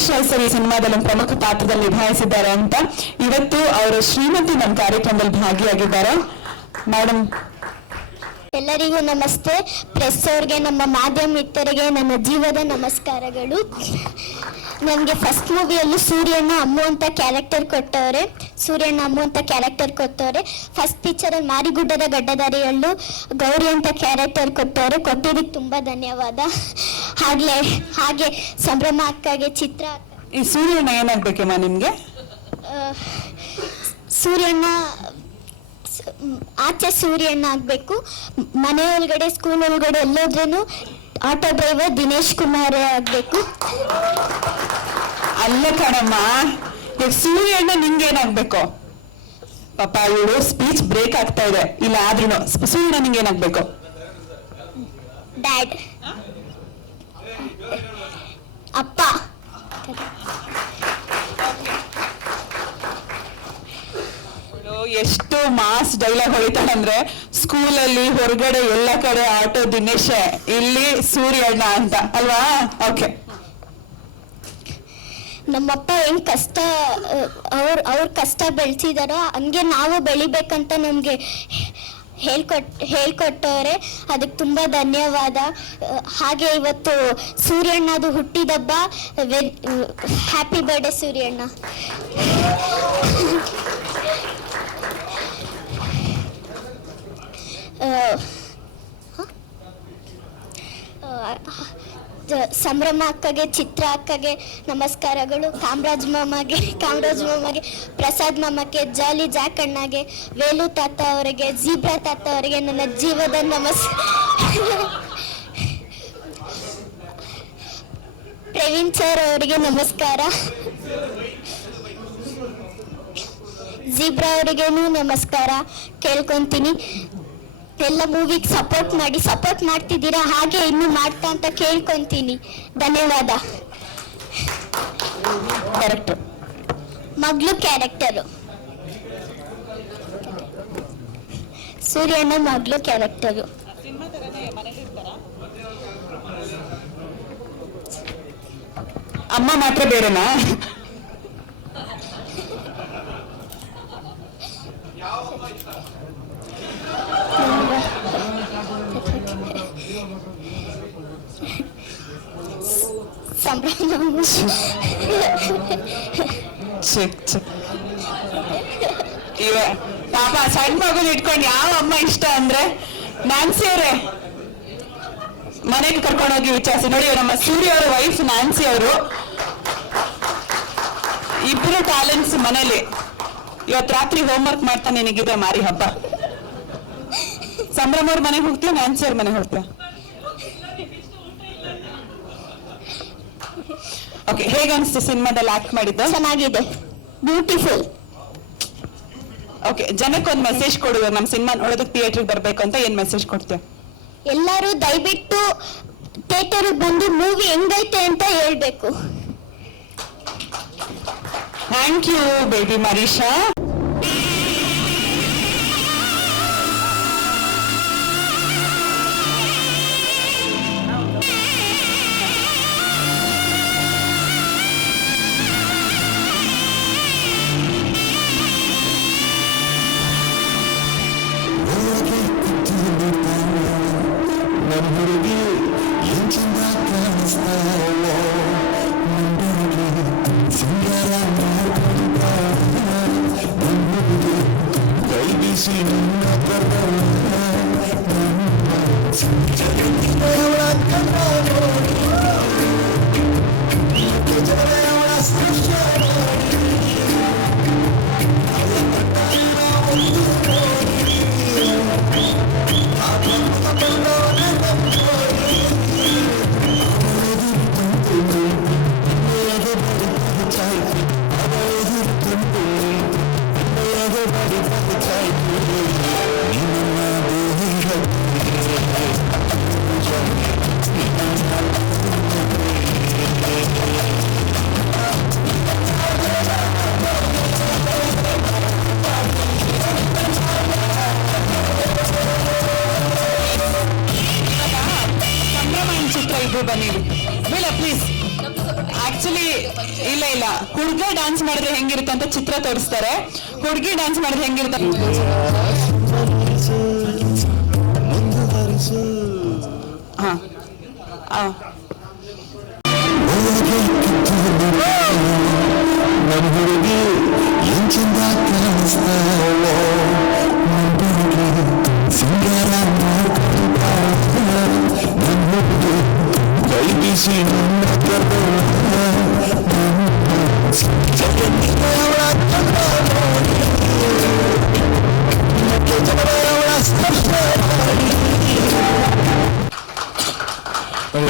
Mahesh Rao sir ಈ ಸಿನಿಮಾದಲ್ಲಿ ಒಂದು ಪ್ರಮುಖ ಪಾತ್ರದಲ್ಲಿ ನಿಭಾಯಿಸಿದ್ದಾರೆ ಅಂತ. ಇವತ್ತು ಅವರು ಶ್ರೀಮಂತಿ ನಮ್ಮ ಕಾರ್ಯಕ್ರಮದಲ್ಲಿ ಭಾಗಿಯಾಗಿದ್ದಾರೆ. ಮೇಡಮ್, ಎಲ್ಲರಿಗೂ ನಮಸ್ತೆ. ಪ್ರೆಸ್ ಅವ್ರಿಗೆ, ನಮ್ಮ ಮಾಧ್ಯಮ ಮಿತ್ರರಿಗೆ ನನ್ನ ಜೀವದ ನಮಸ್ಕಾರಗಳು. ನನಗೆ ಫಸ್ಟ್ ಮೂವಿಯಲ್ಲಿ ಸೂರ್ಯಣ್ಣ ಅಮ್ಮು ಅಂತ ಕ್ಯಾರೆಕ್ಟರ್ ಕೊಟ್ಟವ್ರೆ. ಫಸ್ಟ್ ಪಿಕ್ಚರಲ್ಲಿ ಮಾರಿಗುಡ್ಡದ ಗಡ್ಡದಾರಿಯಲ್ಲೂ ಗೌರಿ ಅಂತ ಕ್ಯಾರೆಕ್ಟರ್ ಕೊಟ್ಟಿದ್ದಕ್ಕೆ ತುಂಬ ಧನ್ಯವಾದ. ಹಾಗೆ ಸಂಭ್ರಮ ಅಕ್ಕಗೆ, ಚಿತ್ರ ಈ ಸೂರ್ಯಣ್ಣ ಏನಾಗ್ಬೇಕಮ್ಮ ನಿಮ್ಗೆ? ಸೂರ್ಯಣ್ಣ ಆಚೆ ಸೂರ್ಯಣ್ಣ ಆಗಬೇಕು. ಮನೆ ಒಳಗಡೆ, ಸ್ಕೂಲ್ ಒಳಗಡೆ ಎಲ್ಲೋದ್ರೂ ಆಟೋ ಡ್ರೈವರ್ ದಿನೇಶ್ ಕುಮಾರ್ ಆಗಬೇಕು. ಅಲ್ಲ ಕಣಮ್ಮ, ಈಗ ಸೂರ್ಯಣ್ಣ ನಿಂಗೆ ಏನಾಗ್ಬೇಕು? ಪಾಪ ಇವಳು ಸ್ಪೀಚ್ ಬ್ರೇಕ್ ಆಗ್ತಾ ಇದೆ. ಇಲ್ಲ ಆದ್ರೂ ಸೂರ್ಯಣ್ಣ ನಿಂಗೆ ಏನಾಗ್ಬೇಕು? ಡ್ಯಾಡ್, ಅಪ್ಪ. ಎಷ್ಟು ಮಾಸ್ ಡೈಲಾಗ್ ಹೊಡಿತಾಳೆ ಅಂದ್ರೆ, ಸ್ಕೂಲಲ್ಲಿ ಹೊರಗಡೆ ಎಲ್ಲ ಕಡೆ ಆಟೋ ದಿನೇಶ್, ಇಲ್ಲಿ ಸೂರ್ಯಣ್ಣ ಅಂತ ಅಲ್ವಾ? ಓಕೆ. ನಮ್ಮಪ್ಪ ಹೆಂಗ್ ಕಷ್ಟ ಅವ್ರ ಕಷ್ಟ ಬೆಳೆಸಿದಾರೋ ಹಂಗೆ ನಾವು ಬೆಳಿಬೇಕಂತ ನಮ್ಗೆ ಹೇಳ್ಕೊಟ್ಟವ್ರೆ. ಅದಕ್ಕೆ ತುಂಬಾ ಧನ್ಯವಾದ. ಹಾಗೆ ಇವತ್ತು ಸೂರ್ಯಣ್ಣದು ಹುಟ್ಟಿದಬ್ಬ. Happy birthday ಸೂರ್ಯಣ್ಣ. ಸಂಭ್ರಮ ಅಕ್ಕಗೆ, ಚಿತ್ರ ಅಕ್ಕಗೆ ನಮಸ್ಕಾರಗಳು. ಕಾಮರಾಜ್ ಮಾಮಗೆ, ಪ್ರಸಾದ್ ಮಾಮಕ್ಕೆ, ಜಾಲಿ ಜಾಕ್ ಅಣ್ಣಗೆ, ವೇಲು ತಾತ ಅವರಿಗೆ, ಜೀಬ್ರಾ ತಾತ ಅವರಿಗೆ ನನ್ನ ಜೀವದ ಪ್ರವೀಣ್ ಸರ್ ಅವರಿಗೆ ನಮಸ್ಕಾರ. ಜೀಬ್ರಾ ಅವರಿಗೇನು ನಮಸ್ಕಾರ ಕೇಳ್ಕೊಂತೀನಿ. ಎಲ್ಲ ಮೂವಿಗೆ ಸಪೋರ್ಟ್ ಮಾಡ್ತಿದ್ದೀರಾ, ಹಾಗೆ ಇನ್ನು ಮಾಡ್ತಾ ಅಂತ ಕೇಳ್ಕೊಂತೀನಿ. ಧನ್ಯವಾದ. ಕರೆಕ್ಟ್. ಮಗಳು ಕ್ಯಾರೆಕ್ಟರು ಸೂರ್ಯಣ್ಣ, ಮಗಳು ಕ್ಯಾರೆಕ್ಟರು. ಅಮ್ಮ ಮಾತ್ರ ಬೇರೆನಾ? ಪಾಪ ಸಣ್ಣ ಮಗು ಇಟ್ಕೊಂಡು ಯಾವ ಅಮ್ಮ ಇಷ್ಟ ಅಂದ್ರೆ, ನ್ಯಾನ್ಸಿ ಅವರೇ ಮನೆಗೆ ಕರ್ಕೊಂಡೋಗಿ ವಿಚಾರಿಸಿ ನೋಡಿ. ನಮ್ಮ ಸೂರ್ಯ ಅವರ ವೈಫ್ ನ್ಯಾನ್ಸಿ ಅವರು, ಇಬ್ರು ಟ್ಯಾಲೆಂಟ್ಸ್ ಮನೇಲಿ. ಇವತ್ತು ರಾತ್ರಿ ಹೋಮ್ವರ್ಕ್ ಮಾಡ್ತಾ ನಿನಗಿದೆ ಮಾರಿ ಹಬ್ಬ. ಸಂಭ್ರಮ ಅವ್ರ ಮನೆಗೆ ಹೋಗ್ತೀಯ, ನ್ಯಾನ್ಸಿ ಅವ್ರ ಮನೆಗೆ ಹೋಗ್ತೀಯ? ಓಕೆ, ಹೇಗೆ ಅನಿಸ್ತು ಸಿನಿಮಾದಲ್ಲಿ ಆಕ್ಟ್ ಮಾಡಿದ್ದು? ಚೆನ್ನಾಗಿದೆ, ಬ್ಯೂಟಿಫುಲ್. ಓಕೆ, ಜನಕ್ಕೊಂದು ಮೆಸೇಜ್ ಕೊಡು. ನಮ್ಮ ಸಿನಿಮಾ ನೋಡೋದಕ್ಕೆ ಥಿಯೇಟರ್ಗೆ ಬರ್ಬೇಕು ಅಂತ ಏನ್ ಮೆಸೇಜ್ ಕೊಡ್ತೀಯ? ಎಲ್ಲರೂ ದಯವಿಟ್ಟು ಥಿಯೇಟರ್ಗೆ ಬಂದು ಮೂವಿ ಹೆಂಗೈತೆ ಅಂತ ಹೇಳ್ಬೇಕು. Thank you baby Marisha. ಇಲ್ಲ ಇಲ್ಲ, ಹುಡುಗ ಡ್ಯಾನ್ಸ್ ಮಾಡಿದ್ರೆ ಹೆಂಗಿರುತ್ತೆ ಅಂತ ಚಿತ್ರ ತೋರಿಸ್ತಾರೆ, ಹುಡುಗಿ ಡ್ಯಾನ್ಸ್ ಮಾಡಿದ್ರೆ ಹೆಂಗಿರುತ್ತೆ. ಹಾ ಹಾ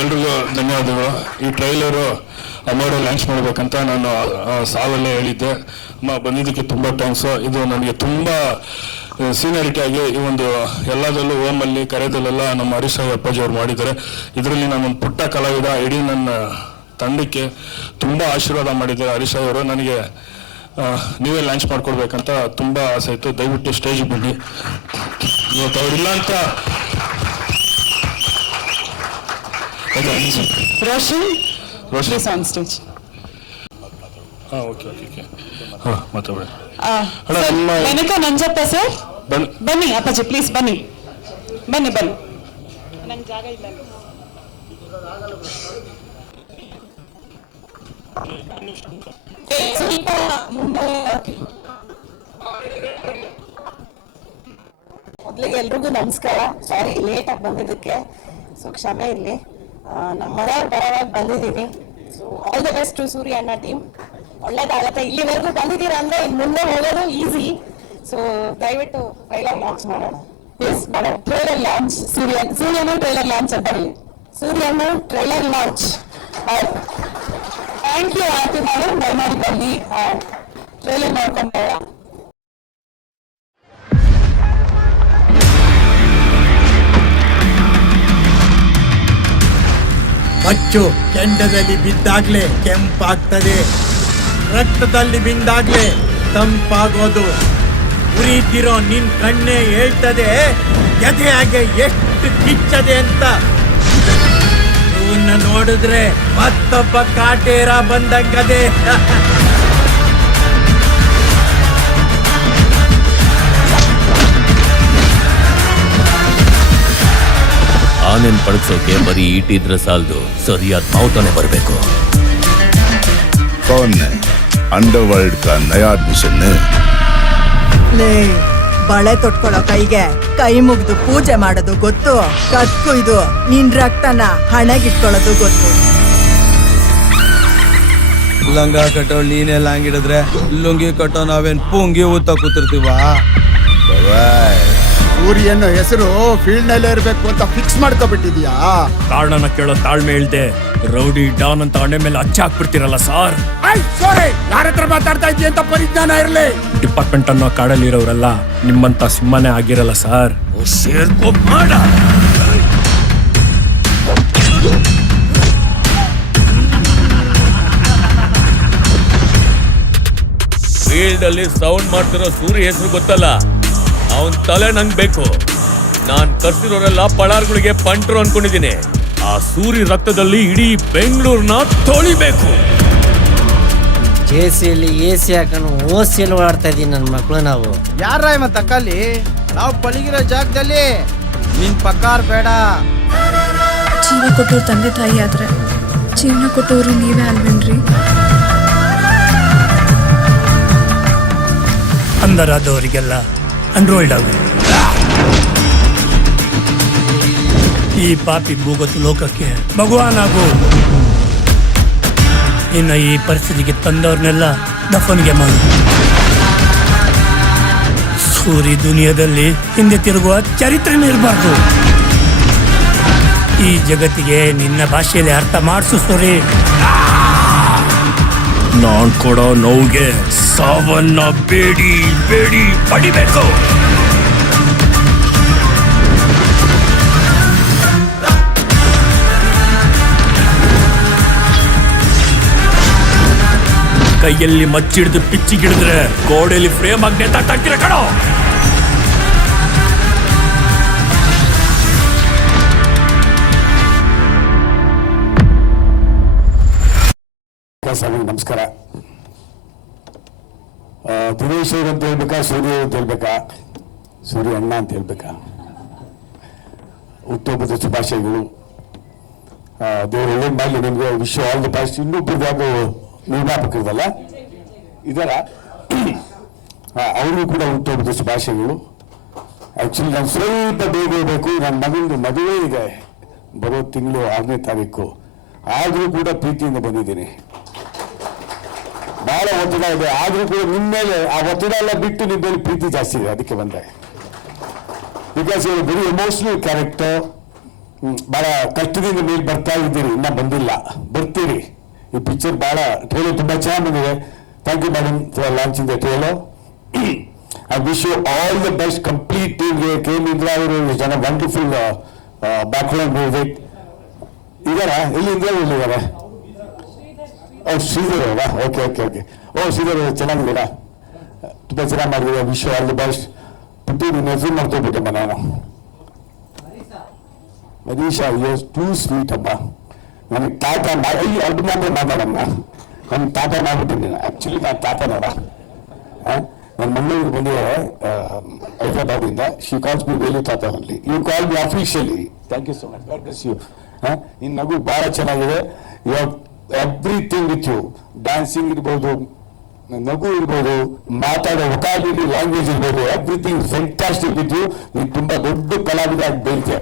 ಎಲ್ರಿಗೂ ಧನ್ಯವಾದಗಳು. ಈ ಟ್ರೈಲರು ಅಮ್ಮೋಡೆ ಲಾಂಚ್ ಮಾಡಬೇಕಂತ ನಾನು ಸಾವಲ್ಲೇ ಹೇಳಿದ್ದೆ. ಬಂದಿದ್ದಕ್ಕೆ ತುಂಬ ಥ್ಯಾಂಕ್ಸು. ಇದು ನನಗೆ ತುಂಬ ಸೀನಿಯರಿಟಿ ಆಗಿ ಈ ಒಂದು ಎಲ್ಲದರಲ್ಲೂ ಓಮಲ್ಲಿ ಕರೆದಲ್ಲೆಲ್ಲ ನಮ್ಮ ಹರೀಶ್ ಅಪ್ಪಾಜಿ ಅವ್ರು ಮಾಡಿದ್ದಾರೆ. ಇದರಲ್ಲಿ ನಾನೊಂದು ಪುಟ್ಟ ಕಲಾವಿದ, ಇಡೀ ನನ್ನ ತಂಡಕ್ಕೆ ತುಂಬ ಆಶೀರ್ವಾದ ಮಾಡಿದ್ದಾರೆ ಹರೀಶ್ ಅವರು. ನನಗೆ ನೀವೇ ಲಾಂಚ್ ಮಾಡ್ಕೊಡ್ಬೇಕಂತ ತುಂಬ ಆಸೆ ಇತ್ತು. ದಯವಿಟ್ಟು ಸ್ಟೇಜ್ ಬನ್ನಿ. ಇವತ್ತು ಅವರಿಲ್ಲ ಅಂತ ರೋಷನ್ ಆನ್ ಸ್ಟೇಜ್. ಹಾಂ ಓಕೆ ಓಕೆ ಓಕೆ ಹಾಂ ಮಾತಾಡಿ. ಮೆನಕ ನಂಜಪ್ಪ ಸರ್ ಬನ್ನಿ. ಅಪ್ಪಾಜಿ ಪ್ಲೀಸ್ ಬನ್ನಿ ಬನ್ನಿ ಬನ್ನಿ. ನಂಗೆ ಜಾಗ ಇಲ್ಲ. ಮೊದಲಿಗೆ ಎಲ್ರಿಗೂ ನಮಸ್ಕಾರ. ಸಾರಿ ಲೇಟಾಗಿ ಬಂದಿದ್ದಕ್ಕೆ, ಸೊ ಕ್ಷಮೆ ಇರಲಿ. ನಮ್ಮ ಮನೆಯವ್ರು ಬರೋವಾಗ ಬಂದಿದ್ದೀನಿ. So all the best to Surya ಅಣ್ಣ ಟೀಮ್. ಒಳ್ಳೇದಾಗತ್ತೆ. ಇಲ್ಲಿವರೆಗೂ ಬಂದಿದ್ದೀರಾ ಅಂದರೆ ಇನ್ನು ಮುಂದೆ ಹೋಗೋದು ಈಸಿ. ಸೊ ದಯವಿಟ್ಟು ಟ್ರೈಲರ್ ಲಾಂಚ್ ಮಾಡೋಣ. ಎಸ್ ಮಾಡೋಣ. ಟ್ರೈಲರ್ ಲಾಂಚ್ ಸೂರ್ಯನ ಟ್ರೈಲರ್ ಲಾಂಚ್ ಅಂತ ಹೇಳಿ. ಸೂರ್ಯನ trailer launch. Thank you Aarti madam. ದಯಮಾಡಿ ಬನ್ನಿ, ಟ್ರೈಲರ್ ನೋಡ್ಕೊಂಡು ಬರೋಣ. ಮಚ್ಚು ಕೆಂಡದಲ್ಲಿ ಬಿದ್ದಾಗ್ಲೇ ಕೆಂಪಾಗ್ತದೆ, ರಕ್ತದಲ್ಲಿ ಬಿಂದಾಗ್ಲೇ ತಂಪಾಗೋದು. ಉರಿತಿರೋ ನಿನ್ ಕಣ್ಣೆ ಹೇಳ್ತದೆ ಎದೆಯಾಗೆ ಎಷ್ಟು ಕಿಚ್ಚದೆ ಅಂತ. ಇವನ್ನ ನೋಡಿದ್ರೆ ಮತ್ತೊಬ್ಬ ಕಾಟೇರ ಬಂದಂಗದೆ. ಆನೆನ್ ಪಳಗ್ಸೋಕೆ ಬರೀ ಈಟಿದ್ರೆ ಸಾಲದು, ಸರಿಯಾದ ಮಾವುತನೇ ಬರಬೇಕು. कौन है अंडरवर्ल्ड का नया मिशन? ಬಳೆ ತೊಟ್ಕೊಳ್ಳೋ ಕೈಗೆ ಕೈ ಮುಗ್ದು ಪೂಜೆ ಮಾಡೋದು ಗೊತ್ತು, ಕತ್ಕು ಇದು ನಿನ್ ರಕ್ತನ ಹಣಗಿಟ್ಕೊಳ್ಳೋದು ಗೊತ್ತು. ಲಂಗ ಕಟ್ಟೋ ನೀನೇ ಲಾಂಗಿಡಿದ್ರೆ ಲುಂಗಿ ಕಟ್ಟೋ ನಾವೇನ್ ಪುಂಗಿ ಊತ ಕೂತಿರ್ತೀವ? ಸೂರ್ಯನ ಹೆಸರು ಫೀಲ್ಡ್ ನಲ್ಲೇ ಇರ್ಬೇಕು ಅಂತ ಫಿಕ್ಸ್ ಮಾಡ್ಕೊಬಿಟ್ಟಿದ್ಯಾ? ಕಾರಣನ ಕೇಳೋ ತಾಳ್ಮೆ ಇಲ್ದೆ ರೌಡಿ ಡಾನ್ ಅಂತ ಹಣೆ ಮೇಲೆ ಅಚ್ಚ ಹಾಕ್ಬಿಡ್ತೀರಲ್ಲ ಸಾರ್. ಯಾರ ಹತ್ರ ಮಾತಾಡ್ತಾ ಇದ್ದೀಯ ಅಂತ ಪರಿಜ್ಞಾನ ಇರಲಿ. ಡಿಪಾರ್ಟ್ಮೆಂಟ್ ಅನ್ನೋ ಕಾಡಲ್ಲಿ ಇರೋರೆಲ್ಲ ನಿಮ್ಮಂತ ಸಿಂಹನೇ ಆಗಿರಲ್ಲ ಸಾರ್. ಮಾಡ ಫೀಲ್ಡ್ ಅಲ್ಲಿ ಸೌಂಡ್ ಮಾಡ್ತಿರೋ ಸೂರ್ಯ ಹೆಸರು ಗೊತ್ತಲ್ಲ, ಅವನ್ ತಲೆ ನಂಗ್ ಬೇಕು. ನಾನ್ ಕರ್ಸಿರೋರೆಲ್ಲ ಪಳಾರ್ಗಳಿಗೆ ಪಂಟ್ರು ಅನ್ಕೊಂಡಿದ್ದೀನಿ. ಆ ಸೂರ್ಯ ರಕ್ತದಲ್ಲಿ ಇಡೀ ಬೆಂಗಳೂರ್ನ ತೊಳಿಬೇಕು. ಜೆಸಿಯಲ್ಲಿ ಎಸಿ ಹಾಕೊಂಡು ಓಸಿಯಲ್ಲಿ ಓಡಾಡ್ತಾ ಇದೀನಿ ನನ್ನ ಮಕ್ಕಳು. ನಾವು ಯಾರ ಮತ್ತ ಅಕ್ಕಲ್ಲಿ ನಾವು ಪಳಗಿರೋ ಜಾಗದಲ್ಲಿ ನಿನ್ ಪಕ್ಕಾರ್ ಬೇಡ. ಜೀವ ಕೊಟ್ಟವ್ರು ತಂದೆ ತಾಯಿ ಆದ್ರೆ ಜೀವನ ಕೊಟ್ಟವರು ನೀವೇ ಅಲ್ವೇನ್ರಿ? ಅಂದರಾದವರಿಗೆಲ್ಲ ಅನ್ರೋಲ್ಡ್ ಆಗ ಈ ಪಾಪಿ ಭೂಗತ ಲೋಕಕ್ಕೆ ಭಗವಾನ್ ಆಗು. ಇನ್ನು ಈ ಪರಿಸ್ಥಿತಿಗೆ ತಂದವ್ರನ್ನೆಲ್ಲ ದಫನ್ಗೆ ಮಾಡು. ಸೂರಿ ದುನಿಯಾದಲ್ಲಿ ಹಿಂದೆ ತಿರುಗುವ ಚರಿತ್ರೆನೇ ಇರಬಾರ್ದು. ಈ ಜಗತ್ತಿಗೆ ನಿನ್ನ ಭಾಷೆಯಲ್ಲಿ ಅರ್ಥ ಮಾಡಿಸು ಸೂರಿ. ನಾನ್ ಕೊಡೋ ನೋವಿಗೆ ಸಾವನ್ನ ಬೇಡಿ ಬೇಡಿ ಪಡಿಬೇಕು. ಕೈಯಲ್ಲಿ ಮಚ್ಚಿಡ್ದು ಪಿಚ್ಚಿಗಿಡಿದ್ರೆ ಗೋಡೆಯಲ್ಲಿ ಫ್ರೇಮ್ ಆಗಿ ನೇತಾಕ್ತಿರ ಕಣೋ. ಸ್ವಾಮಿ ನಮಸ್ಕಾರ. ದಿನೇಶ್ ಅವ್ರು ಅಂತ ಹೇಳ್ಬೇಕಾ, ಸೂರ್ಯ ಅಂತ ಹೇಳ್ಬೇಕಾ, ಸೂರ್ಯ ಅಣ್ಣ ಅಂತ ಹೇಳ್ಬೇಕಾ? ಹುಟ್ಟುಹಬ್ಬದ ಶುಭಾಶಯಗಳು. ದೇವರು ಒಳ್ಳೇದು ಮಾಡಲಿ ನಿಮಗೆ. Wish all the best. ಇನ್ನೊಬ್ಬರು ಯಾರು ನಿರ್ಮಾಪಕರದಲ್ಲ ಇದರ ಅವ್ರಿಗೂ ಕೂಡ ಹುಟ್ಟುಹಬ್ಬದ ಶುಭಾಶಯಗಳು. ಆ್ಯಕ್ಚುಲಿ ನಾನು ಸ್ವಲ್ಪ ಬೇಗ ಹೋಗ್ಬೇಕು, ನನ್ನ ಮಗಂದು ಮದುವೆ ಇದೆ ಬರೋ ತಿಂಗಳು 6ನೇ ತಾರೀಕು. ಆದರೂ ಕೂಡ ಪ್ರೀತಿಯಿಂದ ಬಂದಿದ್ದೀನಿ. ಬಹಳ ಒತ್ತಡ ಇದೆ, ಆದರೂ ಕೂಡ ನಿಮ್ಮ ಮೇಲೆ ಆ ಒತ್ತಡ ಎಲ್ಲ ಬಿಟ್ಟು ನಿಮ್ಮ ಮೇಲೆ ಪ್ರೀತಿ ಜಾಸ್ತಿ ಇದೆ, ಅದಕ್ಕೆ ಬಂದೆ. ಬಿಕಾಸ್ ಇವರು ವೆರಿ ಎಮೋಷನಲ್ ಕ್ಯಾರೆಕ್ಟರ್. ಬಹಳ ಕಷ್ಟದಿಂದ ಮೇಲೆ ಬರ್ತಾ ಇದ್ದೀರಿ, ಇನ್ನೂ ಬಂದಿಲ್ಲ, ಬರ್ತೀರಿ. ಈ ಪಿಕ್ಚರ್ ಬಹಳ ಟ್ರೇಲರ್ ತುಂಬ ಚೆನ್ನಾಗಿ ಬಂದಿದೆ. Thank you madam for launching the trailer. I wish you all the best. Complete ಟೀಮ್ಗೆ ಕೆ ಇಂದ್ರಾ ಅವರು ಜನ ವಂಡರ್ಫುಲ್ ಬ್ಯಾಕ್ಗ್ರೌಂಡ್ ಮ್ಯೂಸಿಕ್ ಇದಾರ. ಎಲ್ಲಿ ಇಂದ್ರಾ ಇದ್ದಾರೆ? ಓ ಶ್ರೀಧರ್ ಅವರಾ? Okay okay okay. ಓ ಶ್ರೀಧರ್ ಚೆನ್ನಾಗಿದ್ದೀರಾ? ತುಂಬ ಚೆನ್ನಾಗಿ ಮಾಡಿದ್ದೀರಾ. Wish you all the best. ಪುಟ್ಟಿ ನೀನು ಹೆಸರು ಮಾಡ್ಕೊಬಿಟ್ಟಮ್ಮ ನಾನು. ಮನೀಷಾ ಯೂಸ್ ಟೂ ಸ್ವೀಟ್ ಅಮ್ಮ. ನನಗೆ ತಾತ ಮಾಡಿ ಅದು ಮಾತ್ರ ಮಾತಾಡಮ್ಮ. ನನ್ನ ತಾತ ಮಾಡ್ಬಿಟ್ಟಿದ್ದೀನಿ. ಆ್ಯಕ್ಚುಲಿ ನಾನು ತಾತ ನೋಡ. ನನ್ನ ಮಂಗಳೂರು ಬಂದಿದ್ದಾರೆ ಹೈದರಾಬಾದಿಂದ. ಶಿ ಕಾಲ್ಸ್ ಮಿ ವೇಲು ತಾತ ಅಲ್ಲಿ. You call me officially. Thank you so much. God bless you. ನಿನ್ನ ನಗು ಭಾಳ ಚೆನ್ನಾಗಿದೆ. You have everything with you. Dancing ಇರ್ಬೋದು, ನಗು ಇರ್ಬೋದು, ಮಾತಾಡೋ ವೊಕಾಬ್ಯುಲರಿ ಲ್ಯಾಂಗ್ವೇಜ್ ಇರ್ಬೋದು, ಎವ್ರಿಥಿಂಗ್ ಫ್ಯಾಂಟಾಸ್ಟಿಕ್ ವಿತ್ ಯು. ನೀನು ತುಂಬ ದೊಡ್ಡ ಕಲಾವಿದ ಆಗಿ ಬೆಳಿತೆ.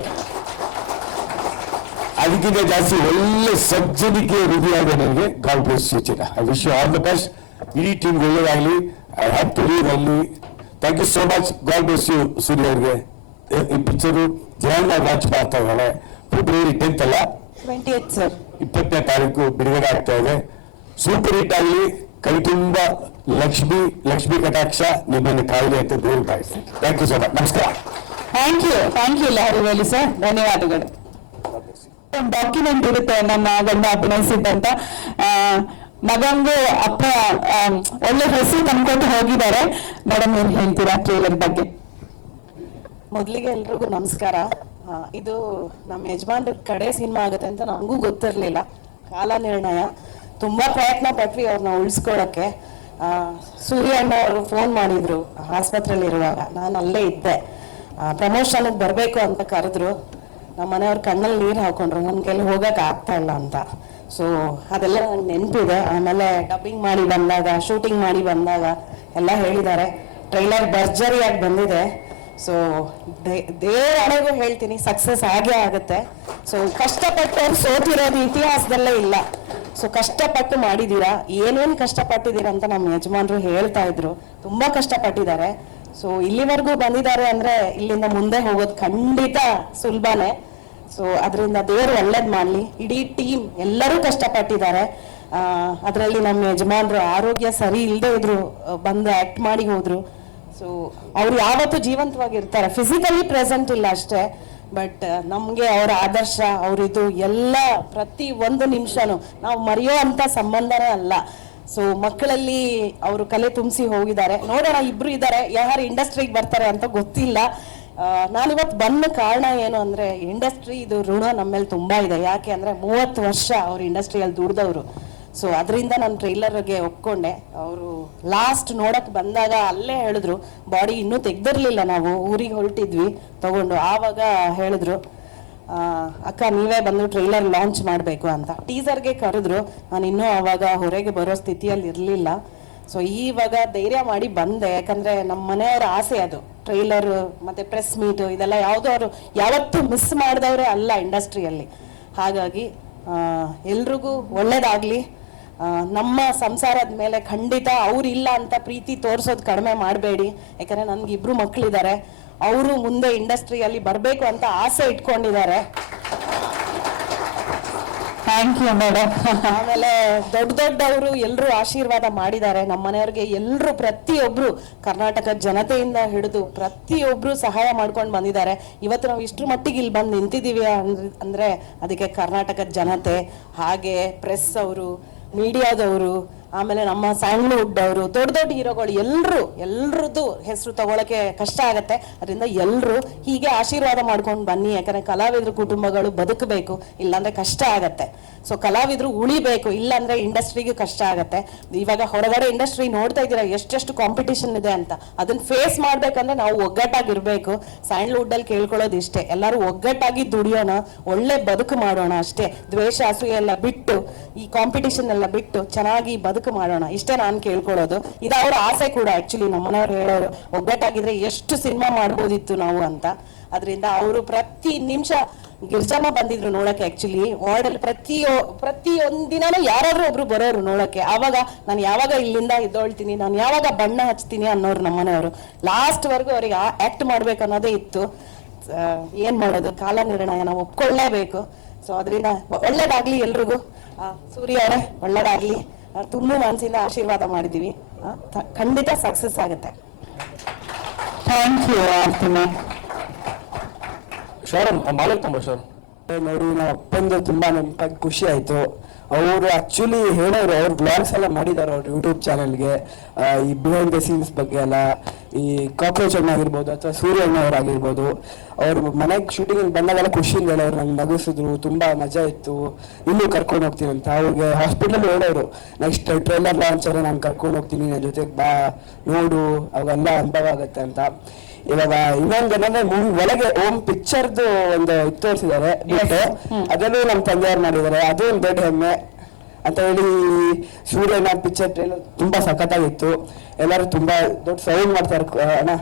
ಅದಕ್ಕಿಂತ ಜಾಸ್ತಿ ಒಳ್ಳೆ ಸಜ್ಜನಿಕೆ ಹೃದಯ ನನಗೆ. ಗಾಡ್ ಬ್ಲೆಸ್ ಯು ಚಿನ್ನ. I wish you all the best. ಇಡೀ ಟೀಮ್ಗೆ ಒಳ್ಳೆಯದಾಗಲಿ. ಐ ಹ್ಯಾವ್ ಟು ಲೀವ್ ಅಲ್ಲಿ. Thank you so much. God bless you Surya ಅವ್ರಿಗೆ. ಈ ಪಿಕ್ಚರು ಜನರಲ್ ಲಾಂಚ್ ಮಾಡ್ತಾ ಇದ್ದಾಳೆ. ಫೆಬ್ರವರಿ 10th ಅಲ್ಲ, 28th ಸರ್, 20ನೇ ತಾರೀಕು ಬಿಡುಗಡೆ ಆಗ್ತಾ ಇದೆ. ಸೂಪರ್ ಹಿಟ್ ಆಗಲಿ. ಕೈ ತುಂಬ ಲಕ್ಷ್ಮಿ ಕಟಾಕ್ಷ ನಿಮ್ಮನ್ನು ಕಾಯಿಲೆ ಅಂತ ದೇವರು ಕಾಯಿಸ್ತೀನಿ. Thank you so much. ನಮಸ್ಕಾರ. Thank you Lahari Velu sir, ಧನ್ಯವಾದಗಳು. ಒಂದು ಡಾಕ್ಯುಮೆಂಟ್ ಇರುತ್ತೆ ನನ್ನ ಗಂಡ ಅಭಿನಯಿಸಿದ್ದಂತ. ಮಗಂಗೂ ಅಪ್ಪ ಒಳ್ಳೆ ಹೆಸರು ತಂದ್ಕೊಂಡು ಹೋಗಿದ್ದಾರೆ. ಮೇಡಮ್ ಏನ್ ಹೇಳ್ತೀರಾ ಟ್ರೇಲರ್ ಬಗ್ಗೆ? ಮೊದಲಿಗೆ ಎಲ್ರಿಗೂ ನಮಸ್ಕಾರ. ಇದು ನಮ್ಮ ಯಜಮಾನ್ರ ಕಡೆ ಸಿನಿಮಾ ಆಗುತ್ತೆ ಅಂತ ನನಗೂ ಗೊತ್ತಿರಲಿಲ್ಲ. ಕಾಲ ನಿರ್ಣಯ. ತುಂಬ ಪ್ರಯತ್ನ ಪಟ್ವಿ ಅವ್ರನ್ನ ಉಳಿಸ್ಕೊಳ್ಳೋಕ್ಕೆ. ಸೂರ್ಯ ಅಣ್ಣ ಅವರು ಫೋನ್ ಮಾಡಿದ್ರು ಆಸ್ಪತ್ರೆಯಲ್ಲಿರುವಾಗ. ನಾನು ಅಲ್ಲೇ ಇದ್ದೆ. ಪ್ರಮೋಷನ್ಗೆ ಬರಬೇಕು ಅಂತ ಕರೆದ್ರು. ನಮ್ಮ ಮನೆಯವ್ರ ಕಣ್ಣಲ್ಲಿ ನೀರು ಹಾಕೊಂಡ್ರು, ನನ್ನ ಕೈಲಿ ಹೋಗಕ್ಕೆ ಆಗ್ತಾ ಇಲ್ಲ ಅಂತ. ಸೊ ಅದೆಲ್ಲ ನಂಗೆ ನೆನಪಿದೆ. ಆಮೇಲೆ ಡಬ್ಬಿಂಗ್ ಮಾಡಿ ಬಂದಾಗ, ಶೂಟಿಂಗ್ ಮಾಡಿ ಬಂದಾಗ ಎಲ್ಲ ಹೇಳಿದ್ದಾರೆ. ಟ್ರೈಲರ್ ಭರ್ಜರಿಯಾಗಿ ಬಂದಿದೆ. ಸೊ ದೇವರಿಗೂ ಹೇಳ್ತೀನಿ, ಸಕ್ಸಸ್ ಆಗೇ ಆಗುತ್ತೆ. ಸೊ ಕಷ್ಟಪಟ್ಟು ಅವ್ರು ಸೋತಿರೋದು ಇತಿಹಾಸದಲ್ಲೇ ಇಲ್ಲ. ಸೊ ಕಷ್ಟಪಟ್ಟು ಮಾಡಿದ್ದೀರಾ. ಏನೇನು ಕಷ್ಟಪಟ್ಟಿದ್ದೀರಾ ಅಂತ ನಮ್ಮ ಯಜಮಾನ್ರು ಹೇಳ್ತಾ ಇದ್ರು. ತುಂಬ ಕಷ್ಟಪಟ್ಟಿದ್ದಾರೆ. ಸೊ ಇಲ್ಲಿವರೆಗೂ ಬಂದಿದ್ದಾರೆ ಅಂದರೆ ಇಲ್ಲಿಂದ ಮುಂದೆ ಹೋಗೋದು ಖಂಡಿತ ಸುಲಭನೇ. ಸೊ ಅದರಿಂದ ದೇವರು ಒಳ್ಳೇದು ಮಾಡಲಿ. ಇಡೀ ಟೀಮ್ ಎಲ್ಲರೂ ಕಷ್ಟಪಟ್ಟಿದ್ದಾರೆ. ಅದರಲ್ಲಿ ನಮ್ಮ ಯಜಮಾನ್ರು ಆರೋಗ್ಯ ಸರಿ ಇಲ್ಲದೆ ಇದ್ರು, ಬಂದು ಆ್ಯಕ್ಟ್ ಮಾಡಿ ಹೋದರು. ಸೊ ಅವ್ರು ಯಾವತ್ತೂ ಜೀವಂತವಾಗಿರ್ತಾರೆ. ಫಿಸಿಕಲಿ ಪ್ರೆಸೆಂಟ್ ಇಲ್ಲ ಅಷ್ಟೇ, ಬಟ್ ನಮಗೆ ಅವರ ಆದರ್ಶ, ಅವರಿದು ಎಲ್ಲ ಪ್ರತಿ ಒಂದು ನಿಮಿಷನೂ ನಾವು ಮರೆಯೋ ಅಂಥ ಸಂಬಂಧನೇ ಅಲ್ಲ. ಸೊ ಮಕ್ಕಳಲ್ಲಿ ಅವರು ಕಲೆ ತುಂಬಿಸಿ ಹೋಗಿದ್ದಾರೆ. ನೋಡೋಣ, ಇಬ್ರು ಇದ್ದಾರೆ. ಯಾರು ಇಂಡಸ್ಟ್ರಿಗೆ ಬರ್ತಾರೆ ಅಂತ ಗೊತ್ತಿಲ್ಲ. ನಾನಿವತ್ತು ಬಂದ ಕಾರಣ ಏನು ಅಂದರೆ, ಇಂಡಸ್ಟ್ರಿ ಇದು ಋಣ ನಮ್ಮ ಮೇಲೆ ತುಂಬ ಇದೆ. ಯಾಕೆ ಅಂದರೆ 30 ವರ್ಷ ಅವ್ರು ಇಂಡಸ್ಟ್ರಿಯಲ್ಲಿ ದುಡ್ದವರು. ಸೊ ಅದರಿಂದ ನಾನು ಟ್ರೈಲರ್ಗೆ ಒಪ್ಕೊಂಡೆ. ಅವರು ಲಾಸ್ಟ್ ನೋಡಕ್ಕೆ ಬಂದಾಗ ಅಲ್ಲೇ ಹೇಳಿದ್ರು, ಬಾಡಿ ಇನ್ನೂ ತೆಗ್ದಿರ್ಲಿಲ್ಲ, ನಾವು ಊರಿಗೆ ಹೊರಟಿದ್ವಿ ತಗೊಂಡು. ಆವಾಗ ಹೇಳಿದ್ರು, ಅಕ್ಕ ನೀವೇ ಬಂದು ಟ್ರೈಲರ್ ಲಾಂಚ್ ಮಾಡಬೇಕು ಅಂತ. ಟೀಸರ್ಗೆ ಕರೆದ್ರು. ನಾನು ಇನ್ನೂ ಆವಾಗ ಹೊರಗೆ ಬರೋ ಸ್ಥಿತಿಯಲ್ಲಿ ಇರಲಿಲ್ಲ. ಸೊ ಇವಾಗ ಧೈರ್ಯ ಮಾಡಿ ಬಂದೆ. ಯಾಕಂದರೆ ನಮ್ಮ ಮನೆಯವರ ಆಸೆ ಅದು. ಟ್ರೈಲರ್ ಮತ್ತು ಪ್ರೆಸ್ ಮೀಟು ಇದೆಲ್ಲ ಯಾವುದೋ ಅವರು ಯಾವತ್ತೂ ಮಿಸ್ ಮಾಡಿದವರೇ ಅಲ್ಲ ಇಂಡಸ್ಟ್ರಿಯಲ್ಲಿ. ಹಾಗಾಗಿ ಎಲ್ರಿಗೂ ಒಳ್ಳೇದಾಗಲಿ. ನಮ್ಮ ಸಂಸಾರದ ಮೇಲೆ ಖಂಡಿತ ಅವ್ರಿಲ್ಲ ಅಂತ ಪ್ರೀತಿ ತೋರಿಸೋದು ಕಡಿಮೆ ಮಾಡಬೇಡಿ. ಯಾಕಂದರೆ ನನಗಿಬ್ರು ಮಕ್ಕಳಿದ್ದಾರೆ. ಅವರು ಮುಂದೆ ಇಂಡಸ್ಟ್ರಿಯಲ್ಲಿ ಬರಬೇಕು ಅಂತ ಆಸೆ ಇಟ್ಕೊಂಡಿದ್ದಾರೆ. Thank you madam. ಆಮೇಲೆ ದೊಡ್ಡವರು ಎಲ್ಲರೂ ಆಶೀರ್ವಾದ ಮಾಡಿದ್ದಾರೆ. ನಮ್ಮ ಮನೆಯವ್ರಿಗೆ ಎಲ್ಲರೂ, ಪ್ರತಿಯೊಬ್ಬರು, ಕರ್ನಾಟಕದ ಜನತೆಯಿಂದ ಹಿಡಿದು ಪ್ರತಿಯೊಬ್ಬರು ಸಹಾಯ ಮಾಡ್ಕೊಂಡು ಬಂದಿದ್ದಾರೆ. ಇವತ್ತು ನಾವು ಇಷ್ಟರ ಮಟ್ಟಿಗೆ ಇಲ್ಲಿ ಬಂದು ನಿಂತಿದ್ದೀವಿ ಅಂದರೆ ಅದಕ್ಕೆ ಕರ್ನಾಟಕದ ಜನತೆ, ಹಾಗೆ ಪ್ರೆಸ್ ಅವರು, ಮೀಡಿಯಾದವರು, ಆಮೇಲೆ ನಮ್ಮ ಸ್ಯಾಂಡ್ಲ್ವುಡ್ ಅವರು ದೊಡ್ಡ ದೊಡ್ಡ ಹೀರೋಗಳು ಎಲ್ರದ್ದು ಹೆಸರು ತಗೊಳಕ್ಕೆ ಕಷ್ಟ ಆಗತ್ತೆ. ಅದರಿಂದ ಎಲ್ಲರೂ ಹೀಗೆ ಆಶೀರ್ವಾದ ಮಾಡ್ಕೊಂಡು ಬನ್ನಿ. ಯಾಕಂದ್ರೆ ಕಲಾವಿದ್ರ ಕುಟುಂಬಗಳು ಬದುಕಬೇಕು, ಇಲ್ಲಾಂದ್ರೆ ಕಷ್ಟ ಆಗತ್ತೆ. ಸೊ ಕಲಾವಿದ್ರು ಉಳಿಬೇಕು, ಇಲ್ಲಾಂದ್ರೆ ಇಂಡಸ್ಟ್ರಿಗೆ ಕಷ್ಟ ಆಗತ್ತೆ. ಇವಾಗ ಹೊರಗಡೆ ಇಂಡಸ್ಟ್ರಿ ನೋಡ್ತಾ ಇದ್ದೀರಾ ಎಷ್ಟೆಷ್ಟು ಕಾಂಪಿಟೇಷನ್ ಇದೆ ಅಂತ. ಅದನ್ನ ಫೇಸ್ ಮಾಡ್ಬೇಕಂದ್ರೆ ನಾವು ಒಗ್ಗಟ್ಟಾಗಿರ್ಬೇಕು. ಸ್ಯಾಂಡ್ಲ್ವುಡ್ ಅಲ್ಲಿ ಕೇಳ್ಕೊಳ್ಳೋದು ಇಷ್ಟೇ, ಎಲ್ಲರೂ ಒಗ್ಗಟ್ಟಾಗಿ ದುಡಿಯೋಣ, ಒಳ್ಳೆ ಬದುಕು ಮಾಡೋಣ ಅಷ್ಟೇ. ದ್ವೇಷ ಅಸೂಯೆ ಎಲ್ಲ ಬಿಟ್ಟು, ಈ ಕಾಂಪಿಟೇಷನ್ ಎಲ್ಲ ಬಿಟ್ಟು ಚೆನ್ನಾಗಿ ಬದುಕು ಮಾಡೋಣ, ಇಷ್ಟೇ ನಾನು ಕೇಳ್ಕೊಳ್ಳೋದು. ಇದು ಅವ್ರ ಆಸೆ ಕೂಡ. ಆಕ್ಚುಲಿ ನಮ್ಮನೆಯವ್ರು ಹೇಳೋರು, ಒಗ್ಗಟ್ಟಾಗಿದ್ರೆ ಎಷ್ಟು ಸಿನಿಮಾ ಮಾಡ್ಬೋದಿತ್ತು ನಾವು ಅಂತ. ಅದರಿಂದ ಅವರು ಪ್ರತಿ ನಿಮಿಷ ಗಿರ್ಜಮ್ಮ ಬಂದಿದ್ರು ನೋಡಕ್ಕೆ. ಆಕ್ಚುಲಿ ವಾರ್ಡಲ್ಲಿ ಪ್ರತಿಯೊಂದು ದಿನಾನು ಯಾರಾದ್ರೂ ಒಬ್ರು ಬರೋರು ನೋಡಕ್ಕೆ. ಆವಾಗ ನಾನು ಯಾವಾಗ ಇಲ್ಲಿಂದ ಎದ್ದೊಳ್ತೀನಿ, ನಾನು ಯಾವಾಗ ಬಣ್ಣ ಹಚ್ತೀನಿ ಅನ್ನೋರು ನಮ್ಮನೆಯವರು. ಲಾಸ್ಟ್ ವರ್ಗು ಅವ್ರಿಗೆ ಆಕ್ಟ್ ಮಾಡ್ಬೇಕು ಅನ್ನೋದೇ ಇತ್ತು. ಏನ್ ಮಾಡೋದು, ಕಾಲ ನಿರ್ಣಯ, ನಾವು ಒಪ್ಕೊಳ್ಳೇಬೇಕು. ಸೊ ಅದರಿಂದ ಒಳ್ಳೇದಾಗ್ಲಿ ಎಲ್ರಿಗೂ. ಸೂರ್ಯ ಅವರೇ ಒಳ್ಳೇದಾಗ್ಲಿ, ತುಂಬಾ ಮನಸ್ಸಿಂದ ಆಶೀರ್ವಾದ ಮಾಡಿದೀವಿ. ಖಂಡಿತ ಸಕ್ಸಸ್ ಆಗುತ್ತೆ. Thank you ಆರ್ತಿಮಾ. ಶೋರಂ ಮಾಲಕ್ ತುಂಬ ಸರ್ ನೋಡಿ, ನಮ್ಮ ಅಪ್ಪಂದು ತುಂಬಾ ನೆನಪಾಗಿ ಖುಷಿ ಆಯ್ತು. ಅವರು ಆಕ್ಚುಲಿ ಹೇಳೋರು, ಅವ್ರು ಬ್ಲಾಗ್ಸ್ ಎಲ್ಲ ಮಾಡಿದ್ದಾರೆ ಅವ್ರ ಯೂಟ್ಯೂಬ್ ಚಾನೆಲ್ಗೆ, ಈ ಬಿಹೈಂಡ್ ದ ಸೀನ್ಸ್ ಬಗ್ಗೆ ಎಲ್ಲ. ಈ ಕಾಕ್ರೋಚ್ ಅಣ್ಣ ಆಗಿರ್ಬೋದು ಅಥವಾ ಸೂರ್ಯ ಅಣ್ಣ ಅವರಾಗಿರ್ಬೋದು, ಅವ್ರು ಮನೆಗೆ ಶೂಟಿಂಗ್ ಬಂದಾಗೆಲ್ಲ ಖುಷಿಯಿಂದ ಹೇಳೋರು, ನಂಗೆ ನಗಿಸಿದ್ರು, ತುಂಬಾ ಮಜಾ ಇತ್ತು, ಇಲ್ಲೂ ಕರ್ಕೊಂಡು ಹೋಗ್ತೀನಿ ಅಂತ. ಅವ್ರಿಗೆ ಹಾಸ್ಪಿಟಲ್ ಹೇಳೋರು, ನೆಕ್ಸ್ಟ್ ಟ್ರೈಲರ್ ಲಾಂಚ್ ಅಲ್ಲ ನಾನು ಕರ್ಕೊಂಡು ಹೋಗ್ತೀನಿ, ನನ್ನ ಜೊತೆಗೆ ಬಾ ನೋಡು, ಅವೆಲ್ಲ ಅನುಭವ ಆಗುತ್ತೆ ಅಂತ. ಇವಾಗ ಇನ್ನೊಂದು ಏನಂದ್ರೆ ಮೂವಿ ಒಳಗೆ ಓಮ್ ಪಿಕ್ಚರ್ದು ಒಂದು ಇದು ತೋರಿಸಿದ್ದಾರೆ ಬಿಟ್ಟು, ಅದನ್ನು ನಮ್ಮ ತಂದೆಯವ್ರು ಮಾಡಿದ್ದಾರೆ. ಅದು ಒಂದು ದೊಡ್ಡ ಹೆಮ್ಮೆ ಅಂತ ಹೇಳಿ. ಸೂರ್ಯನ ಪಿಕ್ಚರ್ ಟ್ರೈಲರ್ ತುಂಬಾ ಸಖತ್ತಾಗಿತ್ತು. ಎಲ್ಲರೂ ತುಂಬಾ ದೊಡ್ಡ ಸೌಂಡ್ ಮಾಡ್ತಾರೆ ಅಣ್ಣ.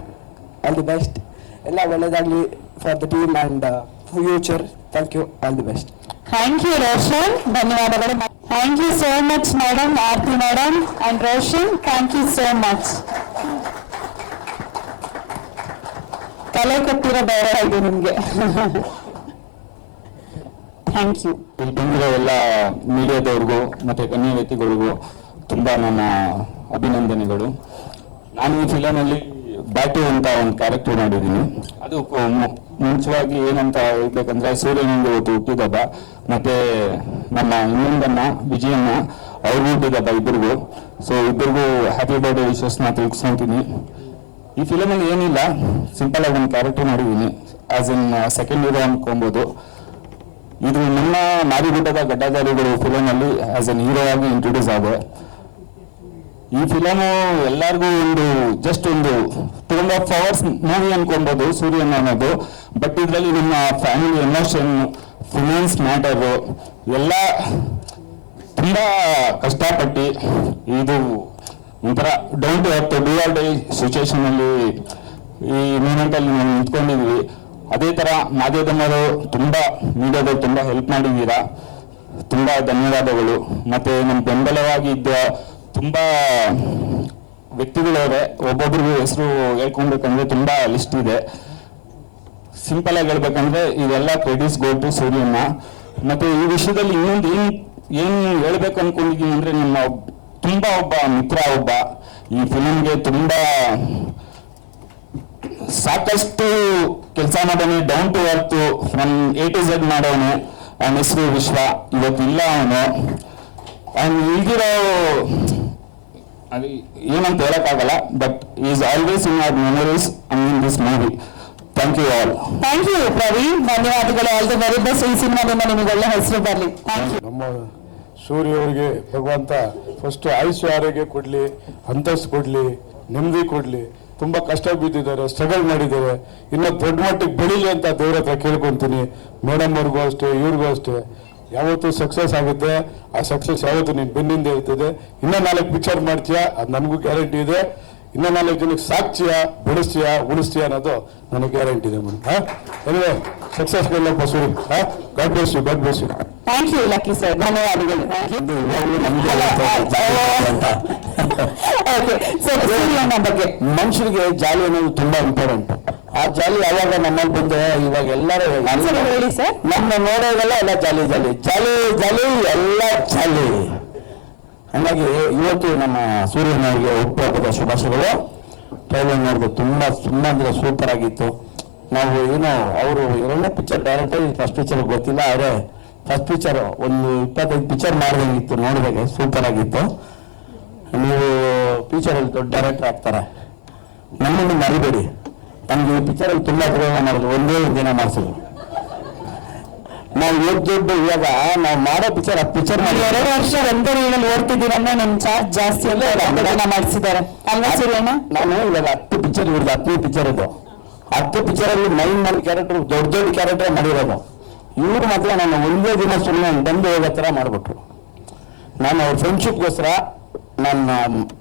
ಆಲ್ ದಿ ಬೆಸ್ಟ್, ಎಲ್ಲ ಒಳ್ಳೇದಾಗ್ಲಿ for the team and future. Thank you, all the best. Thank you Roshan, ಧನ್ಯವಾದಗಳು. Thank you so much madam, Aarti madam and Roshan, thank you so much. ತಲೆ ಕೊಟ್ಟಿರೋ ಬೇರೆ ಇದೆ ನಿಮ್ಗೆ. Thank you. ಇಲ್ಲಿ ಬಂದಿರೋ ಎಲ್ಲ ಮೀಡಿಯಾದವ್ರಿಗೂ ಮತ್ತೆ ಗಣ್ಯ ವ್ಯಕ್ತಿಗಳಿಗೂ ತುಂಬಾ ನನ್ನ ಅಭಿನಂದನೆಗಳು. ನಾನು ಈ ಫಿಲಮಲ್ಲಿ ಬ್ಯಾಟು ಅಂತ ಒಂದು ಕ್ಯಾರೆಕ್ಟರ್ ಮಾಡಿದ್ದೀನಿ. ಅದು ಮುಂಚೆವಾಗಿ ಏನಂತ ಹೇಳ್ಬೇಕಂದ್ರೆ, ಸೂರ್ಯನಿಂದ ಇವತ್ತು ಹುಟ್ಟಿದಬ್ಬ, ಮತ್ತೆ ನಮ್ಮ ಇನ್ನೊಂದನ್ನ ವಿಜಯನ್ನ ಅವ್ರಿಗೂ ಹುಟ್ಟಿದಬ್ಬ ಇಬ್ಬರಿಗೂ. ಸೊ ಇಬ್ಬರಿಗೂ ಹ್ಯಾಪಿ ಬರ್ಡೇ ವಿಶಸ್ನ ತಿಳ್ಸ್ಕೊಂತೀನಿ. ಈ ಫಿಲಮಲ್ಲಿ ಏನಿಲ್ಲ, ಸಿಂಪಲ್ ಆಗಿ ಒಂದು ಕ್ಯಾರೆಕ್ಟರ್ ಮಾಡಿದ್ದೀನಿ, ಆಸ್ ಇನ್ ಸೆಕೆಂಡ್ ಹೀರೋ ಅನ್ಕೊಬೋದು. ಇದು ನಮ್ಮ ಮಾರಿಗುಡ್ಡದ ಗಡ್ಡಧಾರಿಗಳು ಫಿಲಮಲ್ಲಿ ಆಸ್ ಎನ್ ಹೀರೋ ಆಗಿ ಇಂಟ್ರೊಡ್ಯೂಸ್ ಆದೆ. ಈ ಫಿಲಮು ಎಲ್ಲರಿಗೂ ಜಸ್ಟ್ ಒಂದು 2.5 hours ಮೂವಿ ಅನ್ಕೊಬೋದು ಸೂರ್ಯನ ಅನ್ನೋದು. ಬಟ್ ಇದರಲ್ಲಿ ನಮ್ಮ ಫ್ಯಾಮಿಲಿ ಎಮೋಷನ್, ಫಿನಾನ್ಸ್ ಮ್ಯಾಟರು ಎಲ್ಲ ತುಂಬಾ ಕಷ್ಟಪಟ್ಟು, ಇದು ಒಂಥರ down to earth do or die situation ಅಲ್ಲಿ ಈ ಮೂಮೆಂಟ್ ಅಲ್ಲಿ ನಾವು ನಿಂತ್ಕೊಂಡಿದ್ವಿ. ಅದೇ ತರ ಮಾಧ್ಯಮದವರು ತುಂಬಾ ಮೀಡಿಯಾದವರು ತುಂಬಾ ಹೆಲ್ಪ್ ಮಾಡಿದ್ದೀರಾ, ತುಂಬಾ ಧನ್ಯವಾದಗಳು. ಮತ್ತೆ ನಮ್ಮ ಬೆಂಬಲವಾಗಿ ಇದ್ದ ತುಂಬಾ ವ್ಯಕ್ತಿಗಳವರೇ, ಒಬ್ಬೊಬ್ರಿಗೂ ಹೆಸರು ಹೇಳ್ಕೊಬೇಕಂದ್ರೆ ತುಂಬಾ ಲಿಸ್ಟ್ ಇದೆ. ಸಿಂಪಲ್ ಆಗಿ ಹೇಳ್ಬೇಕಂದ್ರೆ ಇದೆಲ್ಲ ಕ್ರೆಡಿಟ್ಸ್ ಗೋ ಟು ಸೂರ್ಯಣ್ಣ. ಮತ್ತೆ ಈ ವಿಷಯದಲ್ಲಿ ಇನ್ನೊಂದು ಏನ್ ಹೇಳ್ಬೇಕು ಅನ್ಕೊಂಡಿದೀನಿ ಅಂದ್ರೆ, ನಿಮ್ಮ ತುಂಬಾ ಒಬ್ಬ ಮಿತ್ರ, ಒಬ್ಬ ಈ ಫಿಲಮ್ಗೆ ತುಂಬಾ ಸಾಕಷ್ಟು ಕೆಲಸ ಮಾಡೋನೆ, down to earth from A to Z ಮಾಡೋನೆ. ಅವನ ಹೆಸರು ವಿಶ್ವ, ಇವತ್ತಿಲ್ಲ ಅವನು. ಅವ್ನು ಈಗಿರೋ ಅದು ಏನಂತ ಹೇಳಕ್ಕಾಗಲ್ಲ, but is always in our memories and in this movie. Thank you all. Thank you Praveen, ಧನ್ಯವಾದಗಳು. All the very best. ಈ ಸಿನಿಮಾದಿಂದ ನಿಮಗೆ ಒಳ್ಳೆ ಹೆಸರು ಬರಲಿ. Thank you. ನಮ್ಮ ಸೂರ್ಯ ಅವರಿಗೆ ಭಗವಂತ ಫಸ್ಟ್ ಆಯುಷ್ಯ ಆರೋಗ್ಯ ಕೊಡ್ಲಿ, ಅಂತಸ್ತು ಕೊಡ್ಲಿ, ನೆಮ್ಮದಿ ಕೊಡ್ಲಿ. ತುಂಬಾ ಕಷ್ಟ ಬಿದ್ದಿದ್ದಾರೆ, ಸ್ಟ್ರಗಲ್ ಮಾಡಿದ್ದಾರೆ, ಇನ್ನು ದೊಡ್ಡ ಮಟ್ಟಿಗೆ ಬೆಳೀಲಿ ಅಂತ ದೇವ್ರ ಹತ್ರ ಕೇಳ್ಕೊಂತೀನಿ. ಮೇಡಮ್ ಅವ್ರಿಗೂ ಅಷ್ಟೇ, ಇವ್ರಿಗೂ ಅಷ್ಟೇ. ಯಾವತ್ತೂ ಸಕ್ಸಸ್ ಆಗುತ್ತೆ, ಆ ಸಕ್ಸಸ್ ಯಾವತ್ತೂ ನೀನು ಬೆನ್ನಿಂದ ಇರ್ತದೆ. ಇನ್ನೂ 4 ಪಿಕ್ಚರ್ ಮಾಡ್ತೀಯಾ, ಅದು ನನಗೂ ಗ್ಯಾರಂಟಿ ಇದೆ. ಇನ್ನೂ 4 ಜನಕ್ಕೆ ಸಾಕ್ತೀಯ, ಬೆಳೆಸ್ತೀಯ, ಉಳಿಸ್ತೀಯ ಅನ್ನೋದು ನನಗೆ ಗ್ಯಾರಂಟಿ ಇದೆ ಮೇಡಮ್. ಎನಿವೆ ಸಕ್ಸಸ್ ಗೆಲ್ಲಪ್ಪ Suri. God bless you, God bless you. Thank you Lucky sir, ಧನ್ಯವಾದಗಳು. ಬಗ್ಗೆ ಮನುಷ್ಯರಿಗೆ ಜಾಲಿ ಅನ್ನೋದು ತುಂಬಾ ಇಂಪಾರ್ಟೆಂಟ್. ಆ ಜಾಲಿ ಯಾವಾಗ ನಮ್ಮಲ್ಲಿ ಬಂದು, ಇವಾಗ ಎಲ್ಲರೂ ಹೇಳಿ ಸರ್, ನಮ್ಮ ನೋಡೋದೆಲ್ಲ ಎಲ್ಲ ಜಾಲಿ ಜಾಲಿ ಜಾಲಿ ಜಾಲಿ ಎಲ್ಲ ಜಾಲಿ. ಹಾಗಾಗಿ ಇವತ್ತು ನಮ್ಮ ಸೂರ್ಯನವರಿಗೆ ಹುಟ್ಟುಹಬ್ಬದ ಶುಭಾಶಯಗಳು. ಟ್ರೈಲರ್ ನೋಡಿದ್ರು ತುಂಬಾ ಅಂದ್ರೆ ಸೂಪರ್ ಆಗಿತ್ತು. ನಾವು ಏನೋ ಅವರು 2ನೇ ಪಿಕ್ಚರ್ ಡೈರೆಕ್ಟ್, ಫಸ್ಟ್ ಪಿಕ್ಚರ್ ಗೊತ್ತಿಲ್ಲ, ಆದರೆ ಫಸ್ಟ್ ಪಿಕ್ಚರ್ ಒಂದು 25 ಪಿಕ್ಚರ್ ಮಾಡಿದಂಗಿತ್ತು, ನೋಡಿದಾಗ ಸೂಪರ್ ಆಗಿತ್ತು. ಫ್ಯೂಚರಲ್ಲಿ ದೊಡ್ಡ ಡೈರೆಕ್ಟರ್ ಆಗ್ತಾರೆ. ನಮ್ಮನ್ನು ಮರಿಬೇಡಿ. ನಮಗೆ ಈ ಪಿಕ್ಚರಲ್ಲಿ ತುಂಬ ಪ್ರಯೋಗ ಮಾಡೋದು, ಒಂದೇ ದಿನ ಮಾಡಿಸೋದು. ನಾವು ದೊಡ್ಡ ಇವಾಗ ನಾವು ಮಾಡೋ ಪಿಕ್ಚರ್ ಮಾಡಿ 2 ವರ್ಷ ಒಂದೇ ರೀಡಲ್ಲಿ ಓಡ್ತಿದ್ದೀರನ್ನ ನಮ್ಮ ಚಾರ್ಜ್ ಜಾಸ್ತಿ ಅಂತ ಮಾಡಿಸಿದ್ದಾರೆ ಅಲ್ವಾ ಸೂರ್ಯಣ್ಣ? ನಾನು ಇವಾಗ 10 ಪಿಕ್ಚರ್ ಇವ್ರದ್ದು 10ನೇ ಪಿಕ್ಚರ್ ಇದು. 10 ಪಿಕ್ಚರಲ್ಲಿ 9 ಕ್ಯಾರೆಕ್ಟರ್ ದೊಡ್ಡ ಕ್ಯಾರೆಕ್ಟರ್ ಮಾಡಿರೋದು. ಇವ್ರು ಮಾತ್ರ ನಾನು ಒಂದೇ ದಿನ ಸುಮ್ಮನೆ ಬಂದು ಹೋಗೋ ಥರ ಮಾಡಿಬಿಟ್ರು. ನಾನು ಅವ್ರ ಫ್ರೆಂಡ್ಶಿಪ್ಗೋಸ್ಕರ ನನ್ನ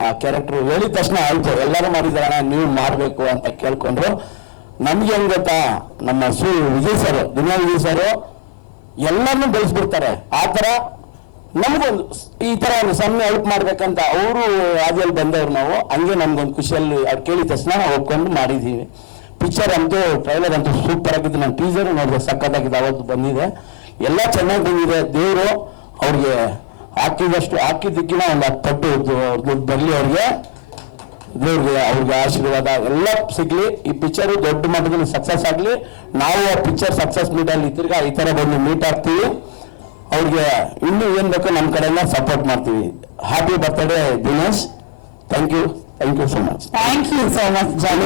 ಆ ಕ್ಯಾರೆಕ್ಟರ್ ಹೇಳಿದ ತಕ್ಷಣ ಆಯಿತು, ಎಲ್ಲರೂ ಮಾಡಿದಾರಣ ನೀವು ಮಾಡಬೇಕು ಅಂತ ಕೇಳ್ಕೊಂಡ್ರು. ನಮ್ಗೆ ಹೆಂಗ್ ಗೊತ್ತಾ, ನಮ್ಮ ವಿಜಯ್ ಸರ್, ದಿನ ವಿಜಯ್ ಸರ್ ಎಲ್ಲರನ್ನೂ ಬೆಳೆಸ್ಬಿಡ್ತಾರೆ. ಆ ಥರ ನಮಗೊಂದು ಈ ಥರ ಒಂದು ಸಣ್ಣ ಹೆಲ್ಪ್ ಮಾಡ್ಬೇಕಂತ ಅವರು ಹಾದಿಯಲ್ಲಿ ಬಂದವ್ರು ನಾವು. ಹಂಗೆ ನಮ್ಗೊಂದು ಖುಷಿಯಲ್ಲಿ ಅವ್ರು ಕೇಳಿದ ತಕ್ಷಣ ಒಪ್ಕೊಂಡು ಮಾಡಿದ್ದೀವಿ. ಪಿಕ್ಚರ್ ಅಂತೂ ಟ್ರೈಲರ್ ಅಂತೂ ಸೂಪರ್ ಆಗಿದ್ದು. ನಾನು ಟೀಸರ್ ನೋಡಿದೆ, ಸಕ್ಕತ್ತಾಗಿದೆ. ಅವತ್ತು ಬಂದಿದೆ, ಎಲ್ಲ ಚೆನ್ನಾಗಿ ಬಂದಿದೆ. ದೇವರು ಅವ್ರಿಗೆ ಹಾಕಿದ್ದಕ್ಕಿಂತ ಒಂದು 10 ಪಟ್ಟು ದುಡ್ಡು ಬರಲಿ ಅವ್ರಿಗೆ. ದೇವ್ರಿಗೆ ಅವ್ರಿಗೆ ಆಶೀರ್ವಾದ ಎಲ್ಲ ಸಿಗ್ಲಿ. ಈ ಪಿಕ್ಚರ್ ದೊಡ್ಡ ಮಟ್ಟದಲ್ಲಿ ಸಕ್ಸಸ್ ಆಗಲಿ. ನಾವು ಆ ಪಿಕ್ಚರ್ ಸಕ್ಸಸ್ ಮೀಟಲ್ಲಿ ತಿರ್ಗಾ ಈ ಥರ ಬಂದು ಮೀಟ್ ಆಗ್ತೀವಿ. ಅವ್ರಿಗೆ ಇನ್ನೂ ಏನು ಬೇಕೋ ನಮ್ಮ ಕಡೆಯಿಂದ ಸಪೋರ್ಟ್ ಮಾಡ್ತೀವಿ. Happy birthday Dinesh. Thank you so much. Thank you so much. Jolly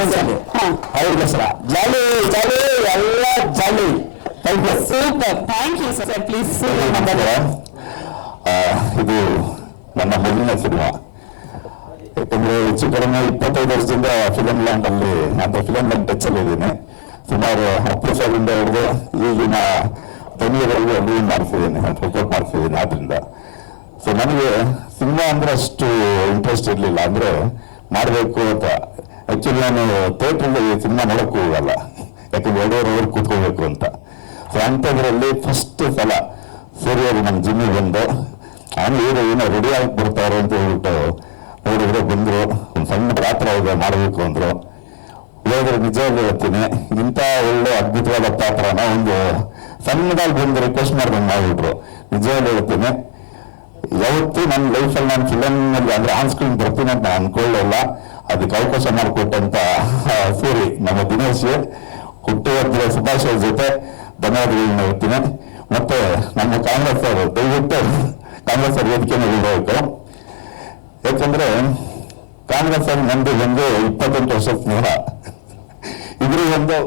ಅವ್ರಿಗೋಸ್ಕರ ಜಾಲಿ ಎಲ್ಲ jolly. Thank you. Super. Thank you sir. Please. ಇದು ನನ್ನ ಮೊದಲನೇ ಸಿನಿಮಾ. ಯಾಕಂದ್ರೆ ಹೆಚ್ಚು ಕಡಿಮೆ 25 ವರ್ಷದಿಂದ ಫಿಲಂ ಲ್ಯಾಂಡ್ ಅಲ್ಲಿ ನಾನು ಫಿಲಂ ಲ್ಯಾಂಡ್ ಟಚ್ ಅಲ್ಲಿ ಇದ್ದೀನಿ. ಸುಮಾರು 10 ಸಾವಿರದಿಂದ ಹಿಡಿದು ಈಗಿನ ತೆನಿಯವರೆಗೂ ಮೂವಿ ಮಾಡ್ತಿದ್ದೀನಿ, ರಿಪೋರ್ಟ್ ಮಾಡ್ತಿದ್ದೀನಿ. ಆದ್ರಿಂದ ಸೊ ನನಗೆ ಸಿನಿಮಾ ಅಂದ್ರೆ ಅಷ್ಟು ಇಂಟ್ರೆಸ್ಟ್ ಇರಲಿಲ್ಲ, ಅಂದ್ರೆ ಮಾಡಬೇಕು ಅಂತ. ಆಕ್ಚುಲಿ ನಾನು ಥಿಯೇಟ್ರಲ್ಲಿ ಸಿನಿಮಾ ನೋಡಕ್ಕೂ ಹೋಗಲ್ಲ, ಯಾಕಂದ್ರೆ 2.5 ಅವರ್ ಕೂತ್ಕೋಬೇಕು ಅಂತ. ಸೊ ಅಂಥದ್ರಲ್ಲಿ ಫಸ್ಟ್ ಸಲ ಸೂರ್ಯರು ನಮ್ಮ ಜಿಮ್ಮಿ ಬಂದು ಇವರು ಏನೋ ರೆಡಿ ಆಗಿ ಬರ್ತಾರೆ ಅಂತ ಹೇಳ್ಬಿಟ್ಟು ನೋಡಿದ್ರೆ ಬಂದರು. ಒಂದು ಸಣ್ಣ ಪಾತ್ರ ಇದೆ ಮಾಡಬೇಕು ಅಂದರು. ಹೋದ್ರೆ ನಿಜವಾಗ್ಲೂ ಹೇಳ್ತೀನಿ, ಇಂಥ ಒಳ್ಳೆ ಅದ್ಭುತವಾದ ಪಾತ್ರನ ಒಂದು ಸಣ್ಣದಾಗಿ ಬಂದು ರಿಕ್ವೆಸ್ಟ್ ಮಾಡ್ದಂಗೆ ಮಾಡಿಬಿಟ್ರು. ನಿಜವಾಗ್ಲೂ ಹೇಳ್ತೀನಿ, ಯಾವತ್ತೂ ನನ್ನ ಲೈಫಲ್ಲಿ ನಾನು ಫಿಲಮ್ನಲ್ಲಿ ಅಂದ್ರೆ ಆನ್ ಸ್ಕ್ರೀನ್ ಬರ್ತೀನಿ ಅಂತ ನಾನು ಅನ್ಕೊಳ್ಳಿಲ್ಲ. ಅದಕ್ಕೆ ಅವಕಾಶ ಮಾಡಿಕೊಟ್ಟಂತ ಸೂರಿ ನಮ್ಮ ದಿನೇಶ್ ಹುಟ್ಟುಹಬ್ಬದ ಶುಭಾಶಯ ಜೊತೆ ಧನ್ಯವಾದಗಳನ್ನ ಹೇಳ್ತೀನಿ. ಮತ್ತೆ ನಮ್ಮ ಕಾಂಗ್ರೆಸ್ ಅವರು ದಯವಿಟ್ಟು ಕಾಂಗ್ರೆಸ್ ಅವ್ರ ವೇದಿಕೆಯನ್ನು ಇಡಬೇಕು. ಯಾಕಂದ್ರೆ ಕಾಂಗ್ರೆಸ್ ಅವ್ರು ನಂದು ಒಂದು 28 ವರ್ಷ ಸ್ನೇಹ. ಇದ್ರ ಒಂದು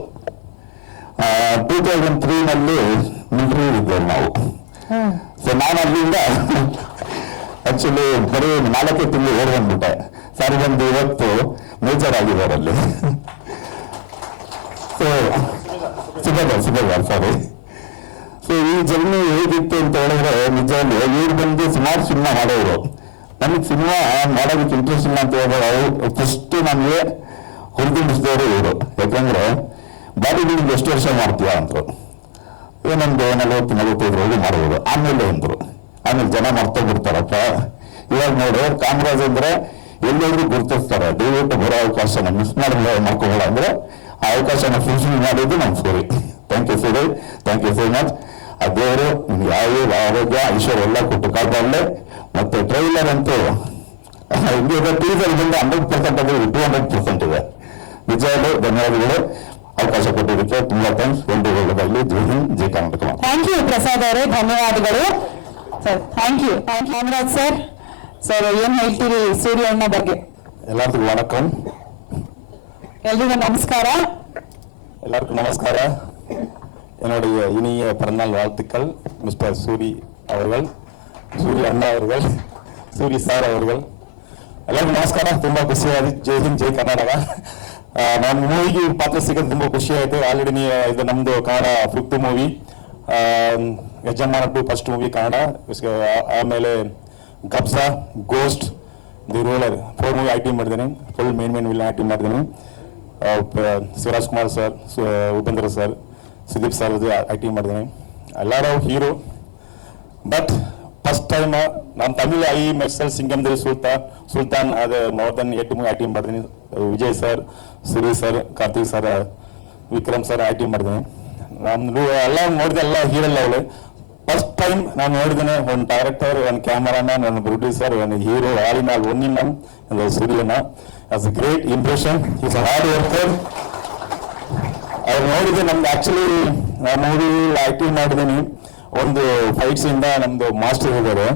2003ನಲ್ಲಿ ಮಿಲಿಟರಿ ಇದ್ದೇವೆ ನಾವು. ಸೊ ನಾನು ಅಲ್ಲಿಂದ ಆಕ್ಚುಲಿ ಬರೀ 4 ತಿಂಗಳು ಓಡ್ ಬಂದ್ಬಿಟ್ಟೆ. ಸರ್ ಬಂದು ಇವತ್ತು ಮೇಜರ್ ಆಗಿದ್ದಾರೆ ಅಲ್ಲಿ. ಸೊ ಸುಬೇದಾರ್ ಸಾರಿ. ಸೊ ಈ ಜರ್ನಿ ಹೇಗಿತ್ತು ಅಂತ ಹೇಳಿದ್ರೆ, ನಿಜವಾಗಿ ಇವ್ರು ಬಂದು ಸುಮಾರು ಸಿನಿಮಾ ಮಾಡೋರು. ನನಗೆ ಸಿನಿಮಾ ಮಾಡೋದಕ್ಕೆ ಇಂಟ್ರೆಸ್ಟ್ ಇಲ್ಲ ಅಂತ ಹೇಳಿದ್ರೆ ಫಸ್ಟ್ ನಮಗೆ ಹುರಿದುಂಬಿಸಿದವರು ಇವರು. ಯಾಕಂದ್ರೆ ಬಾಡಿ ಬಿಲ್ಡಿಂಗ್ ಎಷ್ಟು ವರ್ಷ ಮಾಡ್ತೀಯಾ ಅಂದರು. ಏನೊಂದು 40-45 ಮಾಡ್ಬೋದು. ಆಮೇಲೆ ಅಂದರು, ಆಮೇಲೆ ಜನ ಮರ್ತೋಗ್ಬಿಡ್ತಾರಪ್ಪ. ಇವಾಗ ನೋಡಿ ಕಾಮರಾಜ್ ಅಂದ್ರೆ ಎಲ್ಲೆಲ್ಲರೂ ಗುರುತಿಸ್ತಾರೆ. ದಯವಿಟ್ಟು ಬರೋ ಅವಕಾಶನ ಮಿಸ್ ಮಾಡ್ಕೋಬೇಡ ಅಂದ್ರೆ ಆ ಅವಕಾಶನ ಫುಲ್ಫಿಲ್ ಮಾಡಿದ್ದು ನಮ್ಮ Suri. Thank you Suri, thank you so much. ಆ ದೇವರು ಯಾವ ಆರೋಗ್ಯ ಐಶ್ವರ್ಯ ಎಲ್ಲ ಕೊಟ್ಟು ಕಾಪಾಡಲೆ. ಮತ್ತೆ ಟ್ರೈಲರ್ ಅಂತೂ ಟೀಸರ್ ಬಂದು 100% ಅದು 200% ಇದೆ. ನಿಜವಾಗ್ಲೂ ಧನ್ಯವಾದಗಳು. ಅವಕಾಶ ಕೊಟ್ಟಿದ್ದಕ್ಕೆ ತುಂಬಾ ಥ್ಯಾಂಕ್ಸ್. ಒಂದು ಒಳ್ಳೆದಾಗಲಿ. ಜೈ ಹಿಂದ್, ಜೈ ಕರ್ನಾಟಕ. ಥ್ಯಾಂಕ್ ಯು ಪ್ರಸಾದ್ ಅವರೇ, ಧನ್ಯವಾದಗಳು sir. Thank you Kamaraj sir. Sir ಏನ್ ಹೇಳ್ತೀರಿ ಸೂರ್ಯಣ್ಣ ಬಗ್ಗೆ? எல்லாருக்கும் வணக்கம். ಎಲ್ರಿಗೂ ನಮಸ್ಕಾರ. எல்லாருக்கும் நமஸ்காரம். என்னுடைய இனிய பிறந்தநாள் வாழ்த்துக்கள் மிஸ்டர் சூரி அவர்கள், சூரி அண்ணா அவர்கள், சூரி சார் அவர்கள். ಎಲ್ಲರಿಗೂ ನಮಸ್ಕಾರ. ತುಂಬ ಖುಷಿಯಾಗಿ. ಜೈ ಹಿಂದ್, ಜೈ ಕರ್ನಾಟಕ. ನಾನು ಮೂವಿಗೆ ಪಾತ್ರ ಸಿಗೋದು ತುಂಬ ಖುಷಿ ಆಯಿತು. ಆಲ್ರೆಡಿ ಇದು ನಮ್ಮದು ಕನ್ನಡ 5th ಮೂವಿ, ಯಜಮಾನ 2 ಫಸ್ಟ್ ಮೂವಿ ಕನ್ನಡ. ಆಮೇಲೆ Kabzaa, ghost, the roller 4 movie acting ಮಾಡಿದ್ದೀನಿ. ಫುಲ್ ಮೇನ್ ವಿಲ್ಲ ಆಕ್ಟಿಂಗ್ ಮಾಡಿದ್ದೀನಿ. Shivaraj Kumar sir, Upendra sir, Sudeep sir acting ಮಾಡಿದ್ದೀನಿ. ಎಲ್ಲರೂ ಹೀರೋ. ಬಟ್ ಫಸ್ಟ್ ಟೈಮ್ ನಾನು ತಮಿಳ್ ಐ ಮೆಕ್ಸಲ್ ಸಿಂಗಂದ್ರಿ ಸುಲ್ತಾನ್ ಅದು ಮೋರ್ ದನ್ 8 ಮೂವಿ ಆಕ್ಟಿಂಗ್ ಮಾಡಿದ್ದೀನಿ. Vijay sir, Suresh sir, Karthik sir, Vikram sir acting ಮಾಡಿದ್ದೀನಿ. ನಾನು ಎಲ್ಲ ನೋಡಿದೆ, ಎಲ್ಲ ಹೀರೋ ಅವಳು. ಫಸ್ಟ್ ಟೈಮ್ ನಾನು ನೋಡಿದ್ದೇನೆ ಒಂದು ಡೈರೆಕ್ಟರ್, ಒಂದು ಕ್ಯಾಮರಾಮನ್, ಒಂದು ಪ್ರೊಡ್ಯೂಸರ್, ಒಂದು hero, all in all one in one ಸೂರ್ಯನ. As a great impression. Is a hard worker. ಅವ್ರು ನೋಡಿದ್ರೆ ನಮ್ದು ಆಕ್ಚುಲಿ ಮೂವಿ ಆಕ್ಟಿಂಗ್ ಮಾಡಿದ್ದೀನಿ. ಒಂದು ಫೈಟ್ಸ್ ಇಂದ ನಮ್ದು ಮಾಸ್ಟರ್ ಇದ್ದಾರೆ.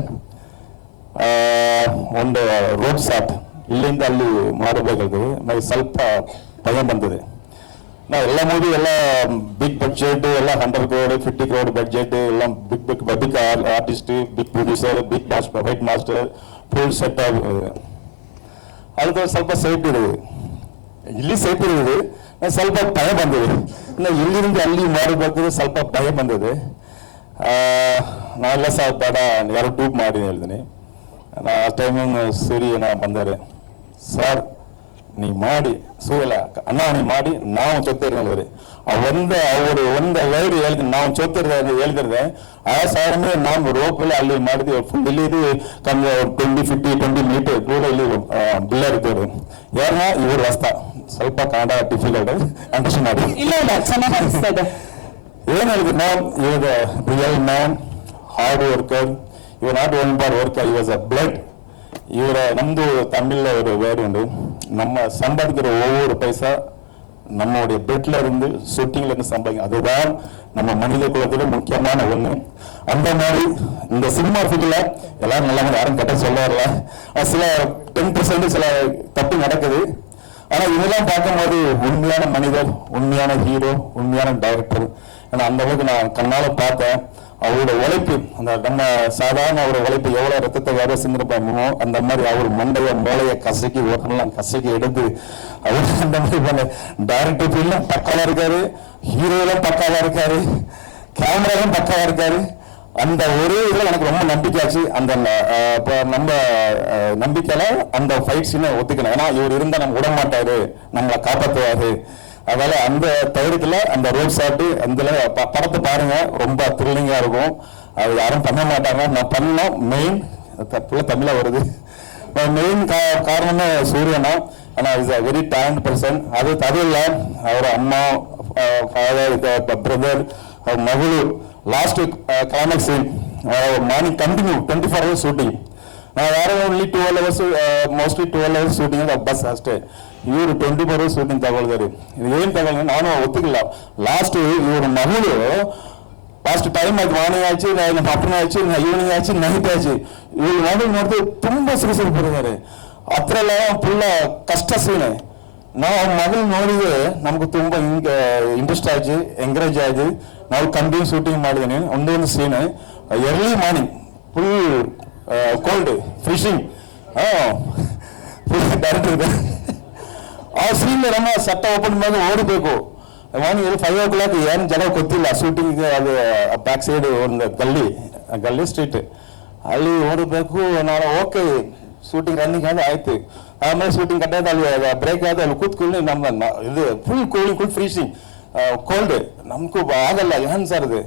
ಒಂದು ರೋಡ್ ಶಾಟ್ ಇಲ್ಲಿಂದ ಅಲ್ಲಿ ಮಾಡಬೇಕಾಗ್ತದೆ. ನನಗೆ ಸ್ವಲ್ಪ ಭಯ ಬಂದಿದೆ. ನಾವು ಎಲ್ಲ ಮೂವಿ ಎಲ್ಲ ಬಿಗ್ ಬಡ್ಜೆಟ್ ಎಲ್ಲ 100 crore 50 crore ಬಡ್ಜೆಟ್ ಎಲ್ಲ big artist, big producer, big fight master, full set ಅದಕ್ಕೆ ಸ್ವಲ್ಪ ಸೇಫ್ಟಿ ಇದೆ. ಇಲ್ಲಿ ಸೇಫ್ಟಿ ಇದೆ, ಸ್ವಲ್ಪ ಭಯ ಬಂದಿದೆ. ಇಲ್ಲಿಂದ ಅಲ್ಲಿ ಮಾಡಬೇಕಾದ್ರೆ ಸ್ವಲ್ಪ ಭಯ ಬಂದಿದೆ. ನಾವೆಲ್ಲ ಸಹ ಬೇಡ ಯಾರು ಟೂಬ್ ಮಾಡಿ ಹೇಳ್ತೀನಿ. ಆ ಟೈಮಿಂಗ್ ಸೂರ್ಯನ ಬಂದರೆ, ಸರ್ ನೀ ಮಾಡಿ ಸೂರ್ಯಲ್ಲ ಅಣ್ಣ ನೀ ಮಾಡಿ ನಾವು ಚೊತ್ತೇರಿ ಹೇಳಿದ್ರಿ. ಅವರು ಒಂದು ವರ್ಡ್ ಹೇಳಿದ್ರೆ ನಾವು ಚೊತ್ತಿರ ಹೇಳಿದ್ರೆ ಆ ಸಾರನೇ ನಾವು ರೋಪಲ್ಲಿ ಅಲ್ಲಿ ಮಾಡಿದ್ವಿ. ಫುಲ್ ಇಲ್ಲಿ 20 ಮೀಟರ್ ದೂರ ಇಲ್ಲಿ ಬಿಲ್ಲರ್ ಇದ್ದೇವೆ. ಯಾರನ್ನ ಇವರು ರಸ್ತ ಸ್ವಲ್ಪ ಕನ್ನಡ ಡಿಫಿಕಲ್ಟ್ ಅಂಡರ್ಸ್ಟ್ಯಾಂಡ್ ಮಾಡಿ. ಇಲ್ಲ ಚೆನ್ನಾಗಿ ಅನಿಸ್ತದೆ. ಏನ್ ಹೇಳಿದ್ರು ನಾವು ಇವಾಗ ರಿಯಲ್ ಮ್ಯಾನ್, ಹಾರ್ಡ್ ವರ್ಕರ್. ಇವ not own bar worker, ಇವಾಸ್ a blood. ಇವರ ನಮ್ದು ತಮಿಳ್ ஒரு வேர்டு உண்டு. நம்ம சம்பாதிக்கிற ஒவ்வொரு பைசா நம்மளுடைய பெட்ல இருந்து ஷூட்டிங்ல இருந்து சம்பாதிக்கும். அதுதான் நம்ம மனித குலத்துல முக்கியமான ஒண்ணு. அந்த மாதிரி இந்த சினிமா ஃபீல்ட்ல எல்லாரும் நல்லா யாரும் கட்ட சொல்ல வரல. சில 10% சில தப்பு நடக்குது. ஆனா இதெல்லாம் பார்க்கும்போது உண்மையான மனிதர், உண்மையான ஹீரோ, உண்மையான டைரக்டர். ஏன்னா அந்த அளவுக்கு நான் கண்ணால பார்த்தேன். அவரோட உழைப்பு, அந்த நம்ம சாதாரண அவரோட உழைப்பு எவ்வளவு ரத்தத்தை வேற சிந்திருப்பாமோ அந்த மாதிரி அவர் மண்டைய மூளையை கசக்கி ஓட்டமெல்லாம் கசக்கி எடுத்து அவர் அந்த மாதிரி பண்ண டைரக்டர் ஃபீல்ட்லாம் பக்காவா இருக்காரு, ஹீரோலாம் பக்காவா இருக்காரு, கேமராலும் பக்காவா இருக்காரு. அந்த ஒரே இதுல எனக்கு ரொம்ப நம்பிக்கை ஆச்சு. அந்த நம்ம நம்பிக்கையில அந்த ஃபைட் சீனை ஒத்துக்கணும். ஏன்னா இவர் இருந்தா நம்ம விட மாட்டாரு, நம்மளை காப்பாற்றுவாரு. அதனால அந்த தைரியத்துல அந்த ரோட் ஷாட்டு அந்த படத்தை பாருங்க, ரொம்ப த்ரில்லிங்கா இருக்கும். அது யாரும் பண்ண மாட்டாங்க, நான் பண்ணோம். மெயின் தமிழா வருது. மெயின் காரணமே சூரியனா. ஆனா is a very talent person. அது இல்ல அவர் அம்மா, ஃபாதர், பிரதர், மகளு last climax scene morning continue 24 hours shooting. நான் வேற only 12 hours mostly 12 hours shooting ಬಸ್ ಅಷ್ಟೇ. ಇವರು 24 hours ಶೂಟಿಂಗ್ ತಗೊಳ್ತಾರೆ. ಇದು ಏನ್ ತಗೊಳ್ಳ ನಾನು ಒತ್ತಿಲ್ಲ. ಲಾಸ್ಟ್ ಇವ್ರ ಮಗಳು ಲಾಸ್ಟ್ ಟೈಮ್ ಆಯ್ತು, ಮಾರ್ನಿಂಗ್ ಆಯ್ತು, ಆಫ್ಟರ್ನೂನ್ ಆಯ್ತು, ಈವ್ನಿಂಗ್ ಆಯ್ತು, ನೈಟ್ ಆಯ್ತು. ಇವ್ರ ಮಗಳು ನೋಡಿದ್ರೆ ತುಂಬಾ ಸಿರಿಸಿರಿ ಬರಿದ್ದಾರೆ. ಹತ್ರ ಎಲ್ಲ ಫುಲ್ಲ ಕಷ್ಟ ಸೀನೆ. ನಾವು ಮಗಳು ನೋಡಿದ್ರೆ ನಮ್ಗೆ ತುಂಬಾ ಇಂಟ್ರೆಸ್ಟ್ ಆಯ್ತು, ಎಂಕರೇಜ್ ಆಯ್ತು. ನಾವು ಕಂಟಿನ್ಯೂ ಶೂಟಿಂಗ್ ಮಾಡಿದ್ದೀನಿ. ಒಂದೊಂದು scene early morning full cold fishing director ಇದೆ. ಆ ಸೀನ್ ನಮ್ಮ ಸಟ್ಟ ಓಪನ್ ಮಾಡಿ ಓಡಬೇಕು. ಮಾರ್ನಿಂಗ್ 5 o'clock ಏನು ಜನ ಗೊತ್ತಿಲ್ಲ ಶೂಟಿಂಗ್. ಅದು ಬ್ಯಾಕ್ ಸೈಡ್ ಒಂದು ಗಲ್ಲಿ ಸ್ಟ್ರೀಟ್ ಅಲ್ಲಿ ಓಡಬೇಕು. ನಾನು ಓಕೆ ಶೂಟಿಂಗ್ ರನ್ನಿಂಗ್ ಆದ ಆಯ್ತು. ಆಮೇಲೆ ಶೂಟಿಂಗ್ ಕಟ್ಟಾದ ಅಲ್ಲಿ ಬ್ರೇಕ್ ಆದ ಅಲ್ಲಿ ಕೂತ್ಕೊಳ್ಳಿ. ನಮ್ಮ ಇದು full cooling, full freezing cold. ನಮ್ಗೂ ಆಗಲ್ಲ ಏನ್ ಸರ್ ಇದು.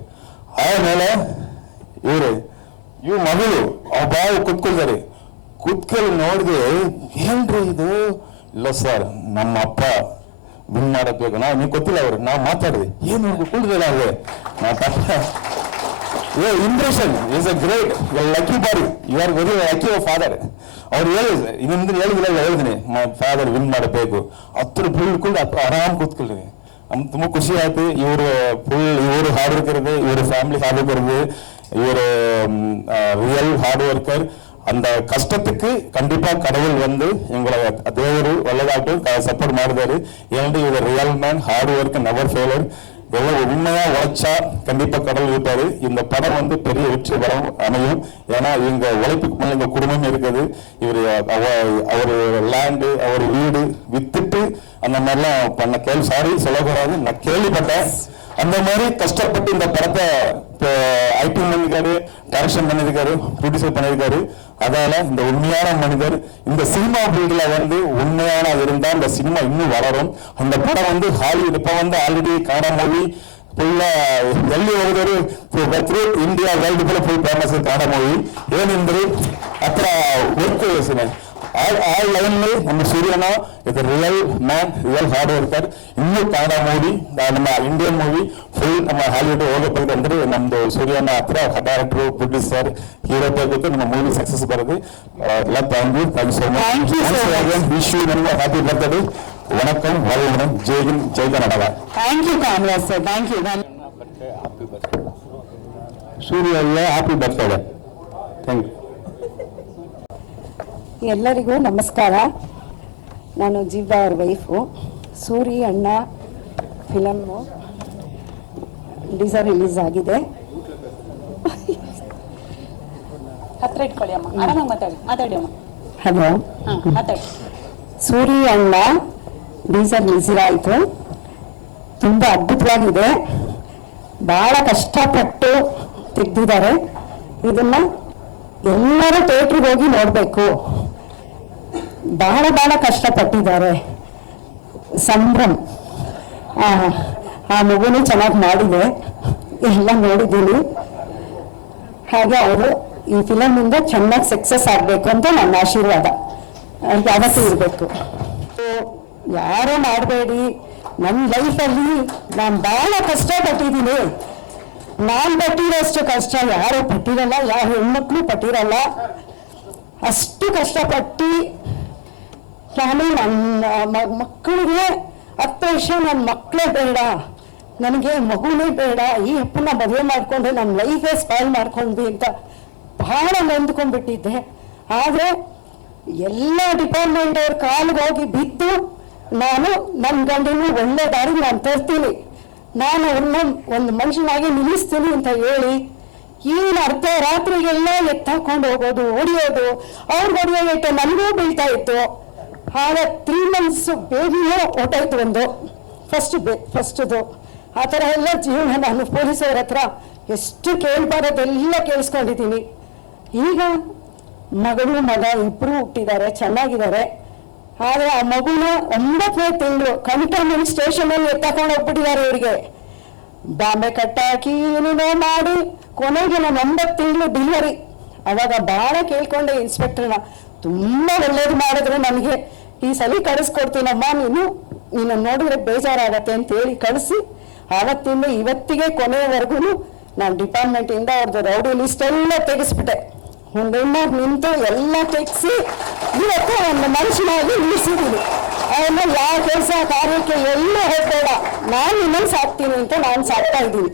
ಆಮೇಲೆ ಇವ್ ಮಗಳು ಬಾವು ಕುತ್ಕೊಳ್ತಾರೆ. ಕುತ್ಕೊಳ್ಳಿ ನೋಡಿದ್ರೆ ಏನ್ರಿ ಇದು? ಇಲ್ಲ ಸರ್ ನಮ್ಮ ಅಪ್ಪ ವಿನ್ ಮಾಡಬೇಕು. ನೀವು ಗೊತ್ತಿಲ್ಲ ಅವ್ರು, ನಾವು ಮಾತಾಡಿದ್ವಿ. ಏನು ಕುಳಿದಿಲ್ಲ ಅವ್ರೆ impression is a great lucky ಬಾರಿ. You are very lucky father. ಅವ್ರು ಹೇಳಿದಿಲ್ಲ, ಹೇಳಿದ್ದೀನಿ ಫಾದರ್ ವಿನ್ ಮಾಡಬೇಕು. ಹತ್ರ ಫುಲ್ ಆರಾಮ್ ಕೂತ್ಕೊಳ್ರಿ. ನಮ್ಗೆ ತುಂಬಾ ಖುಷಿ ಆಯ್ತು. ಇವರು ಹಾರ್ಡ್ ವರ್ಕರ್ ಇದೆ, ಇವರು ಫ್ಯಾಮಿಲಿ ಹಾರ್ಡ್ ವರ್ಕರ್ ಇದೆ, இவர் ரியல் ஹார்ட் ஒர்க்கர். அந்த கஷ்டத்துக்கு கண்டிப்பா கடவுள் வந்து எங்களை தேவரு வல்லதாட்டும் சப்போர்ட் ಮಾಡಿದಾರೆ. ஏன்னா இவர் real man, hard work, never failure. எவ்வளவு உண்மையா உழைச்சா கண்டிப்பா கடவுள் இருப்பாரு. இந்த படம் வந்து பெரிய வெற்றி படம் அமையும். ஏன்னா இவங்க உழைப்புக்கு மேல இந்த குடும்பம் இருக்குது. இவர் அவர் லேண்டு, அவர் வீடு வித்துட்டு அந்த மாதிரிலாம் பண்ண சாரி சொல்லக்கூடாது, நான் கேள்விப்பட்டேன். அந்த மாதிரி கஷ்டப்பட்டு இந்த படத்தை ஆக்டிங் பண்ணிருக்காரு, டைரக்ஷன் பண்ணிருக்காரு, ப்ரொடியூசர் பண்ணிருக்காரு. அதால இந்த உண்மையான மனிதர் இந்த சினிமா ஃபீல்ட்ல வந்து உண்மையான இருந்தா இந்த சினிமா இன்னும் வளரும். அந்த படம் வந்து ஹாலிவுட் இப்ப வந்து ஆல்ரெடி கன்னட மூவி ஃபுல்லா ಎಲ್ಲಿ ಹೋಗಿದ್ರು through India world full famous Kannada movie. ಏನೆಂದ್ರೆ ಹತ್ರ ವರ್ಕ್ ಆ ಲೈನ್ಲಿ ನಮ್ಮ ಸೂರ್ಯನ ಇದು real man, real hard worker. ಇನ್ನೂ ಕನ್ನಡ ಮೂವಿ, ನಮ್ಮ ಇಂಡಿಯನ್ ಮೂವಿ ಫುಲ್ ನಮ್ಮ ಹಾಲಿವುಡ್ ಹೋಗಬೇಕು ಅಂದ್ರೆ ನಮ್ದು ಸೂರ್ಯನ ಹತ್ರ ಡೈರೆಕ್ಟರ್, ಪ್ರೊಡ್ಯೂಸರ್, ಹೀರೋ ಬೇಕು ನಮ್ಮ ಮೂವಿ ಸಕ್ಸಸ್ ಬರೋದು. ಎಲ್ಲ thank you so much. Wish you ನಮ್ಮ ಹ್ಯಾಪಿ ಬರ್ತ್ಡೇ. வணக்கம், வாழ்வுடன். ஜெய்கின் Jai Karnataka. Thank you Kamaraj sir, thank you. Surya happy birthday. Thank you. ಎಲ್ಲರಿಗೂ ನಮಸ್ಕಾರ. ನಾನು ಜೀವಾ ಅವ್ರ ವೈಫು. ಸೂರಿ ಅಣ್ಣ ಫಿಲಮ್ಮು ಟೀಸರ್ ರಿಲೀಸ್ ಆಗಿದೆ. ಹತ್ರ ಇಟ್ಕೊಳ್ಳಿ ಅಮ್ಮ, ಆರಾಮಾಗಿ ಮಾತಾಡಿ ಅಮ್ಮ. ಹಲೋ, ಮಾತಾಡಿ. ಸೂರಿ ಅಣ್ಣ ಟೀಸರ್ ರಿಲೀಸ್ ಆಯಿತು. ತುಂಬ ಅದ್ಭುತವಾಗಿದೆ. ಭಾಳ ಕಷ್ಟಪಟ್ಟು ತೆಗೆದಿದ್ದಾರೆ. ಇದನ್ನ ಎಲ್ಲರೂ ಥಿಯೇಟ್ರಿಗೆ ಹೋಗಿ ನೋಡಬೇಕು. ಬಹಳ ಕಷ್ಟಪಟ್ಟಿದ್ದಾರೆ. ಸಂಭ್ರಮ್ ಆ ಮಗುನೂ ಚೆನ್ನಾಗಿ ಮಾಡಿದೆ, ಎಲ್ಲ ನೋಡಿದ್ದೀನಿ. ಹಾಗೆ ಅವರು ಈ ಫಿಲಮಿಂದ ಚೆನ್ನಾಗಿ ಸಕ್ಸಸ್ ಆಗಬೇಕು ಅಂತ ನನ್ನ ಆಶೀರ್ವಾದ ಯಾವತ್ತೂ ಇರಬೇಕು. ಯಾರೂ ಮಾಡಬೇಡಿ. ನನ್ನ ಲೈಫಲ್ಲಿ ನಾನು ಭಾಳ ಕಷ್ಟಪಟ್ಟಿದ್ದೀನಿ. ನಾನು ಪಟ್ಟಿರೋಷ್ಟು ಕಷ್ಟ ಯಾರೂ ಪಟ್ಟಿರಲ್ಲ, ಯಾವ ಹೆಣ್ಮಕ್ಳು ಪಟ್ಟಿರಲ್ಲ. ಅಷ್ಟು ಕಷ್ಟಪಟ್ಟು ನಾನು ನನ್ನ ಮಕ್ಕಳಿಗೆ 10 ವರ್ಷ ನನ್ನ ಮಕ್ಕಳೇ ಬೇಡ, ನನಗೆ ಮಗುನೇ ಬೇಡ, ಈ ಅಪ್ಪನ ಮದುವೆ ಮಾಡಿಕೊಂಡು ನನ್ನ ಲೈಫೇ ಸ್ಪಾಯ್ಲ್ ಮಾಡ್ಕೊಂಡ್ವಿ ಅಂತ ಭಾಳ ನೊಂದ್ಕೊಂಡ್ಬಿಟ್ಟಿದ್ದೆ. ಆದರೆ ಎಲ್ಲ ಡಿಪಾರ್ಟ್ಮೆಂಟ್ ಅವ್ರ ಕಾಲಿಗೆ ಹೋಗಿ ಬಿದ್ದು ನಾನು ನನ್ನ ಗಂಡನ ಒಳ್ಳೆ ದಾರಿಗೆ ನಾನು ತರ್ತೀನಿ, ನಾನು ಅವ್ರನ್ನ ಒಂದು ಮನುಷ್ಯನಾಗಿ ನಿಲ್ಲಿಸ್ತೀನಿ ಅಂತ ಹೇಳಿ ಏನು ಅರ್ಧ ರಾತ್ರಿಗೆಲ್ಲ ಎತ್ತಾಕೊಂಡು ಹೋಗೋದು, ಹೊಡಿಯೋದು, ಅವ್ರಿಗೆ ಹೊಡೆಯೋಯ್ತು, ನನಗೂ ಬೀಳ್ತಾ ಇತ್ತು. ಆಗ 3 months ಬೇಬಿಯೇ ಹೊಟ್ಟೋಯ್ತು ಒಂದು ಫಸ್ಟ್ದು. ಆ ಥರ ಎಲ್ಲ ಜೀವನ ನಾನು ಪೊಲೀಸವ್ರ ಹತ್ರ ಎಷ್ಟು ಕೇಳ್ಬಾರೋದೆಲ್ಲ ಕೇಳಿಸ್ಕೊಂಡಿದ್ದೀನಿ. ಈಗ ಮಗಳು ಮಗ ಇಬ್ಬರು ಹುಟ್ಟಿದ್ದಾರೆ, ಚೆನ್ನಾಗಿದ್ದಾರೆ. ಆದರೆ ಆ ಮಗುನ 9ನೇ ತಿಂಗಳು ಕಂಟೋನ್ಮೆಂಟ್ ಸ್ಟೇಷನಲ್ಲಿ ಎತ್ತಕೊಂಡು ಹೋಗ್ಬಿಟ್ಟಿದ್ದಾರೆ. ಇವರಿಗೆ ಬಾಂಬೆ ಕಟ್ಟಾಕಿ ಏನೇನೋ ಮಾಡಿ ಕೊನೆಗೆ ನಾನು 9 ತಿಂಗಳು ಡೆಲಿವರಿ. ಅವಾಗ ಭಾಳ ಕೇಳ್ಕೊಂಡೆ ಇನ್ಸ್ಪೆಕ್ಟರ್ನ, ತುಂಬ ಒಳ್ಳೇದು ಮಾಡಿದ್ರು ನನಗೆ. ಈ ಸಲ ಕಳಿಸ್ಕೊಡ್ತೀನಮ್ಮ, ನೀನು ನೋಡಿದ್ರೆ ಬೇಜಾರಾಗತ್ತೆ ಅಂತೇಳಿ ಕಳಿಸಿ ಆವತ್ತಿಂದ ಇವತ್ತಿಗೆ ಕೊನೆಯವರೆಗೂ ನಾನು ಡಿಪಾರ್ಟ್ಮೆಂಟಿಂದ ಅವ್ರದ್ದು ರೌಡಿ ಲಿಸ್ಟ್ ಎಲ್ಲ ತೆಗೆಸ್ಬಿಟ್ಟೆ. ಒಂದೆಣ್ಣ ನಿಂತು ಎಲ್ಲ ತೆಗೆಸಿ ಇವತ್ತು ಒಂದು ಮನುಷ್ಯನಾಗಿ ನಿಲ್ಲಿಸಿದ್ದೀನಿ. ಅವನ್ನ ಯಾವ ಕೆಲಸ ಕಾರ್ಯಕ್ಕೆ ಎಲ್ಲ ಹೋಗಬೇಡ, ನಾನು ಇನ್ನೊಂದು ಸಾಕ್ತೀನಿ ಅಂತ ನಾನು ಸಾಕ್ತಾ ಇದ್ದೀನಿ.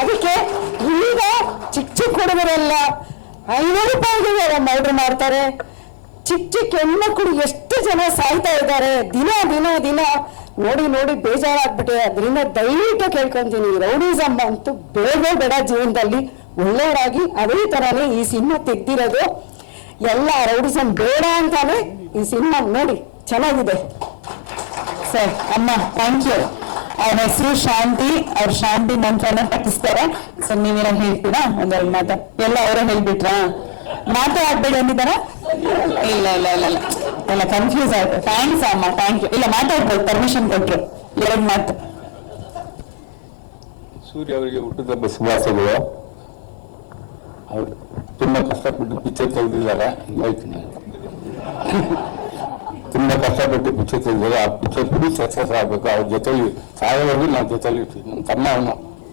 ಅದಕ್ಕೆ ಈಗ ಚಿಕ್ಕ ಹುಡುಗರೆಲ್ಲ 500 ರೂಪಾಯಿಗೆ ಮರ್ಡರ್ ಮಾಡ್ತಾರೆ. ಚಿಕ್ಕ ಹೆಣ್ಮಕ್ಳು ಎಷ್ಟು ಜನ ಸಾಯ್ತಾ ಇದ್ದಾರೆ ದಿನ ನೋಡಿ ಬೇಜಾರಾಗ್ಬಿಟ್ಟೆ. ಅದರಿಂದ ದಯವಿಟ್ಟು ಕೇಳ್ಕೊಂತೀನಿ, ರೌಡಿಸಮ್ ಅಂತೂ ಬೇಡ ಜೀವನದಲ್ಲಿ. ಒಳ್ಳೆಯವರಾಗಿ ಅದೇ ಥರನೇ ಈ ಸಿನಿಮಾ ತೆಗ್ದಿರೋದು. ಎಲ್ಲ ರೌಡಿಸಮ್ ಬೇಡ ಅಂತಾನೆ ಈ ಸಿನಿಮಾ ನೋಡಿ ಚೆನ್ನಾಗಿದೆ. ಸರ್ ಅಮ್ಮ ಥ್ಯಾಂಕ್ ಯು. ಅವ್ರ ಹೆಸರು ಶಾಂತಿ, ಅವ್ರ ಶಾಂತಿ ಮಂತ್ರನ ಪಠಿಸ್ತಾರೆ. ಸರ್ ನೀವೇನ ಹೇಳ್ತೀರಾ? ಒಂದೆರಡು ಮಾತು ಎಲ್ಲ ಅವರೇ ಹೇಳ್ಬಿಟ್ರಾ? ಮಾತಾಡ್ಬೇಡಿ ಅಂದಿದ್ದಾರ? ಇಲ್ಲ ಕನ್ಫ್ಯೂಸ್ ಆಯ್ತು. ಥ್ಯಾಂಕ್ಸ್ ಅಮ್ಮ, ಥ್ಯಾಂಕ್ ಯು. ಇಲ್ಲ ಮಾತಾಡ್ಬೋದು, ಪರ್ಮಿಷನ್ ಕೊಟ್ರು. 2 ಮಾತು. ಸೂರ್ಯ ಅವರಿಗೆ ಹುಟ್ಟುಹಬ್ಬ ಶುಭಾಶಯಗಳು. ಅವರು ತುಂಬಾ ಕಷ್ಟಪಟ್ಟು ಪಿಕ್ಚರ್ ತೆಗೆದಿದ್ದಾರೆ. ತುಂಬಾ ಕಷ್ಟಪಟ್ಟು ಪಿಕ್ಚರ್ ತೆಗೆದಿದ್ದಾರೆ. ಆ ಪಿಕ್ಚರ್ ಫುಲ್ ಸಕ್ಸಸ್ ಆಗಬೇಕು. ಅವ್ರ ಜೊತೆಲಿ ಸಾಯೋವರೆಗೂ ನಾವು ಜೊತೆಲಿ ಇರ್ತೀವಿ. ನಮ್ಮ ತಮ್ಮ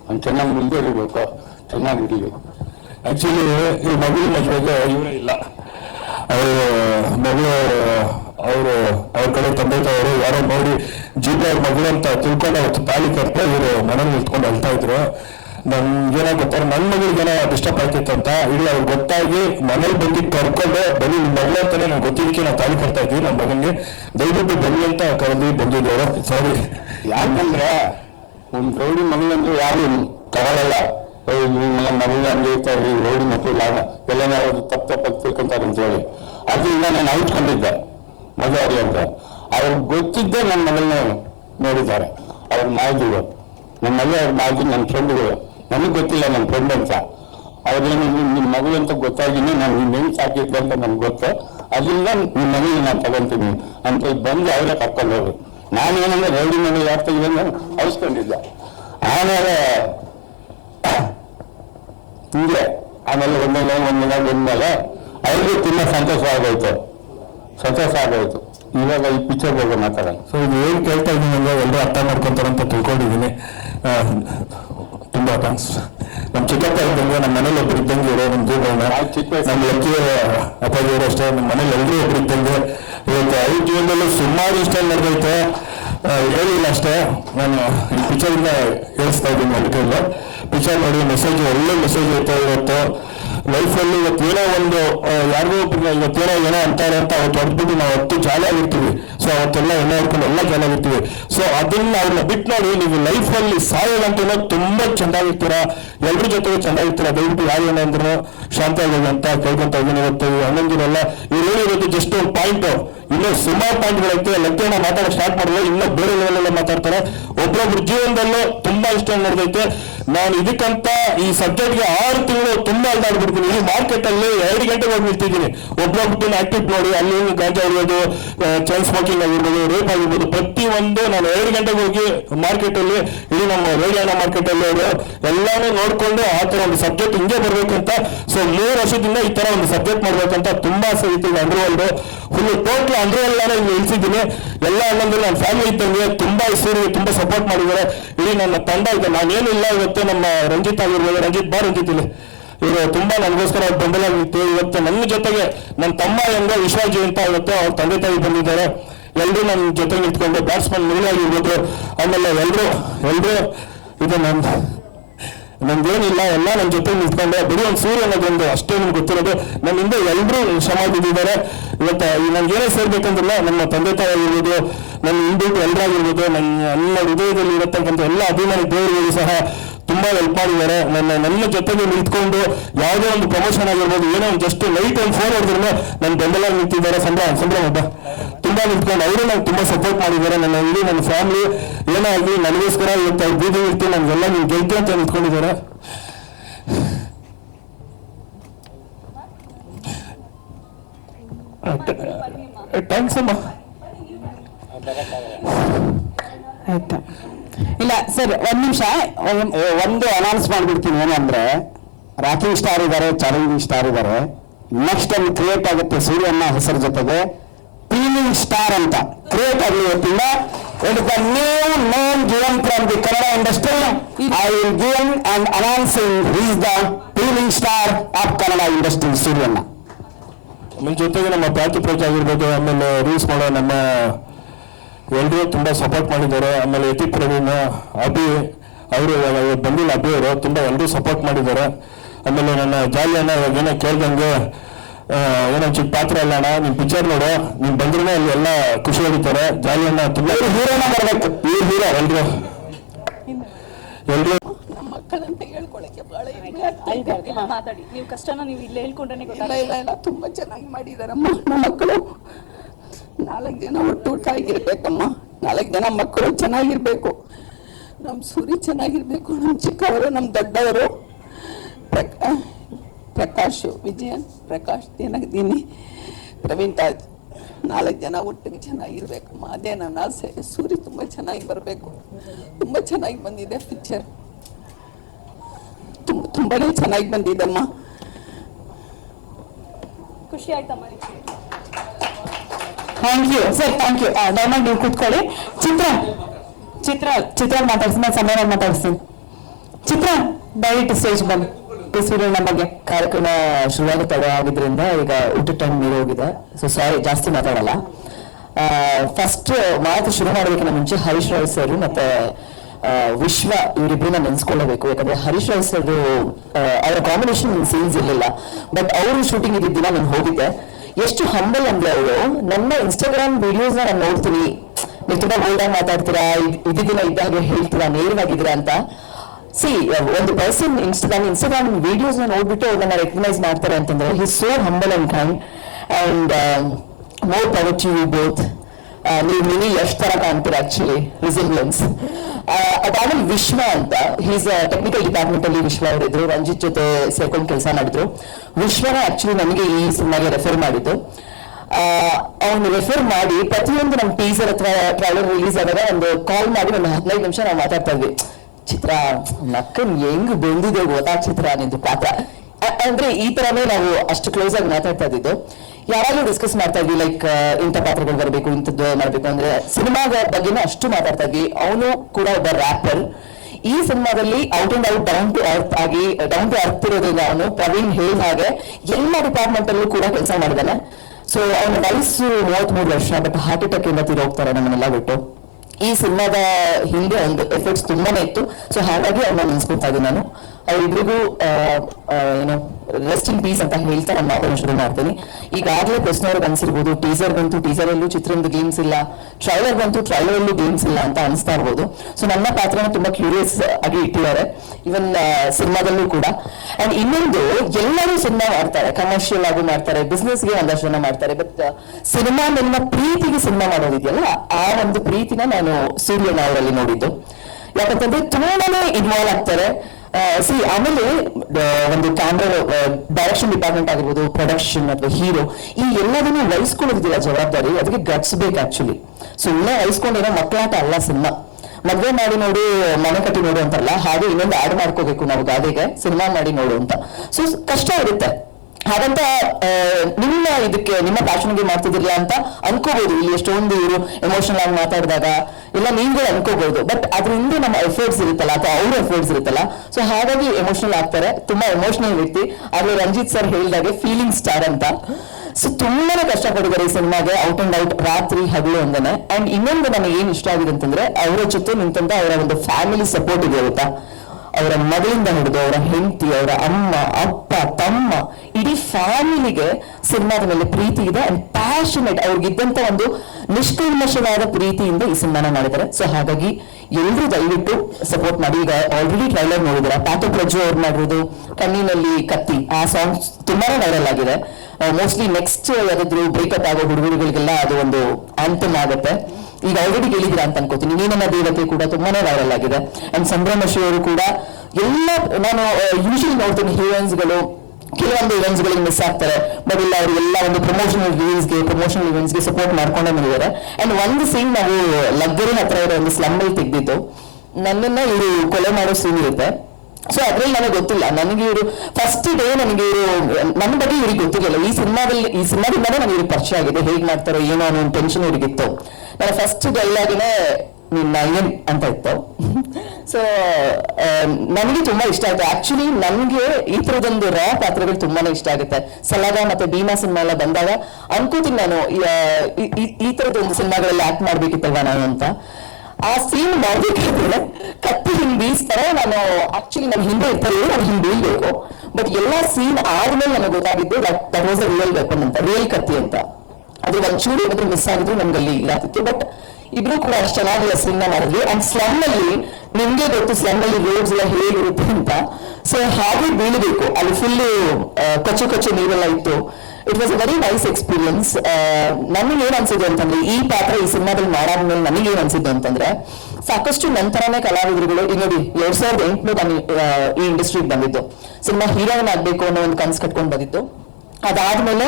ಅವ್ನು ಚೆನ್ನಾಗಿ ಮುಂದೆ ಇರಬೇಕು, ಚೆನ್ನಾಗಿ ಇರಬೇಕು. ಆಕ್ಚುಲಿ ಈ ಮಗುವಿನ ಮದುವೆಗೆ ಇವರೇ ಇಲ್ಲ. ಅವರು ಮಗು ಅವ್ರ ಕಡೆ ತಂದೆ ತಾಯಿಯವರು ಯಾರೋ ನೋಡಿ ಜೀವ ಮಗಳು ಅಂತ ತಿಳ್ಕೊಂಡು ಅವತ್ತು ತಾಳಿ ಕಟ್ಟ ಇವರು ಮನೇಲಿ ನಿಂತ್ಕೊಂಡು ಅಳ್ತಾ ಇದ್ರು. ನನ್ಗೇನೋ ಗೊತ್ತಾರ ನನ್ನ ಮಗಳಿಗೇನೋ ಡಿಸ್ಟರ್ಬ್ ಆಗ್ತಿತ್ತಂತ ಇಲ್ಲಿ ಅವ್ರಿಗೆ ಗೊತ್ತಾಗಿ ಮನೇಲಿ ಬಂದು ಕರ್ಕೊಂಡು ಬನ್ನಿ ನಿಮ್ಮ ಮಗಳು ಅಂತಾನೆ ನಮ್ಗೆ ಗೊತ್ತಿದ್ದಕ್ಕೆ ನಾವು ತಾಳಿ ಕಟ್ತಾ ಇದ್ವಿ. ನಮ್ಮ ಮಗನಿಗೆ ದಯವಿಟ್ಟು ಬನ್ನಿ ಅಂತ ಕರೆದು ಬಂದಿದ್ದೇವೆ. ಸಾರಿ, ಯಾಕಂದ್ರೆ ಒಂದು ರೌಡಿ ಮಗಳಂದ್ರೆ ಯಾರು ತಗೊಳ್ಳಲ್ಲ. ನನ್ನ ಮಗಳು ಹಂಗೆ ಇರ್ತಾರೆ, ರೌಡಿ ಮಕ್ಕಳು ಎಲ್ಲ ತಪ್ಪು ತಿಳ್ಕೊಂತಾರೆ ಅಂತ ಹೇಳಿ. ಅದರಿಂದ ನಾನು ಹೈಟ್ಕೊಂಡಿದ್ದೆ ಮದುವೆ ಅಂತ. ಅವ್ರಿಗೆ ಗೊತ್ತಿದ್ದೆ ನನ್ನ ಮಗಳನ್ನ ನೋಡಿದ್ದಾರೆ. ಅವ್ರ ಮಾಹಿತಿಗಳು ನಮ್ಮ ಮದುವೆ ಅವ್ರ ಮಾಹಿತಿ ನನ್ನ ಫ್ರೆಂಡ್ಗಳು. ನನಗೆ ಗೊತ್ತಿಲ್ಲ ನನ್ನ ಫ್ರೆಂಡ್ ಅಂತ. ಅವ್ರೇನು ನಿಮ್ಮ ಮಗಳು ಅಂತ ಗೊತ್ತಾಗಿನಿ, ನಾನು ನಿಮ್ಮ ಹೆಂಗೆ ಸಾಕಿದ್ದೆ ಅಂತ ನನ್ಗೆ ಗೊತ್ತು. ಅದರಿಂದ ನಿಮ್ಮ ಮನೆಗೆ ನಾನು ತಗೊಂತೀನಿ ಅಂತ ಬಂದು ಅವರೇ ಕರ್ಕೊಂಡು ಹೋದ್ರು. ನಾನೇನಂದ್ರೆ ರೌಡಿ ಮನೆ ಯಾರು ತೆಗೆದ ಅಳಿಸ್ಕೊಂಡಿದ್ದೆ. ಆಮೇಲೆ ಹಿಂಗೆ ಆಮೇಲೆ ಒಂದ್ಮೇಲೆ ಅವ್ರಿಗೂ ತುಂಬ ಸಂತೋಷ ಆಗೋಯ್ತು. ಇವಾಗ ಈ ಪಿಕ್ಚರ್ ಬಗ್ಗೆ ಮಾತಾಡೋಣ. ಸೊ ಇದು ಏನು ಕೇಳ್ತಾ ಇದ್ದೀನಿ ಅಂದ್ರೆ ಎಲ್ಲರೂ ಅರ್ಥ ಮಾಡ್ಕೊಂತಾರೆ ಅಂತ ತಿಳ್ಕೊಂಡಿದ್ದೀನಿ. ತುಂಬಾ ಥ್ಯಾಂಕ್ಸ್. ನಮ್ಮ ಚಿಕ್ಕಪ್ಪ ಇದ್ದಂಗೆ ನಮ್ಮ ಮನೇಲಿ ಒಬ್ರು ಇದ್ದಂಗೆ ಇರೋ ನಮ್ಮ ಜೀವನ. ನಮ್ಮ ಲಕ್ಕಿ ಅಪ್ಪಾಜಿಯವರು ಅಷ್ಟೇ, ನಮ್ಮ ಮನೇಲಿ ಎಲ್ಲರೂ ಒಬ್ರು ಇದ್ದಂಗೆ. ಇವತ್ತು ಅವ್ರ ಜೀವನದಲ್ಲೂ ಸುಮಾರು ಇಷ್ಟ ನಡೆದೈತೆ, ಹೇಳಿಲ್ಲ ಅಷ್ಟೇ. ನಾನು ಈ ಪಿಕ್ಚರಿಂದ ಹೇಳಿಸ್ತಾ ಇದ್ದೀನಿ. ಅದಕ್ಕೆಲ್ಲ ಪಿಕ್ಚರ್ ನೋಡಿ ಮೆಸೇಜ್, ಒಳ್ಳೆ ಮೆಸೇಜ್ ಇರ್ತಾ ಇವತ್ತು. ಲೈಫಲ್ಲಿ ಇವತ್ತೇನೋ ಒಂದು ಯಾರಿಗೂ ಇವತ್ತೇನೋ ಏನೋ ಅಂತಾರೆ ಅಂತ ಅವತ್ತು ಹೊಡೆದ್ಬಿಟ್ಟು ನಾವು ಹೊತ್ತು ಜಾಲಿಯಾಗಿರ್ತೀವಿ. ಸೊ ಅವತ್ತೆಲ್ಲ ಎಣ್ಣೆ ಹೊಡ್ಕೊಂಡು ಎಲ್ಲ ಜಾಲಿಯಾಗಿರ್ತೀವಿ. ಸೊ ಅದನ್ನ ಅವ್ರನ್ನ ಬಿಟ್ಟು ನೋಡಿ, ನೀವು ಲೈಫಲ್ಲಿ ಸಾಯೋಗಂಟೇನೋ ತುಂಬಾ ಚೆನ್ನಾಗಿರ್ತೀರಾ, ಎಲ್ರ ಜೊತೆಗೆ ಚೆನ್ನಾಗಿರ್ತೀರಾ. ದಯವಿಟ್ಟು ಯಾರು ಏನಂದ್ರು ಶಾಂತವಾಗಿ ಅಂತ ಕೇಳ್ಕೊಂತ ಇದ್ದೀನಿ. ಇವತ್ತು ಹನ್ನೊಂದಿರಲ್ಲ ಇವ್ರು ಹೇಳಿರೋದು ಜಸ್ಟ್ ಒಂದು ಪಾಯಿಂಟ್, ಇನ್ನೂ ಸುಮಾರು ಪಾಯಿಂಟ್ಗಳೈತೆ. ಲಕ್ಕೇನ ಮಾತಾಡೋ ಸ್ಟಾರ್ಟ್ ಮಾಡಿದ್ರೆ ಇನ್ನೂ ಬೇರೆ ಲೆವೆಲ್ ಮಾತಾಡ್ತಾರೆ. ಒಬ್ಬೊಬ್ರು ಜೀವನದಲ್ಲೂ ತುಂಬಾ ಇಷ್ಟ ನಡೆದೈತೆ. ನಾನು ಇದಕ್ಕಂತ ಈ ಸಬ್ಜೆಕ್ಟ್ಗೆ 6 ತಿಂಗಳು ತುಂಬಾ ಅಲ್ದಾಡ್ಬಿಡ್ತೀನಿ. ಈ ಮಾರ್ಕೆಟ್ ಅಲ್ಲಿ 2 ಗಂಟೆಗೆ ಹೋಗಿ ನಿಲ್ತಿದ್ದೀನಿ. ಒಬ್ಬೊಬ್ಬರು ಆಕ್ಟಿವ್ ನೋಡಿ, ಅಲ್ಲಿ ಗಾಂಜಾ ಆಗಿರ್ಬೋದು, ಚೈನ್ ಸ್ಮೋಕಿಂಗ್ ಆಗಿರ್ಬೋದು, ರೇಪ್ ಆಗಿರ್ಬೋದು, ಪ್ರತಿಯೊಂದು ನಾನು 2 ಗಂಟೆಗೆ ಹೋಗಿ ಮಾರ್ಕೆಟ್ ಅಲ್ಲಿ, ಇಡೀ ನಮ್ಮ ರೇಡಿಯಾನ ಮಾರ್ಕೆಟ್ ಅಲ್ಲಿ ಅವರು ಎಲ್ಲಾನು ನೋಡ್ಕೊಂಡು ಆ ತರ ಒಂದು ಸಬ್ಜೆಕ್ಟ್ ಹಿಂಗೆ ಬರ್ಬೇಕಂತ. ಸೊ 3 ವರ್ಷದಿಂದ ಈ ತರ ಒಂದು ಸಬ್ಜೆಕ್ಟ್ ಮಾಡ್ಬೇಕಂತ ತುಂಬಾ ಆಸೆ ಇತ್ತು. ಅಂಡರ್ವರ್ಲ್ಡ್ ಫುಲ್ ಟೋಟಲ್ ಅಂಡರ್ವರ್ಲ್ಡ್ ಇಲ್ಲಿ ನಿಲ್ಸಿದ್ದೀನಿ. ಎಲ್ಲ ಅಲ್ಲಂದ್ರೆ ನನ್ನ ಫ್ಯಾಮಿಲಿ ಇದ್ದಂಗೆ ತುಂಬಾ ಸೂರಿಗೆ ತುಂಬಾ ಸಪೋರ್ಟ್ ಮಾಡಿದ್ದಾರೆ. ಇಡೀ ನನ್ನ ತಂಡ ಇದೆ. ನಾನೇನಿಲ್ಲ ಇವತ್ತು ನಮ್ಮ ರಂಜಿತ್ ಆಗಿರ್ಬೋದು, ರಂಜಿತ್ ಇಲ್ಲಿ ಇವರು ತುಂಬಾ ನನಗೋಸ್ಕರ ಬೆಂಬಲ ನಿಂತು ಇವತ್ತು ನನ್ನ ಜೊತೆಗೆ ನನ್ನ ತಮ್ಮ ಹೆಂಗೋ ವಿಶ್ವಾಜಿ ಅಂತ ಇವತ್ತು ಅವ್ರ ತಂದೆ ತಾಯಿ ಬಂದಿದ್ದಾರೆ. ಎಲ್ಲರೂ ನನ್ನ ಜೊತೆ ನಿಂತ್ಕೊಂಡು ಬ್ಯಾಟ್ಸ್ಮನ್ ಮುರುಳಿ ಆಗಿರ್ಬೋದು, ಆಮೇಲೆ ಎಲ್ಲರೂ ಇದು ನಂದೇನಿಲ್ಲ, ಎಲ್ಲ ನನ್ನ ಜೊತೆ ನಿಂತ್ಕೊಂಡು ಬರೀ ಒಂದು ಸೂರ್ಯ ಅನ್ನೋದೊಂದು ಅಷ್ಟೇ ನಿಮ್ಗೆ ಗೊತ್ತಿರೋದು. ನನ್ನ ಹಿಂದೆ ಎಲ್ಲರೂ ಶ್ರಮ ಬಿದ್ದಿದ್ದಾರೆ. ಇವತ್ತು ನನಗೇನೇ ಸೇರ್ಬೇಕಂದ್ರಲ್ಲ, ನಮ್ಮ ತಂದೆ ತಾಯಿ ಆಗಿರ್ಬೋದು, ನನ್ನ ಹಿಂದಿಟ್ಟು ಎಲ್ಲರಾಗಿರ್ಬೋದು, ನನ್ನ ಹೃದಯದಲ್ಲಿ ಇರತಕ್ಕಂಥ ಎಲ್ಲ ಅಭಿಮಾನಿ ದೇವರುಗಳು ಸಹ ತುಂಬಾ ಹೆಲ್ಪ್ ಮಾಡಿದ್ದಾರೆ. ನನ್ನ ಜೊತೆಗೆ ನಿಂತ್ಕೊಂಡು ಯಾವುದೇ ಒಂದು ಪ್ರಮೋಷನ್ ಆಗಿರ್ಬೋದು, ಏನೋ ಒಂದು ಜಸ್ಟ್ ನೈಟ್ ಒಂದು ಫೋನ್ ಹೊಡೆದ್ರು ನನ್ನ ಬೆಂಬಲ ನಿಂತಿದ್ದಾರೆ. ಸಂಭ್ರಮ ಹಬ್ಬ ತುಂಬಾ ನಿಂತ್ಕೊಂಡು ಅವರು ನಂಗೆ ತುಂಬಾ ಸಪೋರ್ಟ್ ಮಾಡಿದ್ದಾರೆ. ನನ್ನ ಫ್ಯಾಮಿಲಿ ಏನೋ ಆಗಲಿ ನನಗೋಸ್ಕರ ಇವತ್ತು ಅವ್ರು ಬೀದಿ ಇರ್ತೀನಿ, ನನ್ಗೆಲ್ಲ ನೀವು ಗೆಲ್ತಿ ಅಂತ ನಿಂತ್ಕೊಂಡಿದ್ದಾರೆ. ಥ್ಯಾಂಕ್ಸ್ ಅಮ್ಮ. ಆಯ್ತಾ ಇಲ್ಲ ಸರ್, 1 ನಿಮಿಷ ಒಂದು ಅನೌನ್ಸ್ ಮಾಡ್ಬಿಡ್ತೀನಿ. ಏನಂದ್ರೆ ರಾಕಿಂಗ್ ಸ್ಟಾರ್ ಇದ್ದಾರೆ, ಚಾಲೆಂಜಿಂಗ್ ಸ್ಟಾರ್ ಇದ್ದಾರೆ. ನೆಕ್ಸ್ಟ್ ಒಂದು ಕ್ರಿಯೇಟ್ ಆಗುತ್ತೆ ಸೂರ್ಯಣ್ಣ ಹೆಸರು ಜೊತೆಗೆ ಪೀಲಿಂಗ್ ಸ್ಟಾರ್ ಅಂತ ಕ್ರಿಯೇಟ್ ಆಗಲಿ ಇವತ್ತಿಂದ. It is the new name given from the Kannada industry. I will given and announcing he is the feeling star of Kannada industry ಸೂರ್ಯಣ್ಣ. ನಮ್ಮ ಜೊತೆಗೆ ನಮ್ಮ ಪ್ರಾತಿಪ್ರಜ್ ಆಗಿರ್ಬೋದು, ಆಮೇಲೆ ರೀಲ್ಸ್ ಮಾಡೋ ನಮ್ಮ ಎಲ್ಲರೂ ತುಂಬ ಸಪೋರ್ಟ್ ಮಾಡಿದ್ದಾರೆ. ಆಮೇಲೆ ಯತಿ ಪ್ರವೀಣ್, ಅಭಿ ಅವರು ಬಂದಿಲ್ಲ, ಅಭಿ ಅವರು ತುಂಬ ಎಲ್ಲರೂ ಸಪೋರ್ಟ್ ಮಾಡಿದ್ದಾರೆ. ಆಮೇಲೆ ನನ್ನ ಜಾಲಿಯನ್ನ ಏನೋ ಕೇಳ್ದಂಗೆ ಏನೋ ಚಿಕ್ಕ ಪಾತ್ರ ಅಲ್ಲ ಅಣ್ಣ, ನಿಮ್ ಪಿಕ್ಚರ್ ನೋಡು, ನೀನ್ ಬಂದ್ರೆ ಅಲ್ಲಿ ಎಲ್ಲ ಖುಷಿ ಆಗಿದ್ದಾರೆ. ಜಾಲಿಯನ್ನ ತುಂಬ ಹೀರೋನ ಬರ್ಬೇಕು, ಈ ಹೀರೋ ಎಲ್ರು ಮಕ್ಕಳಂತ ಹೇಳ್ಕೊಳಕ್ಕೆ ಬಹಳ ಮಾತಾಡಿ. ನೀವು ಕಷ್ಟನ ನೀವು ಇಲ್ಲೇ ಹೇಳ್ಕೊಂಡ್ರೆ ಇಲ್ಲ ತುಂಬಾ ಚೆನ್ನಾಗಿ ಮಾಡಿದಾರಮ್ಮ ನಮ್ಮ ಮಕ್ಕಳು. 4 ಜನ ಒಟ್ಟುಟಾಗಿರ್ಬೇಕಮ್ಮ. 4 ಜನ ಮಕ್ಕಳು ಚೆನ್ನಾಗಿರ್ಬೇಕು. ನಮ್ಮ ಸೂರಿ ಚೆನ್ನಾಗಿರ್ಬೇಕು. ನಮ್ಮ ಚಿಕ್ಕವರು, ನಮ್ಮ ದೊಡ್ಡವರು, ಪ್ರಕಾಶ್, ವಿಜಯನ್, ಪ್ರಕಾಶ್, ದಿನಿ, ಪ್ರವೀಣ್ ತಾಜ್, 4 ಜನ ಒಟ್ಟಿಗೆ ಚೆನ್ನಾಗಿರ್ಬೇಕಮ್ಮ. ಅದೇ ನನ್ನ ಆಸೆ. ಸೂರಿ ತುಂಬ ಚೆನ್ನಾಗಿ ಬರಬೇಕು. ತುಂಬ ಚೆನ್ನಾಗಿ ಬಂದಿದೆ ಪಿಕ್ಚರ್, ತುಂಬಾನೇ ಚೆನ್ನಾಗಿ ಬಂದಿದೆಮ್ಮ. ಖುಷಿ ಆಯ್ತಮ್ಮ. Thank you sir, thank you. Diamond ನೀವು ಕೂತ್ಕೊಳ್ಳಿ. ಚಿತ್ರ ಮಾತಾಡ್ತೀನಿ, ಸಮಯ ಮಾತಾಡ್ತೀನಿ. ಚಿತ್ರ ದಯವಿಟ್ಟು ಸ್ಟೇಜ್ ಬನ್ನಿ. ಸೂರ್ಯನ ಬಗ್ಗೆ ಕಾರ್ಯಕ್ರಮ ಶುರುವಾಗಿ ತಡ ಆಗಿದ್ರಿಂದ ಈಗ ಊಟ ಟೈಮ್ ಮೀರಿ ಹೋಗಿದೆ. ಸೊ ಸಾರಿ, ಜಾಸ್ತಿ ಮಾತಾಡಲ್ಲ. ಫಸ್ಟ್ ಮಾತು ಶುರು ಮಾಡೋದಕ್ಕಿಂತ ಮುಂಚೆ ಹರೀಶ್ ರಾವ್ ಸರ್ ಮತ್ತೆ ವಿಶ್ವ ಇವರಿಬ್ಬರನ್ನ ನೆನ್ಸ್ಕೊಳ್ಳಬೇಕು. ಯಾಕಂದ್ರೆ ಹರೀಶ್ ರಾವ್ ಸರ್ ಅವರ ಕಾಂಬಿನೇಷನ್ ಸೀನ್ಸ್ ಇರಲಿಲ್ಲ, ಬಟ್ ಅವರು ಶೂಟಿಂಗ್ ಇದ್ದ ದಿನ ನಾನು ಹೋಗಿದ್ದೆ. ಎಷ್ಟು ಹಂಬಲ್ ಅಂದ್ರೆ ಅವರು ನನ್ನ ಇನ್ಸ್ಟಾಗ್ರಾಮ್ ವಿಡಿಯೋಸ್ ನಾನು ನೋಡ್ತೀನಿ, ನೀವು ತುಂಬಾ ಬೋಲ್ಡಾಗಿ ಮಾತಾಡ್ತೀರಾ, ದಿನ ಇದ್ದಾಗ ಹೇಳ್ತೀರಾ, ನೇರವಾಗಿದ್ದೀರಾ ಅಂತ. ಸಿ ಒಂದು ಪರ್ಸನ್ ಇನ್ಸ್ಟಾಗ್ರಾಮ್ ವಿಡಿಯೋಸ್ ನೋಡ್ಬಿಟ್ಟು ಅವ್ರನ್ನ ರೆಕಗ್ನೈಸ್ ಮಾಡ್ತಾರೆ ಅಂತಂದ್ರೆ he so humble and kind and more power to you both. ನೀವು ಮಿನಿ ಎಷ್ಟು ತರ ಕಾಣ್ತೀರಾ ಆಕ್ಚುಲಿ, ರಿಸಿಲಿಯನ್ಸ್. ಅದಾದ್ಮೇಲೆ ವಿಶ್ವ ಅಂತ, ಹೀಸ್ ಟೆಕ್ನಿಕಲ್ ಡಿಪಾರ್ಟ್ಮೆಂಟ್ ಅಲ್ಲಿ ವಿಶ್ವ ಅವರಿದ್ರು, ರಂಜಿತ್ ಜೊತೆ ಸೇರ್ಕೊಂಡು ಕೆಲಸ ಮಾಡಿದ್ರು. ವಿಶ್ವನ ಆಕ್ಚುಲಿ ನನಗೆ ಈ ಸಿನಿಮಾಗೆ ರೆಫರ್ ಮಾಡಿದ್ದು. ಅವನು ರೆಫರ್ ಮಾಡಿ ಪ್ರತಿಯೊಂದು ನಮ್ಮ ಟೀಸರ್ ಅಥವಾ ಟ್ರೈಲರ್ ರಿಲೀಸ್ ಆದಾಗ ಒಂದು ಕಾಲ್ ಮಾಡಿ ಒಂದು 15 ನಿಮಿಷ ನಾವು ಮಾತಾಡ್ತಾ ಇದ್ವಿ. ಚಿತ್ರ ನಕ್ಕನ್ ಹೆಂಗ್ ಬಂದಿದೆ ಗೊತ್ತಾ ಚಿತ್ರ ನಿಂದು ಪಾತ್ರ ಅಂದ್ರೆ ಈ ತರನೇ ನಾವು ಅಷ್ಟು ಕ್ಲೋಸ್ ಆಗಿ ಮಾತಾಡ್ತಾ ಇದ್ದಿದ್ದು. ಯಾವಾಗಲೂ ಡಿಸ್ಕಸ್ ಮಾಡ್ತಾ ಇದ್ವಿ, ಲೈಕ್ ಇಂಥ ಪಾತ್ರಗಳು ಬರಬೇಕು, ಇಂಥದ್ದು ಮಾಡ್ಬೇಕು ಅಂದ್ರೆ ಸಿನಿಮಾದ ಬಗ್ಗೆನೂ ಅಷ್ಟು ಮಾತಾಡ್ತಾ ಇದ್ವಿ. ಅವನು ಕೂಡ ಒಬ್ಬ ರ್ಯಾಪರ್. ಈ ಸಿನಿಮಾದಲ್ಲಿ out and out down to earth ಇರೋದ್ರಿಂದ ಅವನು ಪ್ರವೀಣ್ ಹೇಳಿದ ಹಾಗೆ ಎಲ್ಲ ಡಿಪಾರ್ಟ್ಮೆಂಟ್ ಅಲ್ಲೂ ಕೂಡ ಕೆಲಸ ಮಾಡಿದ್ದಾನೆ. ಸೊ ಅವನ ವಯಸ್ಸು 33 ವರ್ಷ, ಬಟ್ ಹಾರ್ಟ್ ಅಟ್ಯಾಕ್ ಇಂದ ತೀರೋಗ್ತಾರೆ ನಮ್ಮನ್ನೆಲ್ಲ ಬಿಟ್ಟು. ಈ ಸಿನಿಮಾದ ಹಿಂದೆ ಒಂದು ಎಫರ್ಟ್ಸ್ ತುಂಬಾನೇ ಇತ್ತು. ಸೊ ಹಾಗಾಗಿ ಅವನ್ನ ನೆನ್ಸ್ಕೊತಾ ಇದ್ದೀನಿ ನಾನು. ಅವರಿಬ್ರಿಗೂ ಏನೋ ರೆಸ್ಟ್ ಇನ್ ಪೀಸ್ ಅಂತ ಹೇಳ್ತಾ ನಾನು ಮಾತಾಡೋದು ಶುರು ಮಾಡ್ತೀನಿ. ಈಗಾಗಲೇ ಪ್ರಶ್ನೆಯವ್ರಿಗೆ ಅನ್ಸಿರ್ಬೋದು, ಟೀಸರ್ ಬಂತು, ಟೀಸರ್ಲ್ಲೂ ಚಿತ್ರದ ಗೇಮ್ಸ್ ಇಲ್ಲ, ಟ್ರೈಲರ್ ಬಂತು, ಟ್ರೈಲರಲ್ಲೂ ಗೇಮ್ಸ್ ಇಲ್ಲ ಅಂತ ಅನಿಸ್ತಾ ಇರ್ಬೋದು. ಸೊ ನನ್ನ ಪಾತ್ರನ ತುಂಬಾ ಕ್ಯೂರಿಯಸ್ ಆಗಿ ಇಟ್ಟಿದ್ದಾರೆ, ಇವನ್ ಸಿನಿಮಾದಲ್ಲೂ ಕೂಡ. ಅಂಡ್ ಇನ್ನೊಂದು, ಎಲ್ಲರೂ ಸಿನಿಮಾ ಮಾಡ್ತಾರೆ, ಕಮರ್ಷಿಯಲ್ ಆಗಿ ಮಾಡ್ತಾರೆ, ಬಿಸ್ನೆಸ್ಗೆ ಒಂದಷ್ಟು ಜನ ಮಾಡ್ತಾರೆ, ಬಟ್ ಸಿನಿಮಾ ನನ್ನ ಪ್ರೀತಿಗೆ ಸಿನಿಮಾ ಮಾಡೋದಿದೆಯಲ್ಲ, ಆ ಒಂದು ಪ್ರೀತಿನ ನಾನು ಸೂರ್ಯನ ಅವರಲ್ಲಿ ನೋಡಿದ್ದು. ಯಾಕಂತಂದ್ರೆ ತುಂಬಾನೇ ಇನ್ವಾಲ್ವ್ ಆಗ್ತಾರೆ. ಆಮೇಲೆ ಒಂದು ಕ್ಯಾಮ್ರಾ ಡೈರೆಕ್ಷನ್ ಡಿಪಾರ್ಟ್ಮೆಂಟ್ ಆಗಿರ್ಬೋದು, ಪ್ರೊಡಕ್ಷನ್ ಅಥವಾ ಹೀರೋ, ಈ ಎಲ್ಲದನ್ನು ವಹಿಸ್ಕೊಳ್ಳೋದಿಲ್ಲ ಜವಾಬ್ದಾರಿ, ಅದಕ್ಕೆ ಗಟ್ಸ್ಬೇಕು ಆಕ್ಚುಲಿ. ಸುಮ್ಮನೆ ವಹಿಸ್ಕೊಂಡೇನೋ ಮಕ್ಕಳಾಟ ಅಲ್ಲ ಸಿನಿಮಾ. ಮದುವೆ ಮಾಡಿ ನೋಡು, ಮನೆ ಕಟ್ಟಿ ನೋಡು ಅಂತಲ್ಲ, ಹಾಗೆ ಇನ್ನೊಂದು ಆಡ್ ಮಾಡ್ಕೋಬೇಕು ನಾವು ಗಾದೆಗೆ, ಸಿನಿಮಾ ಮಾಡಿ ನೋಡು ಅಂತ. ಸೊ ಕಷ್ಟ ಇರುತ್ತೆ. ಹಾಗಂತ ನಿಮ್ಮ ಇದಕ್ಕೆ ನಿಮ್ಮ ಪ್ಯಾಷನ್ಗೆ ಮಾಡ್ತಿದಿಲ್ಲ ಅಂತ ಅನ್ಕೋಬಹುದು. ಇಲ್ಲಿ ಎಷ್ಟೊಂದು ಇವರು ಎಮೋಷನಲ್ ಆಗಿ ಮಾತಾಡಿದಾಗ ಎಲ್ಲ ನೀವುಗಳು ಅನ್ಕೋಬಹುದು, ಬಟ್ ಅದ್ರ ಹಿಂದೆ ನಮ್ಮ ಎಫರ್ಟ್ಸ್ ಇರುತ್ತಲ್ಲ ಅಥವಾ ಅವ್ರ ಎಫರ್ಟ್ಸ್ ಇರುತ್ತಲ್ಲ, ಸೊ ಹಾಗಾಗಿ ಎಮೋಷನಲ್ ಆಗ್ತಾರೆ. ತುಂಬಾ ಎಮೋಷನಲ್ ವ್ಯಕ್ತಿ. ಆದ್ರೆ ರಂಜಿತ್ ಸರ್ ಹೇಳಿದಾಗೆ ಫೀಲಿಂಗ್ ಸ್ಟಾರ್ ಅಂತ. ಸೊ ತುಂಬಾನೇ ಕಷ್ಟಪಟ್ಟಿದ್ದಾರೆ ಈ ಸಿನಿಮಾಗೆ, ಔಟ್ ಅಂಡ್ ಔಟ್, ರಾತ್ರಿ ಹಗಲು ಅಂದನೆ. ಅಂಡ್ ಇನ್ನೊಂದು ನನಗೆ ಏನ್ ಇಷ್ಟ ಆಗಿದೆ ಅಂತಂದ್ರೆ, ಅವರ ಜೊತೆ ನಿಂತಂತ ಅವರ ಒಂದು ಫ್ಯಾಮಿಲಿ ಸಪೋರ್ಟ್ ಇದೆ ಗೊತ್ತಾ. ಅವರ ಮಗಳಿಂದ ಹಿಡಿದು ಅವರ ಹೆಂಡತಿ, ಅವರ ಅಮ್ಮ, ಅಪ್ಪ, ತಮ್ಮ, ಇಡೀ ಫ್ಯಾಮಿಲಿಗೆ ಸಿನಿಮಾದ ಮೇಲೆ ಪ್ರೀತಿ ಇದೆ. ಅಂಡ್ ಪ್ಯಾಷನೇಟ್, ಅವ್ರಿಗಿದ್ದಂತ ಒಂದು ನಿಷ್ಕಲ್ಮಶವಾದ ಪ್ರೀತಿಯಿಂದ ಈ ಸಿನಿಮಾನ ಮಾಡಿದ್ದಾರೆ. ಸೊ ಹಾಗಾಗಿ ಎಲ್ಲರೂ ದಯವಿಟ್ಟು ಸಪೋರ್ಟ್ ಮಾಡಿ. ಈಗ ಆಲ್ರೆಡಿ ಟ್ರೈಲರ್ ನೋಡಿದಾರೆ, ಪ್ಯಾಟೋ ಪ್ರಜ್ಜು ಅವ್ರು ಮಾಡಿರೋದು ಕಣ್ಣಿನಲ್ಲಿ ಕತ್ತಿ, ಆ ಸಾಂಗ್ ತುಂಬಾನೇ ವೈರಲ್ ಆಗಿದೆ. ಮೋಸ್ಟ್ಲಿ ನೆಕ್ಸ್ಟ್ ಯಾವ್ದಾದ್ರು ಬ್ರೇಕಪ್ ಆಗೋ ಹುಡುಗರುಗಳಿಗೆಲ್ಲ ಅದು ಒಂದು ಆಂಥಮ್ ಆಗುತ್ತೆ. ಈಗ ಆಲ್ರೆಡಿ ಹೇಳಿದಿರಾ ಅಂತ ಅನ್ಕೋತೀನಿ. ನೀನನ್ನ ದೇವತೆ ಕೂಡ ತುಂಬಾನೇ ವೈರಲ್ ಆಗಿದೆ. ಅಂಡ್ ಸಂಭ್ರಮಶಿ ಅವರು ಕೂಡ ಎಲ್ಲ, ನಾನು ಯೂಶಲಿ ನೋಡ್ತೀನಿ ಹೀರೋಯಿನ್ಸ್ಗಳು ಕೆಲವೊಂದು ಇವೆಂಟ್ಸ್ ಗಳಿಗೆ ಮಿಸ್ ಆಗ್ತಾರೆ, ಬಟ್ ಇಲ್ಲ ಅವರು ಎಲ್ಲ ಒಂದು ಪ್ರಮೋಷನಲ್ ರಿಲೀಸ್ಗೆ, ಪ್ರಮೋಷನಲ್ ಇವೆಂಟ್ಸ್ಗೆ ಸಪೋರ್ಟ್ ಮಾಡ್ಕೊಂಡೇ ಬಂದಿದ್ದಾರೆ. ಅಂಡ್ ಒಂದು ಸೀನ್ ನಾವು ಲಗ್ಗರಿ ಹತ್ರ ಇರೋ ಒಂದು ಸ್ಲಮ್ ಅಲ್ಲಿ ತೆಗೆದಿದ್ದು, ನನ್ನನ್ನ ಇವರು ಕೊಲೆ ಮಾಡೋ ಸೀನ್ ಇರುತ್ತೆ. ಸೊ ಅದ್ರಲ್ಲಿ ನನಗೆ ಗೊತ್ತಿಲ್ಲ, ನನಗೆ ಇವರು ಫಸ್ಟ್ ಡೇ ನನಗೆ ಇವರು ನನ್ನ ಬಗ್ಗೆ ಇವ್ರಿಗೆ ಗೊತ್ತಿರಲಿಲ್ಲ. ಈ ಸಿನಿಮಾದಿಂದಾನೇ ನನಗೆ ಇವ್ರಿಗೆ ಪರಿಚಯ ಆಗಿದೆ, ಹೇಗ್ ಮಾಡ್ತಾರೋ ಏನೋ ಅನ್ನೋ ಒಂದು ಟೆನ್ಷನ್ ಇವ್ರಿಗಿತ್ತು. ನನ್ನ ಫಸ್ಟ್ ಡೈಲಾಗಿನೇ ನಯನ್ ಅಂತ ಇತ್ತು. ಸೊ ನನಗೆ ತುಂಬಾ ಇಷ್ಟ ಆಯ್ತು. ಆಕ್ಚುಲಿ ನನಗೆ ಈ ತರದೊಂದು ರಾ ಪಾತ್ರಗಳು ತುಂಬಾನೇ ಇಷ್ಟ ಆಗುತ್ತೆ. ಸಲಾಗ ಮತ್ತೆ ಭೀಮಾ ಸಿನಿಮಾ ಎಲ್ಲ ಬಂದಾಗ ಅನ್ಕೋತೀನಿ ನಾನು ಈ ತರದೊಂದು ಸಿನಿಮಾಗಳಲ್ಲಿ ಆಕ್ಟ್ ಮಾಡ್ಬೇಕಿತ್ತಲ್ವಾ ನಾನು ಅಂತ. ಆ ಸೀನ್ ಮಾಡ್ಬೇಕಾದ್ರೆ ಕತ್ತಿ ಹಿಂಗ್ ಬೀಸ್ತಾರೆ, ನಾನು ಆಕ್ಚುಲಿ ನನ್ನ ಹಿಂದೆ ಇರ್ತಾರೆ, ನಾನು ಹಿಂಗ್ ಬೀಳ್ಬೇಕು. ಬಟ್ ಎಲ್ಲಾ ಸೀನ್ ಆದ್ಮೇಲೆ ನನಗೆ ಗೊತ್ತಾಗಿದ್ದು that was a real weapon ಅಂತ, ರಿಯಲ್ ಕತ್ತಿ ಅಂತ. ಅದು ಒಂಚೂರು ಏನಾದ್ರು ಮಿಸ್ ಆಗಿದ್ರು ನಮ್ಗೆ ಅಲ್ಲಿ ಇದಾಗ್ತಿತ್ತು. ಬಟ್ ಇಬ್ರು ಕೂಡ ಅಷ್ಟು ಚೆನ್ನಾಗಿ ಸೀನ್ ಮಾಡಿದ್ವಿ. ಅಂಡ್ ಸ್ಲಮ್ ಅಲ್ಲಿ ನಿಮ್ಗೆ ಗೊತ್ತು, ಸ್ಲಮ್ ಅಲ್ಲಿ ರೋಡ್ಸ್ ಎಲ್ಲ ಹೇಗಿರುತ್ತೆ ಅಂತ. ಸೊ ಹಾಗೆ ಬೀಳಬೇಕು, ಅಲ್ಲಿ ಫುಲ್ ಕೊಚ್ಚು ನೀರೆಲ್ಲ ಇತ್ತು. It was a very nice experience. ನನಗೆ ಏನ್ ಅನ್ಸಿದ್ದು ಅಂತಂದ್ರೆ, ಈ ಪಾತ್ರ ಈ ಸಿನಿಮಾದಲ್ಲಿ ಮಾಡಾದ್ಮೇಲೆ ನನಗೆ ಏನ್ ಅನ್ಸಿದ್ದು ಅಂತಂದ್ರೆ, ಸಾಕಷ್ಟು ನಂತರನೇ ಕಲಾವಿದರುಗಳು, ಈಗ ನೋಡಿ 2008 ನಾನು ಈ ಇಂಡಸ್ಟ್ರಿಗೆ ಬಂದಿದ್ದು, ಸಿನಿಮಾ ಹೀರೋಯಿನ್ ಆಗ್ಬೇಕು ಅನ್ನೋ ಒಂದು ಕನ್ಸು ಕಟ್ಕೊಂಡು ಬಂದಿದ್ದು. ಅದಾದ್ಮೇಲೆ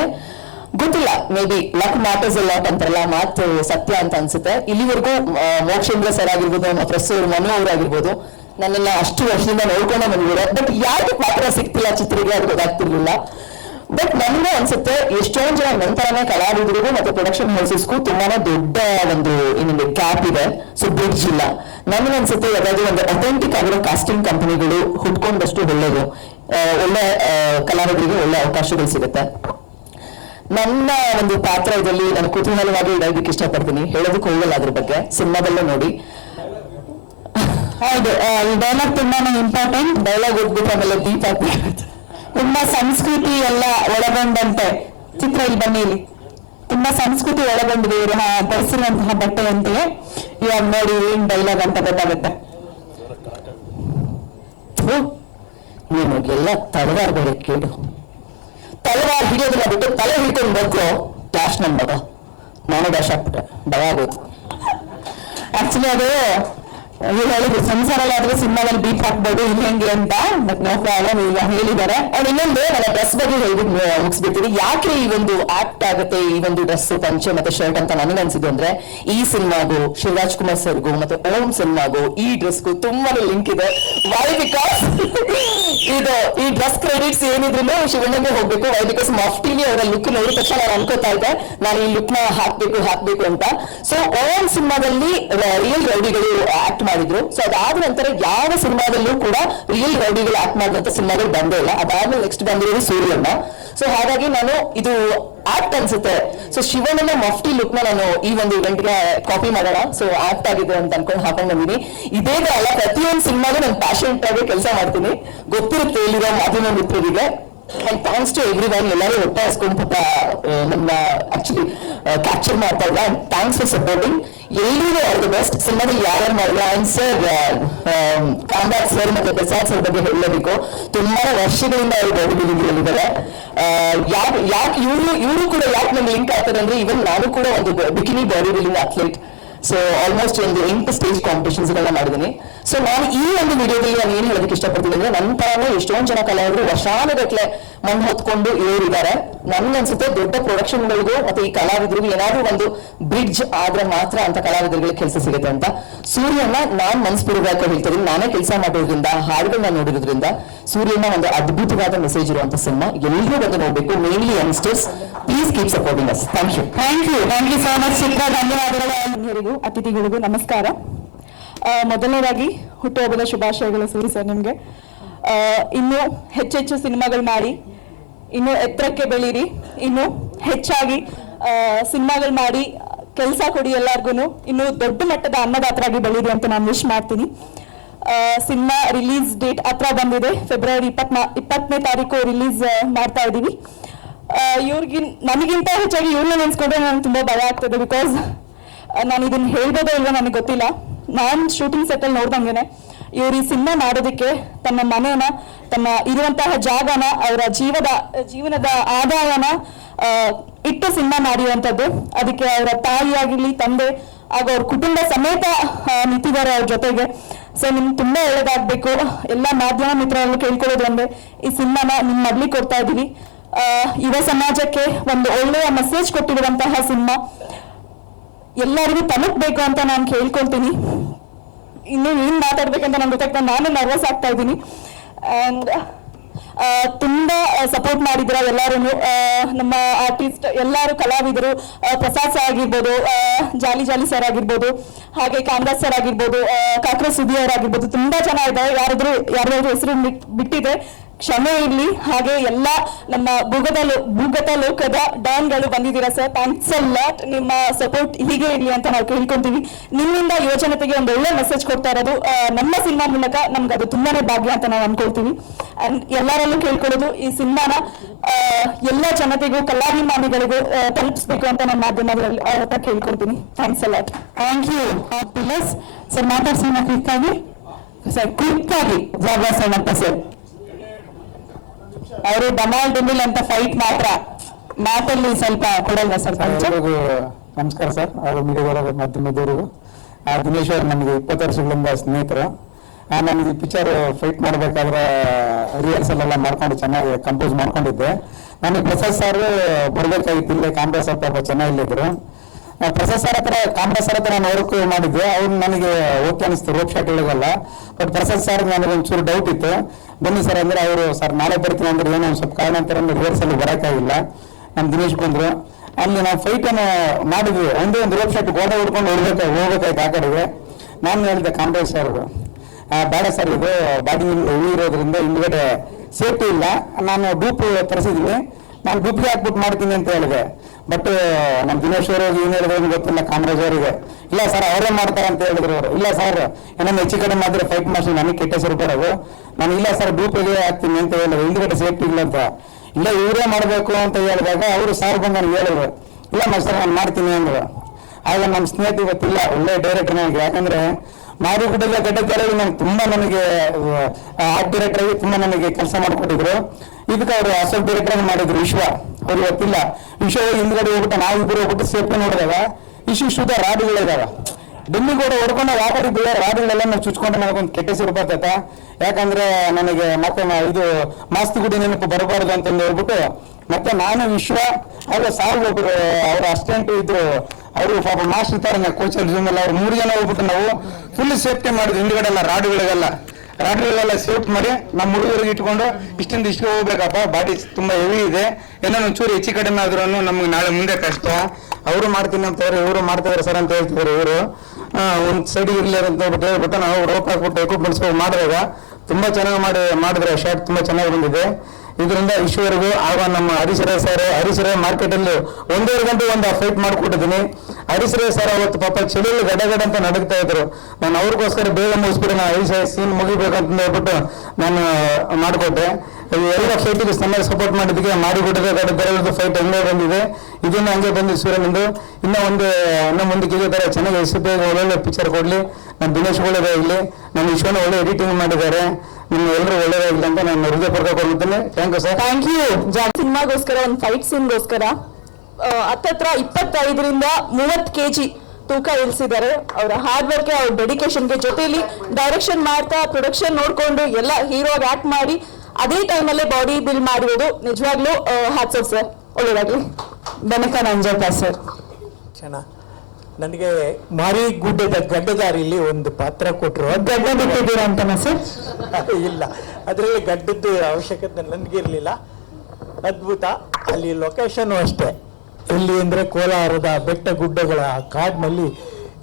ಗೊತ್ತಿಲ್ಲ, may be luck matters a lot ಅಂತಾರಲ್ಲ, ಮಾತು ಸತ್ಯ ಅಂತ ಅನ್ಸುತ್ತೆ. ಇಲ್ಲಿವರೆಗೂ ಮೋಕ್ಷೇಂದ್ರ ಸರ್ ಆಗಿರ್ಬೋದು, ಪ್ರೆಸ್ ಅವರು, ಮನು ಅವರಾಗಿರ್ಬೋದು, ನನ್ನೆಲ್ಲ ಅಷ್ಟು ವರ್ಷದಿಂದ ನೋಡ್ಕೊಂಡೇ ಬಂದಿದ್ದಾರೆ. ಬಟ್ ಯಾರಿಗೆ ಪಾತ್ರ ಸಿಗ್ತಿಲ್ಲ ಚಿತ್ರಕ್ಕೆ ಅದು ಗೊತ್ತಾಗ್ತಿರ್ಲಿಲ್ಲ. ಬಟ್ ನನಗೂ ಅನ್ಸುತ್ತೆ ಎಷ್ಟೊಂದು ಜನ ನಂತರನೇ ಕಲಾವಿದರಿಗೂ ಮತ್ತೆ ಪ್ರೊಡಕ್ಷನ್ ಹೌಸಸ್ಗೂ ತುಂಬಾನೇ ದೊಡ್ಡ ಒಂದು ಇನ್ನೊಂದು ಗ್ಯಾಪ್ ಇದೆ. ಸೊ ಬ್ರಿಡ್ಜ್ ಇಲ್ಲ. ನನಗನ್ಸುತ್ತೆ ಯಾವ್ದಾದ್ರು ಒಂದು ಅಥೆಂಟಿಕ್ ಆಗಿರೋ ಕಾಸ್ಟಿಂಗ್ ಕಂಪನಿಗಳು ಹುಟ್ಕೊಂಡಷ್ಟು ಒಳ್ಳೇದು, ಒಳ್ಳೆ ಕಲಾವಿದರಿಗೆ ಒಳ್ಳೆ ಅವಕಾಶಗಳು ಸಿಗುತ್ತೆ. ನನ್ನ ಒಂದು ಪಾತ್ರ ಇದರಲ್ಲಿ ನಾನು ಕುತೂಹಲವಾಗಿ ಇಡೋದಕ್ಕೆ ಇಷ್ಟಪಡ್ತೀನಿ, ಹೇಳೋದಕ್ಕೆ ಹೋಗಲ್ಲ ಅದ್ರ ಬಗ್ಗೆ, ಸಿನಿಮಾದಲ್ಲೇ ನೋಡಿ. ಹೌದು, ಈ ಡೈಲಾಗ್ ತುಂಬಾನೇ ಇಂಪಾರ್ಟೆಂಟ್. ಡೈಲಾಗ್ ಓದ್ಬಿಟ್ಟು ಆಮೇಲೆ ಡೀಪ್ ಆಗ್ಬಿಡುತ್ತೆ. ತುಂಬಾ ಸಂಸ್ಕೃತಿ ಎಲ್ಲ ಒಳಗೊಂಡಂತೆ ಚಿತ್ರ, ಇಲ್ಲಿ ಬನ್ನಿ, ಇಲ್ಲಿ ತುಂಬಾ ಸಂಸ್ಕೃತಿ ಒಳಗೊಂಡಿದೆ ಇವರು ಧರಿಸಿರುವಂತಹ ಬಟ್ಟೆಯಂತೆಯೇ. ಇವಾಗ ನೋಡಿ ಏನ್ ಡೈಲಾಗ್ ಅಂತ ಗೊತ್ತಾಗುತ್ತೆ. ನಿಮಗೆಲ್ಲ ತಲವಾರ್ ಬೇರೆ ಕೇಳು, ತಲವಾರ್ ಹಿಡಿಯೋದಿಲ್ಲ ಬಿಟ್ಟು ತಲೆ ಹಿಡ್ಕೊಂಡು ಬಂದ್ರು ಡ್ಯಾಶ್ ನನ್ ಮಗ, ನಾನು ಡ್ಯಾಶ್ ಹಾಕ್ಬಿಟ್ಟೆ, ಭಯ ಆಗೋದು. ಆಕ್ಚುಲಿ ಅದು ಇವ್ರು ಹೇಳಿದ್ರು ಸಂಸಾರಲ್ಲಾದ್ರೆ ಸಿನಿಮಾದಲ್ಲಿ ಬೀಪ್ ಹಾಕ್ಬೋದು, ಇಲ್ಲಿ ಹೆಂಗೆ ಅಂತ. ಬಟ್ ನೋ ಪ್ರಾಬ್ಲಮ್, ಈಗ ಹೇಳಿದ್ದಾರೆ. ಅವ್ರು ಇನ್ನೊಂದು ನನ್ನ ಡ್ರೆಸ್ ಬಗ್ಗೆ ಹೇಳ್ಬಿಟ್ಟು ಮುಗಿಸ್ಬಿಡ್ತೀವಿ. ಯಾಕೆ ಈ ಒಂದು ಆಕ್ಟ್ ಆಗುತ್ತೆ ಈ ಒಂದು ಡ್ರೆಸ್, ಪಂಚೆ ಮತ್ತೆ ಶರ್ಟ್ ಅಂತ ನನಗೆ ಅನ್ಸಿದ್ದು ಅಂದ್ರೆ, ಈ ಸಿನಿಮಾಗೂ ಶಿವರಾಜ್ ಕುಮಾರ್ ಸರ್ಗೂ ಮತ್ತೆ ಓಂ ಸಿನಿಮಾಗೂ ಈ ಡ್ರೆಸ್ಗೂ ತುಂಬಾನೇ ಲಿಂಕ್ ಇದೆ. ವೈ ಬಿಕಾಸ್ ಇದು ಈ ಡ್ರೆಸ್ ಕ್ರೆಡಿಟ್ಸ್ ಏನಿದ್ರು ಶಿವಣ್ಣಗೆ ಹೋಗ್ಬೇಕು. ವೈ ಬಿಕಾಸ್ ಮಫ್ಟಿಲಿ ಅವರ ಲುಕ್ ನೋಡಿದ ತಕ್ಷಣ ನಾನು ಅನ್ಕೋತಾ ಇದ್ದೆ ನಾನು ಈ ಲುಕ್ ನ ಹಾಕ್ಬೇಕು ಅಂತ. ಸೊ ಓಂ ಸಿನಿಮಾದಲ್ಲಿ ರಿಯಲ್ ರೌಡಿಗಳು ಆಕ್ಟ್ ಮಾಡಿದ್ರು. ಸೊ ಅದಾದ ನಂತರ ಯಾವ ಸಿನಿಮಾದಲ್ಲೂ ಕೂಡ ರಿಯಲ್ ರೌಡಿಗಳು ಆಕ್ಟ್ ಮಾಡಿದಂತ ಸಿನಿಮಾಗಳು ಬಂದೇ ಇಲ್ಲ. ಅದಾದ್ಮೇಲೆ ನೆಕ್ಸ್ಟ್ ಬಂದಿರೋದು ಸೂರ್ಯಣ್ಣ. ಸೊ ಹಾಗಾಗಿ ನಾನು ಇದು ಆಕ್ಟ್ ಅನ್ಸುತ್ತೆ. ಸೊ ಶಿವಣ್ಣನ ಮಫ್ಟಿ ಲುಕ್ ನ ನಾನು ಈ ಒಂದು ಇವೆಂಟ್ ಗೆ ಕಾಪಿ ಮಾಡೋಣ, ಸೊ ಆಕ್ಟ್ ಆಗಿದೆ ಅಂತ ಅನ್ಕೊಂಡು ಹಾಕೊಂಡು ಬಂದಿನಿ. ಇದೇ ಅಲ್ಲ, ಪ್ರತಿಯೊಂದು ಸಿನಿಮಾಗೂ ನಾನು ಪ್ಯಾಷನ್ ಆಗಿ ಕೆಲಸ ಮಾಡ್ತೀನಿ, ಗೊತ್ತಿರುತ್ತೆ ಇಲ್ಲಿರೋ ಮಾಧ್ಯಮ ಮಿತ್ರರಿಗೆ. And thanks to everyone, ಎಲ್ಲರೂ ಹೊಟ್ಟೆ ಹಸ್ಕೊಂಡು ಪಾಪ ನನ್ನ ಆಕ್ಚುಲಿ ಕ್ಯಾಪ್ಚರ್ ಮಾಡ್ತಾ ಇಲ್ಲ. And thanks for supporting. ಎಲ್ರಿಗೂ ಆಲ್ ದಿ ಬೆಸ್ಟ್. ಸಿನಿಮಾದಲ್ಲಿ ಯಾರ್ಯಾರು ಮಾಡಿಲ್ಲ ಅಂಡ್ ಸರ್ ಕಾಂಬ್ಯಾಕ್ ಸರ್ ಮತ್ತೆ ಪ್ರಸಾದ್ ಸರ್ ಬಗ್ಗೆ ಹೇಳಬೇಕು. ತುಂಬಾ ವರ್ಷಗಳಿಂದ ಅವರು ಬಾಡಿ ಬಿಲ್ಡಿಂಗ್ ಹೇಳಿದ್ದಾರೆ. ಯಾಕೆ ಇವರು ಕೂಡ ಯಾಕೆ ನಮ್ಗೆ ಲಿಂಕ್ ಆಗ್ತಾರೆ ಅಂದ್ರೆ, ಇವನ್ ನಾನು ಕೂಡ ಒಂದು bikini body building athlete. So almost ಒಂದು 8 ಸ್ಟೇಜ್ ಕಾಂಪಿಟೇಷನ್ಸ್ ಗಳನ್ನ ಮಾಡಿದ್ದೀನಿ. ಸೊ ನಾನು ಈ ಒಂದು ವಿಡಿಯೋದಲ್ಲಿ ನಾನು ಏನ್ ಹೇಳೋದಕ್ಕೆ ಇಷ್ಟಪಡ್ತೀನಿ ಅಂದ್ರೆ, ನನ್ನ ತರನೇ ಎಷ್ಟೊಂದು ಜನ ಕಲಾವಿದರು ವರ್ಷಾನುಗಟ್ಲೆ ಮಣ್ಣು ಹೊತ್ಕೊಂಡು ಇರೋರಿದ್ದಾರೆ. ನನ್ಗನ್ಸುತ್ತೆ ದೊಡ್ಡ ಪ್ರೊಡಕ್ಷನ್ಗಳಿಗೂ ಮತ್ತೆ ಈ ಕಲಾವಿದರಿಗೂ ಏನಾದ್ರೂ ಒಂದು ಬ್ರಿಡ್ಜ್ ಆದ್ರೆ ಮಾತ್ರ ಅಂತ ಕಲಾವಿದರಿಗೆ ಕೆಲಸ ಸಿಗುತ್ತೆ ಅಂತ. ಸೂರ್ಯನ ನಾನ್ ಮನಸ್ಪೂರ್ವಕ ಹೇಳ್ತಿದ್ದೀನಿ, ನಾನೇ ಕೆಲಸ ಮಾಡೋದ್ರಿಂದ, ಹಾಡುಗಳನ್ನ ನೋಡಿರೋದ್ರಿಂದ ಸೂರ್ಯನ ಒಂದು ಅದ್ಭುತವಾದ ಮೆಸೇಜ್ ಇರುವಂತ ಸಿನಿಮಾ. ಎಲ್ಲರೂ ಬಂದು ನೋಡ್ಬೇಕು, mainly youngsters. Please keep supporting us. Thank you so much Chitra. ಧನ್ಯವಾದಗಳು. ಅತಿಥಿಗಳಿಗೂ ನಮಸ್ಕಾರ. ಮೊದಲನೇದಾಗಿ ಹುಟ್ಟುಹಬ್ಬದ ಶುಭಾಶಯಗಳು ಸೂರಿ ಸರ್ ನಿಮ್ಗೆ. ಇನ್ನು ಹೆಚ್ಚೆಚ್ಚು ಸಿನಿಮಾಗಳು ಮಾಡಿ, ಇನ್ನು ಎತ್ತರಕ್ಕೆ ಬೆಳೀರಿ, ಇನ್ನು ಹೆಚ್ಚಾಗಿ ಸಿನಿಮಾಗಳು ಮಾಡಿ ಕೆಲಸ ಕೊಡಿ ಎಲ್ಲಾರ್ಗು. ಇನ್ನು ದೊಡ್ಡ ಮಟ್ಟದ ಅನ್ನದಾತರಾಗಿ ಬೆಳೀರಿ ಅಂತ ನಾನು ವಿಶ್ ಮಾಡ್ತೀನಿ. ಸಿನಿಮಾ ರಿಲೀಸ್ ಡೇಟ್ ಹತ್ರ ಬಂದಿದೆ. ಫೆಬ್ರವರಿ 20ನೇ ತಾರೀಕು ರಿಲೀಸ್ ಮಾಡ್ತಾ ಇದ್ದೀವಿ. ನನಗಿಂತ ಹೆಚ್ಚಾಗಿ ಇವ್ರನ್ನ ನೆನೆಸ್ಕೊಂಡ್ರೆ ನನಗೆ ತುಂಬಾ ಭಯ ಆಗ್ತದೆ. ಬಿಕಾಸ್ ನಾನು ಇದನ್ನ ಹೇಳ್ಬೋದೋ ಇಲ್ವೋ ನನಗೆ ಗೊತ್ತಿಲ್ಲ. ನಾನು ಶೂಟಿಂಗ್ ಸೆಟ್ಟಲ್ಲಿ ನೋಡ್ದಂಗೆನೆ ಇವ್ರು ಈ ಸಿನಿಮಾ ಮಾಡೋದಕ್ಕೆ ತನ್ನ ಮನೇನ, ತನ್ನ ಇರುವಂತಹ ಜಾಗನ, ಅವರ ಜೀವನದ ಆದಾಯನ ಇಟ್ಟು ಸಿನಿಮಾ ಮಾಡಿರುವಂಥದ್ದು. ಅದಕ್ಕೆ ಅವರ ತಾಯಿಯಾಗಿರ್ಲಿ, ತಂದೆ ಹಾಗೂ ಅವ್ರ ಕುಟುಂಬ ಸಮೇತ ನಿಂತಿದ್ದಾರೆ ಅವ್ರ ಜೊತೆಗೆ. ಸೊ ನಿಮ್ಗೆ ತುಂಬಾ ಒಳ್ಳೇದಾಗಬೇಕು. ಎಲ್ಲ ಮಾಧ್ಯಮ ಮಿತ್ರರಲ್ಲೂ ಕೇಳ್ಕೊಳ್ಳೋದು ಒಂದೇ, ಈ ಸಿನಿಮಾನ ನಿಮ್ಮ ಮಡ್ಲಿಗೆ ಕೊಡ್ತಾ ಇದ್ದೀವಿ. ಯುವ ಸಮಾಜಕ್ಕೆ ಒಂದು ಒಳ್ಳೆಯ ಮೆಸೇಜ್ ಕೊಟ್ಟಿರುವಂತಹ ಸಿನಿಮಾ ಎಲ್ಲರಿಗೂ ತಲುಪಬೇಕು ಅಂತ ನಾನು ಕೇಳ್ಕೊಳ್ತೀನಿ. ಇನ್ನು ಏನ್ ಮಾತಾಡ್ಬೇಕಂತ ನಂಗೆ ಗೊತ್ತಾಗ್ತಾ ನಾನು ನರ್ವಸ್ ಆಗ್ತಾ ಇದ್ದೀನಿ. ಅಂಡ್ ತುಂಬಾ ಸಪೋರ್ಟ್ ಮಾಡಿದ್ರ ಎಲ್ಲರೂ, ನಮ್ಮ ಆರ್ಟಿಸ್ಟ್ ಎಲ್ಲರೂ, ಕಲಾವಿದರು, ಪ್ರಸಾದ್ ಸರ್ ಆಗಿರ್ಬೋದು, ಜಾಲಿ ಸರ್ ಆಗಿರ್ಬೋದು, ಹಾಗೆ ಕಾಮರಾಜ್ ಸರ್ ಆಗಿರ್ಬೋದು, ಕಾಕ್ರ ಸುದ್ದಿ ಅವರಾಗಿರ್ಬೋದು, ತುಂಬಾ ಜನ ಇದ್ದಾರೆ. ಯಾರ್ಯಾರು ಹೆಸರು ಬಿಟ್ಟಿದೆ ಕ್ಷಮೆ ಇರ್ಲಿ. ಹಾಗೆ ಎಲ್ಲ ನಮ್ಮ ಭೂಗತ ಲೋಕದ ಡಾನ್ಗಳು ಬಂದಿದ್ದೀರಾ ಸರ್, ಥ್ಯಾಂಕ್ಸ್ ಅ ಲಾಟ್. ನಿಮ್ಮ ಸಪೋರ್ಟ್ ಹೀಗೆ ಇರ್ಲಿ ಅಂತ ನಾವು ಕೇಳ್ಕೊಂತೀವಿ. ನಿಮ್ಮಿಂದ ಯುವಜನತೆಗೆ ಒಂದು ಒಳ್ಳೆ ಮೆಸೇಜ್ ಕೊಡ್ತಾ ಇರೋದು ನಮ್ಮ ಸಿನಿಮಾ ಮೂಲಕ ನಮ್ಗೆ ಅದು ತುಂಬಾನೇ ಭಾಗ್ಯ ಅಂತ ನಾವು ಅನ್ಕೊಳ್ತೀವಿ. ಅಂಡ್ ಎಲ್ಲರಲ್ಲೂ ಕೇಳ್ಕೊಳ್ಳೋದು, ಈ ಸಿನಿಮಾನ ಎಲ್ಲ ಜನತೆಗೂ, ಕಲಾಭಿಮಾನಿಗಳಿಗೂ ತಲುಪಿಸ್ಬೇಕು ಅಂತ ನಮ್ಮ ಮಾಧ್ಯಮಗಳಲ್ಲಿ ಕೇಳ್ಕೊಳ್ತೀನಿ. Thanks a lot. Thank you. Sir ಮಾತಾಡ್ಸೋಣ ಕ್ವಿಕ್ ಆಗಿ ಜಾಬಾಸೋಣಪ್ಪ ಸರ್. ಅವರು ಡಮಾಲ್ ಡಿಮಿಲ್ ಅಂತ ಫೈಟ್ ಮಾತ್ರ, ಮಾತಲ್ಲಿ ಸ್ವಲ್ಪ ಕೊಡಲ್ವಾ ಸರ್? ನಮಸ್ಕಾರ ಸರ್. ಅವರು ಮೀಡಿಯಾದವರ, ಮಾಧ್ಯಮದವರಿಗೂ. ದಿನೇಶ್ ಅವರು ನನಗೆ 20 ವರ್ಷಗಳಿಂದ ಸ್ನೇಹಿತರು. ನನಗೆ ಪಿಕ್ಚರ್ ಫೈಟ್ ಮಾಡಬೇಕಾದ್ರೆ ರಿಹರ್ಸಲ್ ಎಲ್ಲ ಮಾಡ್ಕೊಂಡು ಚೆನ್ನಾಗಿ ಕಂಪೋಸ್ ಮಾಡ್ಕೊಂಡಿದ್ದೆ. ನನಗೆ ಪ್ರಸಾದ್ ಸರ್ ಬರಬೇಕಾಗಿತ್ತು, ಇಲ್ಲೇ ಕಾಮರಾಜ್ ಸರ್ ಪಾಪ ಚೆನ್ನಾಗಿಲ್ಲಿದ್ರು. ಪ್ರಸಾದ್ ಸರ್ ಹತ್ರ, ಕಾಮರಾಜ್ ಸರ್ ಹತ್ರ ನಾನು ವರ್ಕ್ ಮಾಡಿದ್ದೆ. ಅವ್ರು ನನಗೆ ಓಕೆ ಅನಿಸ್ತು, ರೋಪ್ ಶಾಟ್ ಹೇಳಿದಲ್ಲ. ಬಟ್ ಪ್ರಸಾದ್ ಸರ್ ನನಗೆ ಒಂಚೂರು ಡೌಟ್ ಇತ್ತು. ಬನ್ನಿ ಸರ್ ಅಂದ್ರೆ ಅವರು, ಸರ್ ನಾಳೆ ಬರ್ತೀನಿ ಅಂದ್ರೆ ಏನೋ ಒಂದು ಸ್ವಲ್ಪ ಕಾರಣಾಂತರ ರಿಹರ್ಸಲ್ ಬರೋಕ್ಕಾಗಿಲ್ಲ. ನಮ್ಮ ದಿನೇಶ್ ಬಂದರು. ಅಲ್ಲಿ ನಾವು ಫೈಟನ್ನು ಮಾಡಿದ್ವಿ. ಒಂದೇ ಒಂದು ರೋಪ್ ಶಾಟ್ ಗೋಡೆ ಹೊಡ್ಕೊಂಡು ಹೋಗ್ಬೇಕಾಯ್ತು ಆ ಕಡೆಗೆ. ನಾನು ಹೇಳಿದೆ ಕಾಮರಾಜ್ ಸರ್, ಬೇಡ ಸರ್, ಇದು ಬಾಡಿ ಹುಳಿ ಇರೋದ್ರಿಂದ ಹಿಂದ್ಗಡೆ ಸೇಫ್ಟಿ ಇಲ್ಲ, ನಾನು ಡೂಪ್ ತರಿಸಿದ್ದೀನಿ, ನಾನು ಡೂಪ್ಗೆ ಹಾಕ್ಬಿಟ್ಟು ಮಾಡ್ತೀನಿ ಅಂತ ಹೇಳಿದೆ. ಬಟ್ ನಮ್ಮ ದಿನೇಶ್ ಅವರು ಏನು ಹೇಳಿದ್ರು ಗೊತ್ತಿಲ್ಲ ಕಾಮರಾಜ್ ಅವರಿಗೆ. ಇಲ್ಲ ಸರ್ ಅವರೇ ಮಾಡ್ತಾರೆ ಅಂತ ಹೇಳಿದ್ರು ಅವರು. ಇಲ್ಲ ಸರ್ ಏನೊಂದು ಹೆಚ್ಚು ಕಡೆ ಮಾಡಿದ್ರೆ ಫೈಟ್ ಮಾಡ್ತೀನಿ, ನನಗೆ ಕೆಟ್ಟ ಹೆಸರು ಬರೋದು. ನಾನು ಇಲ್ಲ ಸರ್ ಡೂಪ್ಗೆ ಹಾಕ್ತೀನಿ ಅಂತ ಹೇಳಿದ್ರು, ಹಿಂದ್ಗಡೆ ಸೇಫ್ಟಿ ಇಲ್ಲ ಅಂತ. ಇಲ್ಲ ಇವರೇ ಮಾಡಬೇಕು ಅಂತ ಹೇಳಿದಾಗ ಅವರು ಸಾರ್ ಬಂದು ನನಗೆ ಹೇಳಿದ್ರು, ಇಲ್ಲ ಸರ್ ನಾನು ಮಾಡ್ತೀನಿ ಅಂದರು. ಆಗ ನಮ್ಮ ಸ್ನೇಹಿತ ಗೊತ್ತಿಲ್ಲ, ಒಳ್ಳೆ ಡೈರೆಕ್ಟರ್ ನನಗೆ. ಯಾಕಂದ್ರೆ ಮಾರಿಗುಡ್ಡದ ಗಡ್ಡೆಗಳಲ್ಲಿ ನನಗೆ ಆರ್ಟ್ ಡೈರೆಕ್ಟರ್ ಆಗಿ ತುಂಬ ನನಗೆ ಕೆಲಸ ಮಾಡಿಕೊಟ್ಟಿದ್ರು. ಇದಕ್ಕೆ ಅವರು ಅಸೋಕ್ ಡೈರೆಕ್ಟರ್ ಮಾಡಿದ್ರು ವಿಶ್ವ. ಅವ್ರು ಗೊತ್ತಿಲ್ಲ, ವಿಶ್ವ ಹಿಂದ್ಗಡೆ ಹೋಗ್ಬಿಟ್ಟು ನಾವಿಬ್ಬರು ಹೋಗ್ಬಿಟ್ಟು ಸೇಫ್ಟಿ ನೋಡಿದಾಗ ಇಷ್ಟು ರಾಡುಗಳಿದಾವೆ. ಡೆಲ್ಲಿಗೆ ಕೂಡ ಹೊಡ್ಕೊಂಡು ವಾಪರಿದ್ದೆ, ರಾಡುಗಳೆಲ್ಲ ನಾವು ಚುಚ್ಕೊಂಡು ನನಗೊಂದು ಕೆಟ್ಟ ಹೆಸರು ಬರ್ತೈತೆ. ಯಾಕಂದ್ರೆ ನನಗೆ ಮತ್ತೆ ಇದು ಮಾಸ್ತಿ ಗುಡಿ ನೆನಪು ಬರಬಾರ್ದು ಅಂತಂದು ಹೇಳ್ಬಿಟ್ಟು ಮತ್ತೆ ನಾನು ವಿಶ್ವ ಅವ್ರ ಸಾರ್ ಒಬ್ರು ಅವ್ರ ಅಸಿಸ್ಟೆಂಟ್ ಇದ್ರು, ಅವರು ಪಾಪ ಮಾಸ್ಟರ್ ಇರ್ತಾರೆ ಕೋಚರ್ ಜೂಮಲ್ಲಿ, ಅವ್ರು 3 ಜನ ಹೋಗ್ಬಿಟ್ಟು ನಾವು ಫುಲ್ ಸೇಫ್ಟಿ ಮಾಡಿದ್ವಿ ಹಿಂದ್ಗಡೆ ಎಲ್ಲ ರಾಡುಗಳಿಗೆಲ್ಲ. ರಾಡ್ಗಳೆಲ್ಲ ಸೇಫ್ಟ್ ಮಾಡಿ ನಮ್ಮ ಹುಡುಗರಿಗೆ ಇಟ್ಕೊಂಡು ಇಷ್ಟಿಂದ ಇಷ್ಟು ಹೋಗ್ಬೇಕಪ್ಪ, ಬಾಡಿ ತುಂಬ ಹೆವಿ ಇದೆ, ಏನೋ ಒಂಚೂರು ಹೆಚ್ಚು ಕಡಿಮೆ ಆದ್ರೂ ನಮ್ಗೆ ನಾಳೆ ಮುಂದೆ ಕಷ್ಟ. ಅವರು ಮಾಡ್ತೀನಿ ಅಂತವ್ರೆ, ಇವರು ಮಾಡ್ತಾಯಿದ್ದಾರೆ ಸರ್ ಅಂತ ಹೇಳ್ತಿದ್ರು. ಇವರು ಒಂದು ಸೈಡಿಗೆ ಇರಲಿ ಅಂತ ಹೇಳ್ಬಿಟ್ಟು ನಾವು ರೋಪ್ ಹಾಕ್ಬಿಟ್ಟು ಎಕ್ವಿಪ್ಮೆಂಟ್ಸ್ ಮಾಡಿದಾಗ ತುಂಬ ಚೆನ್ನಾಗಿ ಮಾಡಿದ್ರೆ ಶಾರ್ಟ್ ತುಂಬ ಚೆನ್ನಾಗಿ ಬಂದಿದೆ. ಇದರಿಂದ ಇಷ್ಟುವರೆಗೂ ಆಗ ನಮ್ಮ ಹರೀಶ್ರೇ ಮಾರ್ಕೆಟಲ್ಲಿ 1.5 ಗಂಟೆ ಒಂದು ಫೈಟ್ ಮಾಡಿಕೊಟ್ಟಿದ್ದೀನಿ. ಹರೀಶ್ರೇ ಸರ್ ಅವತ್ತು ಪಾಪ ಚಳಿಯಲ್ಲಿ ಗಡ ಅಂತ ನಡಗ್ತಾ ಇದ್ರು. ನಾನು ಅವ್ರಿಗೋಸ್ಕರ ಬೇಗ ಮುಗಿಸ್ಬಿಟ್ಟು ನಾನು ಹರೀಶ್ ಸೀನ್ ಮುಗಿಬೇಕಂತ ಹೇಳ್ಬಿಟ್ಟು ನಾನು ಮಾಡಿಕೊಟ್ಟೆ. ಎಲ್ಲ ಫೈಟಿಗೆ ಚೆನ್ನಾಗಿ ಸಪೋರ್ಟ್ ಮಾಡಿದ್ದಕ್ಕೆ ಮಾಡಿಕೊಟ್ಟಿದೆ. ಗಡದ ಫೈಟ್ ಹಂಗೆ ಬಂದಿದೆ, ಇದನ್ನು ಹಂಗೆ ಬಂದಿದೆ ಸೂರ್ಯನಿಂದು. ಇನ್ನೂ ಮುಂದಕ್ಕೆ ಇದೇ ಥರ ಚೆನ್ನಾಗಿ ಒಳ್ಳೊಳ್ಳೆ ಪಿಕ್ಚರ್ ಕೊಡಲಿ. ನಮ್ಮ ದಿನೇಶ್ ಒಳ್ಳೇದಾಗಲಿ, ನಮ್ಮ ವಿಶ್ವನ ಒಳ್ಳೆ ಎಡಿಟಿಂಗ್ ಮಾಡಿದ್ದಾರೆ. ನಿಮ್ಮ ಎಲ್ಲರೂ ಒಳ್ಳೇದಾಗಲಿ ಅಂತ ನಾನು ಹೃದಯಪೂರ್ವಕ ಕೊಡ್ತೀನಿ. Thank you sir. Thank you. ಸಿನಿಮಾಗೋಸ್ಕರ ಒಂದು ಫೈಟ್ ಸೀನ್ಗೋಸ್ಕರ ಹತ್ತತ್ರ 25ರಿಂದ 30 kg ತೂಕ ಇಳಿಸಿದ್ದಾರೆ. ಅವರ ಹಾರ್ಡ್ ವರ್ಕ್ಗೆ, ಅವ್ರ ಡೆಡಿಕೇಶನ್ಗೆ, ಜೊತೆಲಿ ಡೈರೆಕ್ಷನ್ ಮಾಡ್ತಾ ಪ್ರೊಡಕ್ಷನ್ ನೋಡಿಕೊಂಡು ಎಲ್ಲ ಹೀರೋ ಆಕ್ಟ್ ಮಾಡಿ ಅದೇ ಟೈಮಲ್ಲೇ ಬಾಡಿ ಬಿಲ್ಡ್ ಮಾಡಿರೋದು ನಿಜವಾಗ್ಲೂ ಹ್ಯಾಟ್ಸ್ ಆಫ್ ಸರ್. ಒಳ್ಳೆಯದಾಗಲಿ. ಬೆನಕ ನಂಜಪ್ಪ ಸರ್. ಚೆನ್ನಾಗಿ ನನಗೆ ಮಾರಿ ಗುಡ್ಡದ ಗಡ್ಡದಾರಿಲಿ ಒಂದು ಪಾತ್ರ ಕೊಟ್ಟರು. ಗಡ್ಡ ಬಿಟ್ಟಿದ್ದೀರಾ ಅಂತನಾ ಸರ್? ಇಲ್ಲ, ಅದರಲ್ಲಿ ಗಡ್ಡದ್ದು ಅವಶ್ಯಕತೆ ನನಗಿರಲಿಲ್ಲ. ಅದ್ಭುತ. ಅಲ್ಲಿ ಲೊಕೇಶನ್ನು ಅಷ್ಟೇ. ಎಲ್ಲಿ ಅಂದರೆ ಕೋಲಾರದ ಬೆಟ್ಟ ಗುಡ್ಡಗಳ ಕಾಡಿನಲ್ಲಿ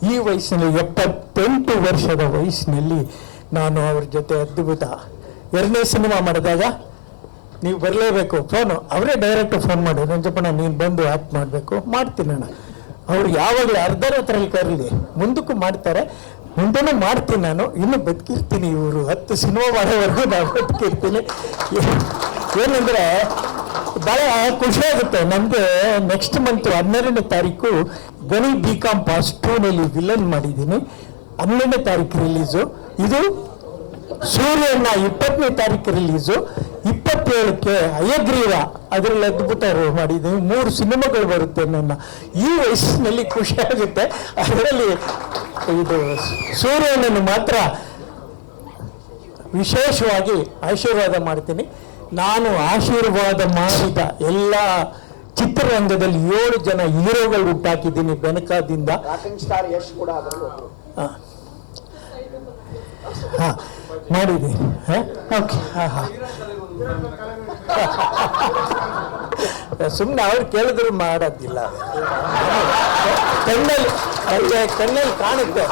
ಈ ವಯಸ್ಸಿನಲ್ಲಿ 78 ವರ್ಷದ ವಯಸ್ಸಿನಲ್ಲಿ ನಾನು ಅವ್ರ ಜೊತೆ ಅದ್ಭುತ. 2ನೇ ಸಿನಿಮಾ ಮಾಡಿದಾಗ ನೀವು ಬರಲೇಬೇಕು, ಫೋನು ಅವರೇ ಡೈರೆಕ್ಟ್ ಫೋನ್ ಮಾಡಿ, ನಂಜಪ್ಪಣ್ಣ ನೀನು ಬಂದು ಆ್ಯಕ್ಟ್ ಮಾಡಬೇಕು. ಮಾಡ್ತೀನಿ ಅಣ್ಣ. ಅವ್ರು ಯಾವಾಗಲೂ ಅರ್ಧರಾತ್ರಲ್ಲಿ ಕರೀಲಿ, ಮುಂದಕ್ಕೂ ಮಾಡ್ತಾರೆ, ಮುಂದೆನೂ ಮಾಡ್ತೀನಿ. ನಾನು ಇನ್ನೂ ಬದುಕಿರ್ತೀನಿ. ಇವರು 10 ಸಿನಿಮಾ ಮಾಡೋವರೆಗೂ ನಾನು ಬದುಕಿರ್ತೀನಿ. ಏನಂದರೆ ಭಾಳ ಖುಷಿಯಾಗುತ್ತೆ. ನಮಗೆ ನೆಕ್ಸ್ಟ್ ಮಂತ್ 12ನೇ ತಾರೀಕು ಗಣಿ BCom ಪಾಸ್ 2ನಲ್ಲಿ ವಿಲನ್ ಮಾಡಿದ್ದೀನಿ. 12ನೇ ತಾರೀಕು ರಿಲೀಸು. ಇದು ಸೂರ್ಯನ 20ನೇ ತಾರೀಕು ರಿಲೀಸು. 27ಕ್ಕೆ ಹಯಗ್ರೀವ ಅದರಲ್ಲಿ ಅದ್ಭುತ ಮಾಡಿದ್ದೀನಿ. 3 ಸಿನಿಮಾಗಳು ಬರುತ್ತೆ. ನನ್ನ ಈ ವಯಸ್ಸಿನಲ್ಲಿ ಖುಷಿಯಾಗುತ್ತೆ. ಅದರಲ್ಲಿ ಇದು ಸೂರ್ಯನನ್ನು ಮಾತ್ರ ವಿಶೇಷವಾಗಿ ಆಶೀರ್ವಾದ ಮಾಡ್ತೀನಿ. ನಾನು ಆಶೀರ್ವಾದ ಮಾಡಿದ ಎಲ್ಲ ಚಿತ್ರರಂಗದಲ್ಲಿ 7 ಜನ ಹೀರೋಗಳು ಹುಟ್ಟಾಕಿದ್ದೀನಿ ಬೆನಕದಿಂದ. ಹಾಂ ಮಾಡಿದ್ದೀನಿ. ಓಕೆ. ಸುಮ್ಮನೆ ಅವ್ರು ಕೇಳಿದ್ರು ಮಾಡೋದಿಲ್ಲ. ಕಣ್ಣಲ್ಲಿ ಕಾಣುತ್ತೆ.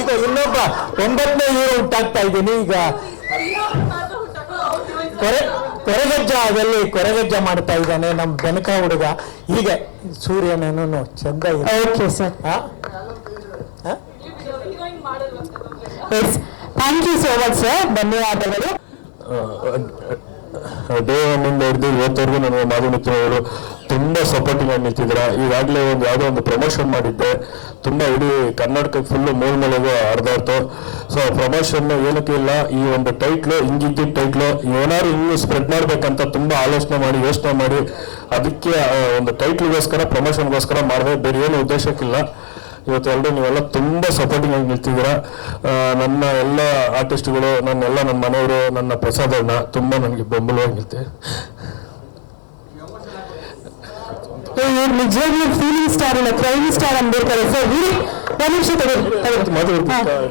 ಈಗ ಇನ್ನೊಬ್ಬ 9ನೇ ಹೀರೋ ಹುಟ್ಟಾಗ್ತಾ ಇದ್ದೀನಿ. ಈಗ ಕೊರಗಜ್ಜ ಮಾಡ್ತಾ ಇದ್ದಾನೆ ನಮ್ಮ ಬೆನಕ ಹುಡುಗ. ಈಗ ಸೂರ್ಯನೇನು ಚಂದ ಇದೆ. Okay sir. Thank you so much sir. ಧನ್ಯವಾದಗಳು. ಡೇ ಒನ್ನಿಂದ ಹಿಡಿದು ಇವತ್ತವರೆಗೂ ನನಗೆ ಮಾಧುಮಿತ್ರ ಅವರು ತುಂಬ ಸಪೋರ್ಟಿಂಗ್ ಆಗಿ ನಿಂತಿದ್ದೀರಾ. ಈಗಾಗಲೇ ಯಾವುದೋ ಒಂದು ಪ್ರಮೋಷನ್ ಮಾಡಿದ್ದೆ, ತುಂಬ ಇಡೀ ಕರ್ನಾಟಕಕ್ಕೆ ಫುಲ್ಲು ಮೂಲೆಗೂ ಹರಿದಾಡ್ತು. ಸೊ ಪ್ರಮೋಷನ್ ಏನಕ್ಕೆ ಇಲ್ಲ, ಈ ಒಂದು ಟೈಟ್ಲು ಹಿಂಗಿದ್ದ ಟೈಟ್ಲು ಏನಾದ್ರು ಇನ್ನೂ ಸ್ಪ್ರೆಡ್ ಮಾಡಬೇಕಂತ ತುಂಬ ಯೋಚನೆ ಮಾಡಿ ಅದಕ್ಕೆ ಒಂದು ಟೈಟ್ಲಿಗೋಸ್ಕರ ಪ್ರಮೋಷನ್ಗೋಸ್ಕರ ಮಾಡಿದೆ, ಬೇರೆ ಏನು ಉದ್ದೇಶಕ್ಕಿಲ್ಲ. ಇವತ್ತು ಎಲ್ಲರೂ ನೀವೆಲ್ಲ ತುಂಬ ಸಪೋರ್ಟಿಂಗ್ ಆಗಿ ನಿಲ್ತಿದ್ದೀರಾ. ನನ್ನ ಎಲ್ಲ ಆರ್ಟಿಸ್ಟ್ಗಳು, ನನ್ನ ಮನೆಯವರು, ನನ್ನ ಪ್ರಸಾದಣ್ಣ ತುಂಬ ನನಗೆ ಬೆಂಬಲವಾಗಿ ನಿಲ್ತೀವಿ. ನಿಜವಾಗ್ಲೂ ಫೀಲಿಂಗ್ ಸ್ಟಾರ್ ಇಲ್ಲ, ಕ್ರೈಮ್ ಸ್ಟಾರ್ ಅಂದಿರ್ತಾರೆ sir.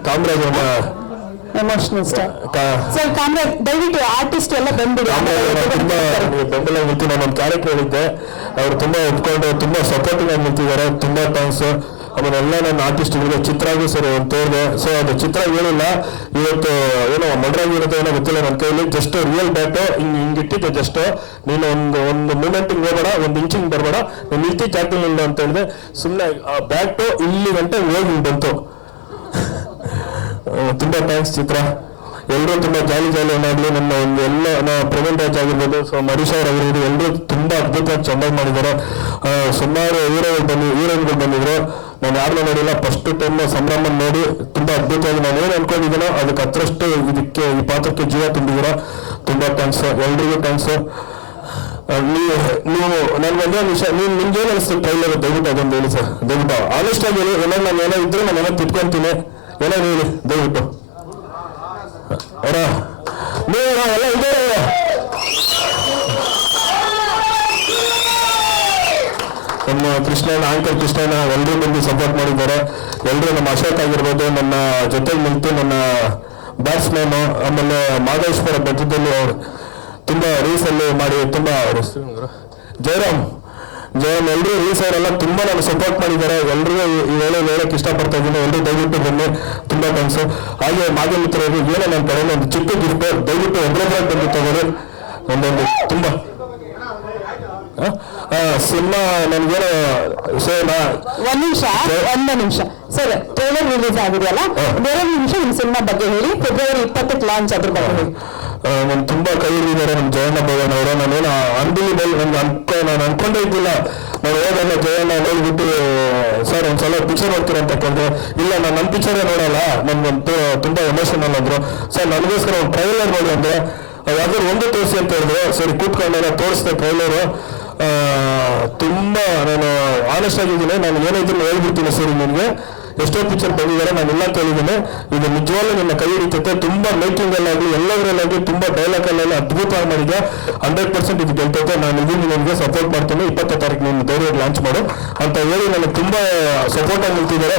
Kamaraj emotional star sir. Kamaraj ದಯವಿಟ್ಟು ಆರ್ಟಿಸ್ಟ್ ಎಲ್ಲ ಬಂದ್ಬಿಡಿ. ತುಂಬ ಬೆಂಬಲ ನಿಲ್ತೀನಿ. ನಾನೊಂದು ಕ್ಯಾರೆಕ್ಟರ್ ಹೇಳಿದ್ದೆ, ಅವರು ತುಂಬ ಒಪ್ಕೊಂಡು ತುಂಬ ಸಪೋರ್ಟಿಂಗ್ ಆಗಿ ನಿಲ್ತಿದ್ದಾರೆ. ತುಂಬ ಥ್ಯಾಂಕ್ಸ್. ಆಮೇಲೆ ಎಲ್ಲ ನನ್ನ ಆರ್ಟಿಸ್ಟ್ಗಳಿಗೆ ಚಿತ್ರಾಗೂ ಸರಿ ಒಂದು ತೋರಿದೆ. ಸೊ ಅದು ಚಿತ್ರ ಹೇಳಿಲ್ಲ, ಇವತ್ತು ಏನೋ ಮಡ್ರಾಗಿರುತ್ತೆ ಏನೋ ಗೊತ್ತಿಲ್ಲ ನನ್ನ ಕೈಯಲ್ಲಿ. ಜಸ್ಟ್ ರಿಯಲ್ ಬ್ಯಾಟು ಹಿಂಗಿಟ್ಟಿದ್ದೆ. ಜಸ್ಟ್ ನೀನು ಒಂದು ಮೂಮೆಂಟಿಂಗ್ ಹೋಗಬೇಡ, 1 ಇಂಚಿಂಗ್ ಬರಬೇಡ, ನೀನು ನಿಲ್ತಿ ಜಾಗದಲ್ಲಿ ಇಲ್ಲ ಅಂತ ಹೇಳಿದೆ. ಸುಮ್ಮನೆ ಆ ಬ್ಯಾಟು ಇಲ್ಲಿ ಗಂಟೆ ಹೋಗಿ ಬಂತು. ತುಂಬ ಥ್ಯಾಂಕ್ಸ್ ಚಿತ್ರ. ಎಲ್ಲರೂ ತುಂಬ ಜಾಲಿ ಏನಾಗಲಿ. ನನ್ನ ಒಂದು ಎಲ್ಲ ಪ್ರವೀಣ್ ರಾಜ್ ಆಗಿರ್ಬೋದು, ಸೊ ಮರೀಶ್ ಅವ್ರು ಆಗಿರ್ಬೋದು, ಎಲ್ಲರೂ ತುಂಬ ಅದ್ಭುತವಾಗಿ ಚೆನ್ನಾಗಿ ಮಾಡಿದ್ದಾರೆ. ಸುಮಾರು ಹೀರೋಯಿನ್ಗಳು ಬಂದಿದ್ರು. ನಾನು ಯಾರನ್ನೂ ನೋಡಿಲ್ಲ, ಫಸ್ಟ್ ಟೈಮ್ ಸಂಭ್ರಮ ನೋಡಿ ತುಂಬ ಅದ್ಭುತವಾಗಿ ನಾನು ಏನು ಅನ್ಕೊಂಡಿದ್ದೀನೋ ಅದಕ್ಕೆ ಹತ್ತರಷ್ಟು ಈ ಪಾತ್ರಕ್ಕೆ ಜೀವ ತುಂಬಿದ್ದೀರೋ. ತುಂಬ ಥ್ಯಾಂಕ್ಸ್, ಎಲ್ರಿಗೂ ಥ್ಯಾಂಕ್ಸು. ನೀವು ನನಗೆ ಒಂದೇ ವಿಷಯ, ನಿಮ್ಗೇನು ಅನಿಸ್ತು ಟ್ರೈಲರ್ ದಯವಿಟ್ಟು ಅದೊಂದು ಹೇಳಿ ಸರ್. ದಯವಿಟ್ಟು ಆನೆಸ್ಟ್ ಆಗಿ ಹೇಳಿ. ಏನೋ ನಾನು ಏನೋ ಇದ್ರೆ ನಾನು ಏನೋ ತಿಳ್ಕೊಂತೀನಿ, ಏನೋ ಹೇಳಿ ದಯವಿಟ್ಟು. ನೀವು ಎಲ್ಲ ಇದೆ. ನಮ್ಮ ಕೃಷ್ಣಣ್ಣ, ಆಂಕರ್ ಕೃಷ್ಣಣ್ಣ ಎಲ್ಲರೂ ಬಂದು ಸಪೋರ್ಟ್ ಮಾಡಿದ್ದಾರೆ. ಎಲ್ಲರೂ ನಮ್ಮ ಅಶೋಕ್ ಆಗಿರ್ಬೋದು, ನನ್ನ ಜೊತೆಗೆ ನಿಂತು ನನ್ನ ಬ್ಯಾಟ್ಸ್ಮನ್. ಆಮೇಲೆ ಮಾದೇಶ್ವರ ಬೆಟ್ಟದಲ್ಲಿ ತುಂಬ ರೀಲ್ಸಲ್ಲಿ ಮಾಡಿ ತುಂಬ ಜಯರಾಮ್ ಎಲ್ಲರೂ ರೀಲ್ಸ್ ಅವರೆಲ್ಲ ತುಂಬ ನಾನು ಸಪೋರ್ಟ್ ಮಾಡಿದ್ದಾರೆ. ಎಲ್ರಿಗೂ ಈ ಹೇಳಕ್ಕೆ ಇಷ್ಟಪಡ್ತಾ ಇದ್ದೀನಿ. ಎಲ್ಲರೂ ದಯವಿಟ್ಟು ಬನ್ನಿ, ತುಂಬ ಥ್ಯಾಂಕ್ಸು. ಹಾಗೆ ಮಾಧ್ಯಮ ಮಿತ್ರರು ಏನೋ ನನ್ನ ಕಡೆಯಿಂದ ಒಂದು ಚಿಕ್ಕ ಗಿಫ್ಟ್ ದಯವಿಟ್ಟು ಒಬ್ಬರೊಬ್ಬರಾಗಿ ಬಂದು ತಗೋರಿ. ಒಂದೊಂದು ತುಂಬ ಸಿನಿಮಾ ನನಗೇನೋ ಒಂದು ನಿಮಿಷ ಸರ್, ಟ್ರೈಲರ್ ರಿಲೀಸ್ ಆಗಿದೆಯಲ್ಲ, 2 ನಿಮಿಷ ನಿಮ್ಮ ಸಿನಿಮಾ ಬಗ್ಗೆ ಹೇಳಿ. ಫೆಬ್ರವರಿ 20ಕ್ಕೆ ಲಾಂಚ್ ಅದ್ರ ಬಗ್ಗೆ ಹೇಳಿ. ನಾನು ತುಂಬ ಕೈ ಹಿಡಿದಾರೆ ನಮ್ಮ ಜಯಣ್ಣ ಭವನ್ ಅವರು. ನಾನೇನು ಅನ್ಬಿಲಿಬಲ್ ನಾನು ಅನ್ಕೊಂಡೇ ಇದ್ದಿಲ್ಲ. ನಾನು ಹೋದಾಗ ಜಯಣ್ಣ ನೋಡ್ಬಿಟ್ಟು ಸರ್ ಒಂದ್ಸಲ ಪಿಕ್ಚರ್ ನೋಡ್ತೀರ ಅಂತ ಕೇಳಿದ್ರೆ, ಇಲ್ಲ ನಾನು ನನ್ನ ಪಿಕ್ಚರೇ ನೋಡಲ್ಲ, ನನ್ಗಂತೂ ತುಂಬ ಎಮೋಷನಲ್ ಅಂದರು. ಸರ್ ನನಗೋಸ್ಕರ ಒಂದು ಟ್ರೈಲರ್ ನೋಡಿ ಅಂದರೆ ಯಾವ್ದಾದ್ರು ಒಂದು ತೋರಿಸಿ ಅಂತ ಹೇಳಿದ್ರು. ಸರಿ ಕೂತ್ಕೊಂಡೆಲ್ಲ ತೋರಿಸ್ದೆ ಟ್ರೈಲರು. ತುಂಬ ನಾನು ಆನೆಸ್ಟ್ ಆಗಿದ್ದೀನಿ. ನಾನು ಏನಿದ್ರು ಹೇಳ್ಬಿಡ್ತೀನಿ ಸರಿ, ನಿಮಗೆ ಎಷ್ಟೋ ಪಿಕ್ಚರ್ ಬಂದಿದ್ದಾರೆ, ನಾನು ಇಲ್ಲ ಕೇಳಿದ್ದೀನಿ. ಇದು ನಿಜವಾಗ್ಲೂ ನಿನ್ನ ಕೈ ಹಿಡಿತೈತೆ. ತುಂಬ ಮೇಕಿಂಗಲ್ಲಾಗಲಿ ಎಲ್ಲದರಲ್ಲಾಗಲಿ ತುಂಬ ಡೈಲಾಗಲ್ಲೆಲ್ಲ ಅದ್ಭುತವಾಗಿ ಮಾಡಿದೆ. 100% ಇದು ಗೆಲ್ತೈತೆ. ನಾನು ಇದನ್ನು ನಿಮಗೆ ಸಪೋರ್ಟ್ ಮಾಡ್ತೀನಿ. 20ನೇ ತಾರೀಕು ನೀನು ಧೈರ್ಯವಾಗಿ ಲಾಂಚ್ ಮಾಡು ಅಂತ ಹೇಳಿ ನನಗೆ ತುಂಬ ಸಪೋರ್ಟಾಗಿ ನಿಲ್ತಿದ್ದಾರೆ.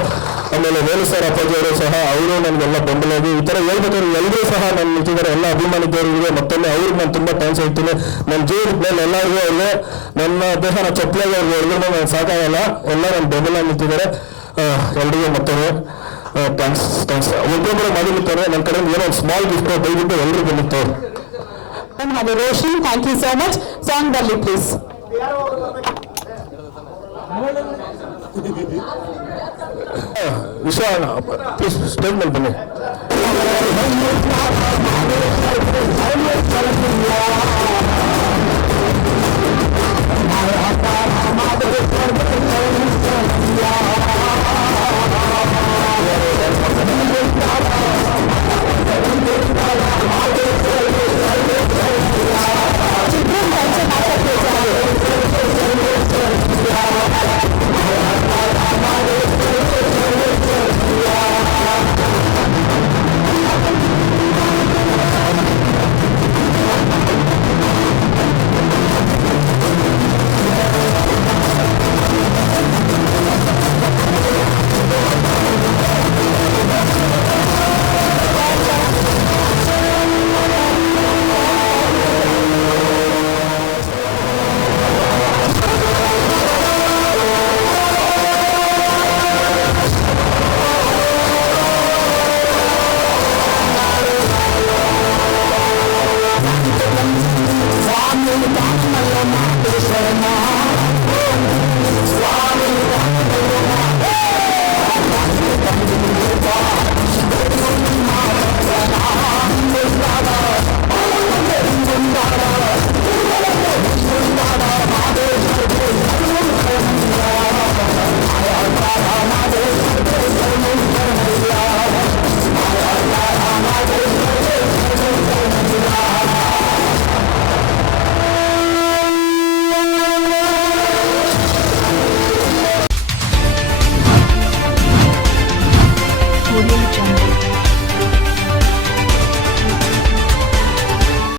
ಆಮೇಲೆ ವೇಲು ಸರ್ ಅಪ್ಪಾಜಿ ಅವರು ಸಹ ಅವರು ನನಗೆಲ್ಲ ಬೆಂಬಲಾಗಿ ಈ ಥರ ಹೇಳ್ಬೇಕಾದ್ರೆ ಎಲ್ಲರೂ ಸಹ ನಾನು ನಿಲ್ತಿದ್ದಾರೆ. ಎಲ್ಲ ಅಭಿಮಾನಿಗಳಿಗೆ ಮತ್ತೊಮ್ಮೆ ಅವ್ರಿಗೆ ನಾನು ತುಂಬ ಥ್ಯಾಂಕ್ಸ್ ಹೇಳ್ತೀನಿ. ನನ್ನ ಜೀವನದ ಮೇಲೆ ಎಲ್ಲರಿಗೂ ಅವ್ರಿಗೆ ನನ್ನ ದೇಹನ ಚಪ್ಪಲಾಗಿ ಅವ್ರಿಗೆ ಹೊಡೆದ್ರು ನಾನು ಸಾಕಾಗಲ್ಲ. ಎಲ್ಲ ನನ್ನ ಬೆಂಬಲ ನಿಲ್ತಿದ್ದಾರೆ. ಎಲ್ರಿಗೂ ಮತ್ತೊಮ್ಮೆ ಥ್ಯಾಂಕ್ಸ್. ಒಬ್ಬೊಬ್ಬರು ಮಾಡಿರ್ತಾರೆ. ನನ್ನ ಕಡೆಯಿಂದ ಏನೋ ಒಂದು ಸ್ಮಾಲ್ ಗಿಫ್ಟ್ ದಯವಿಟ್ಟು ಎಲ್ಲರೂ ಬಂದಿರ್ತಾರೆ. ಹಾಗೆ Roshan, thank you so much. Song ಬರಲಿ ಪ್ಲೀಸ್. ವಿಷಯ ಪ್ಲೀಸ್ ಸ್ಟೇಜ್ ಮೇಲೆ ಬನ್ನಿ.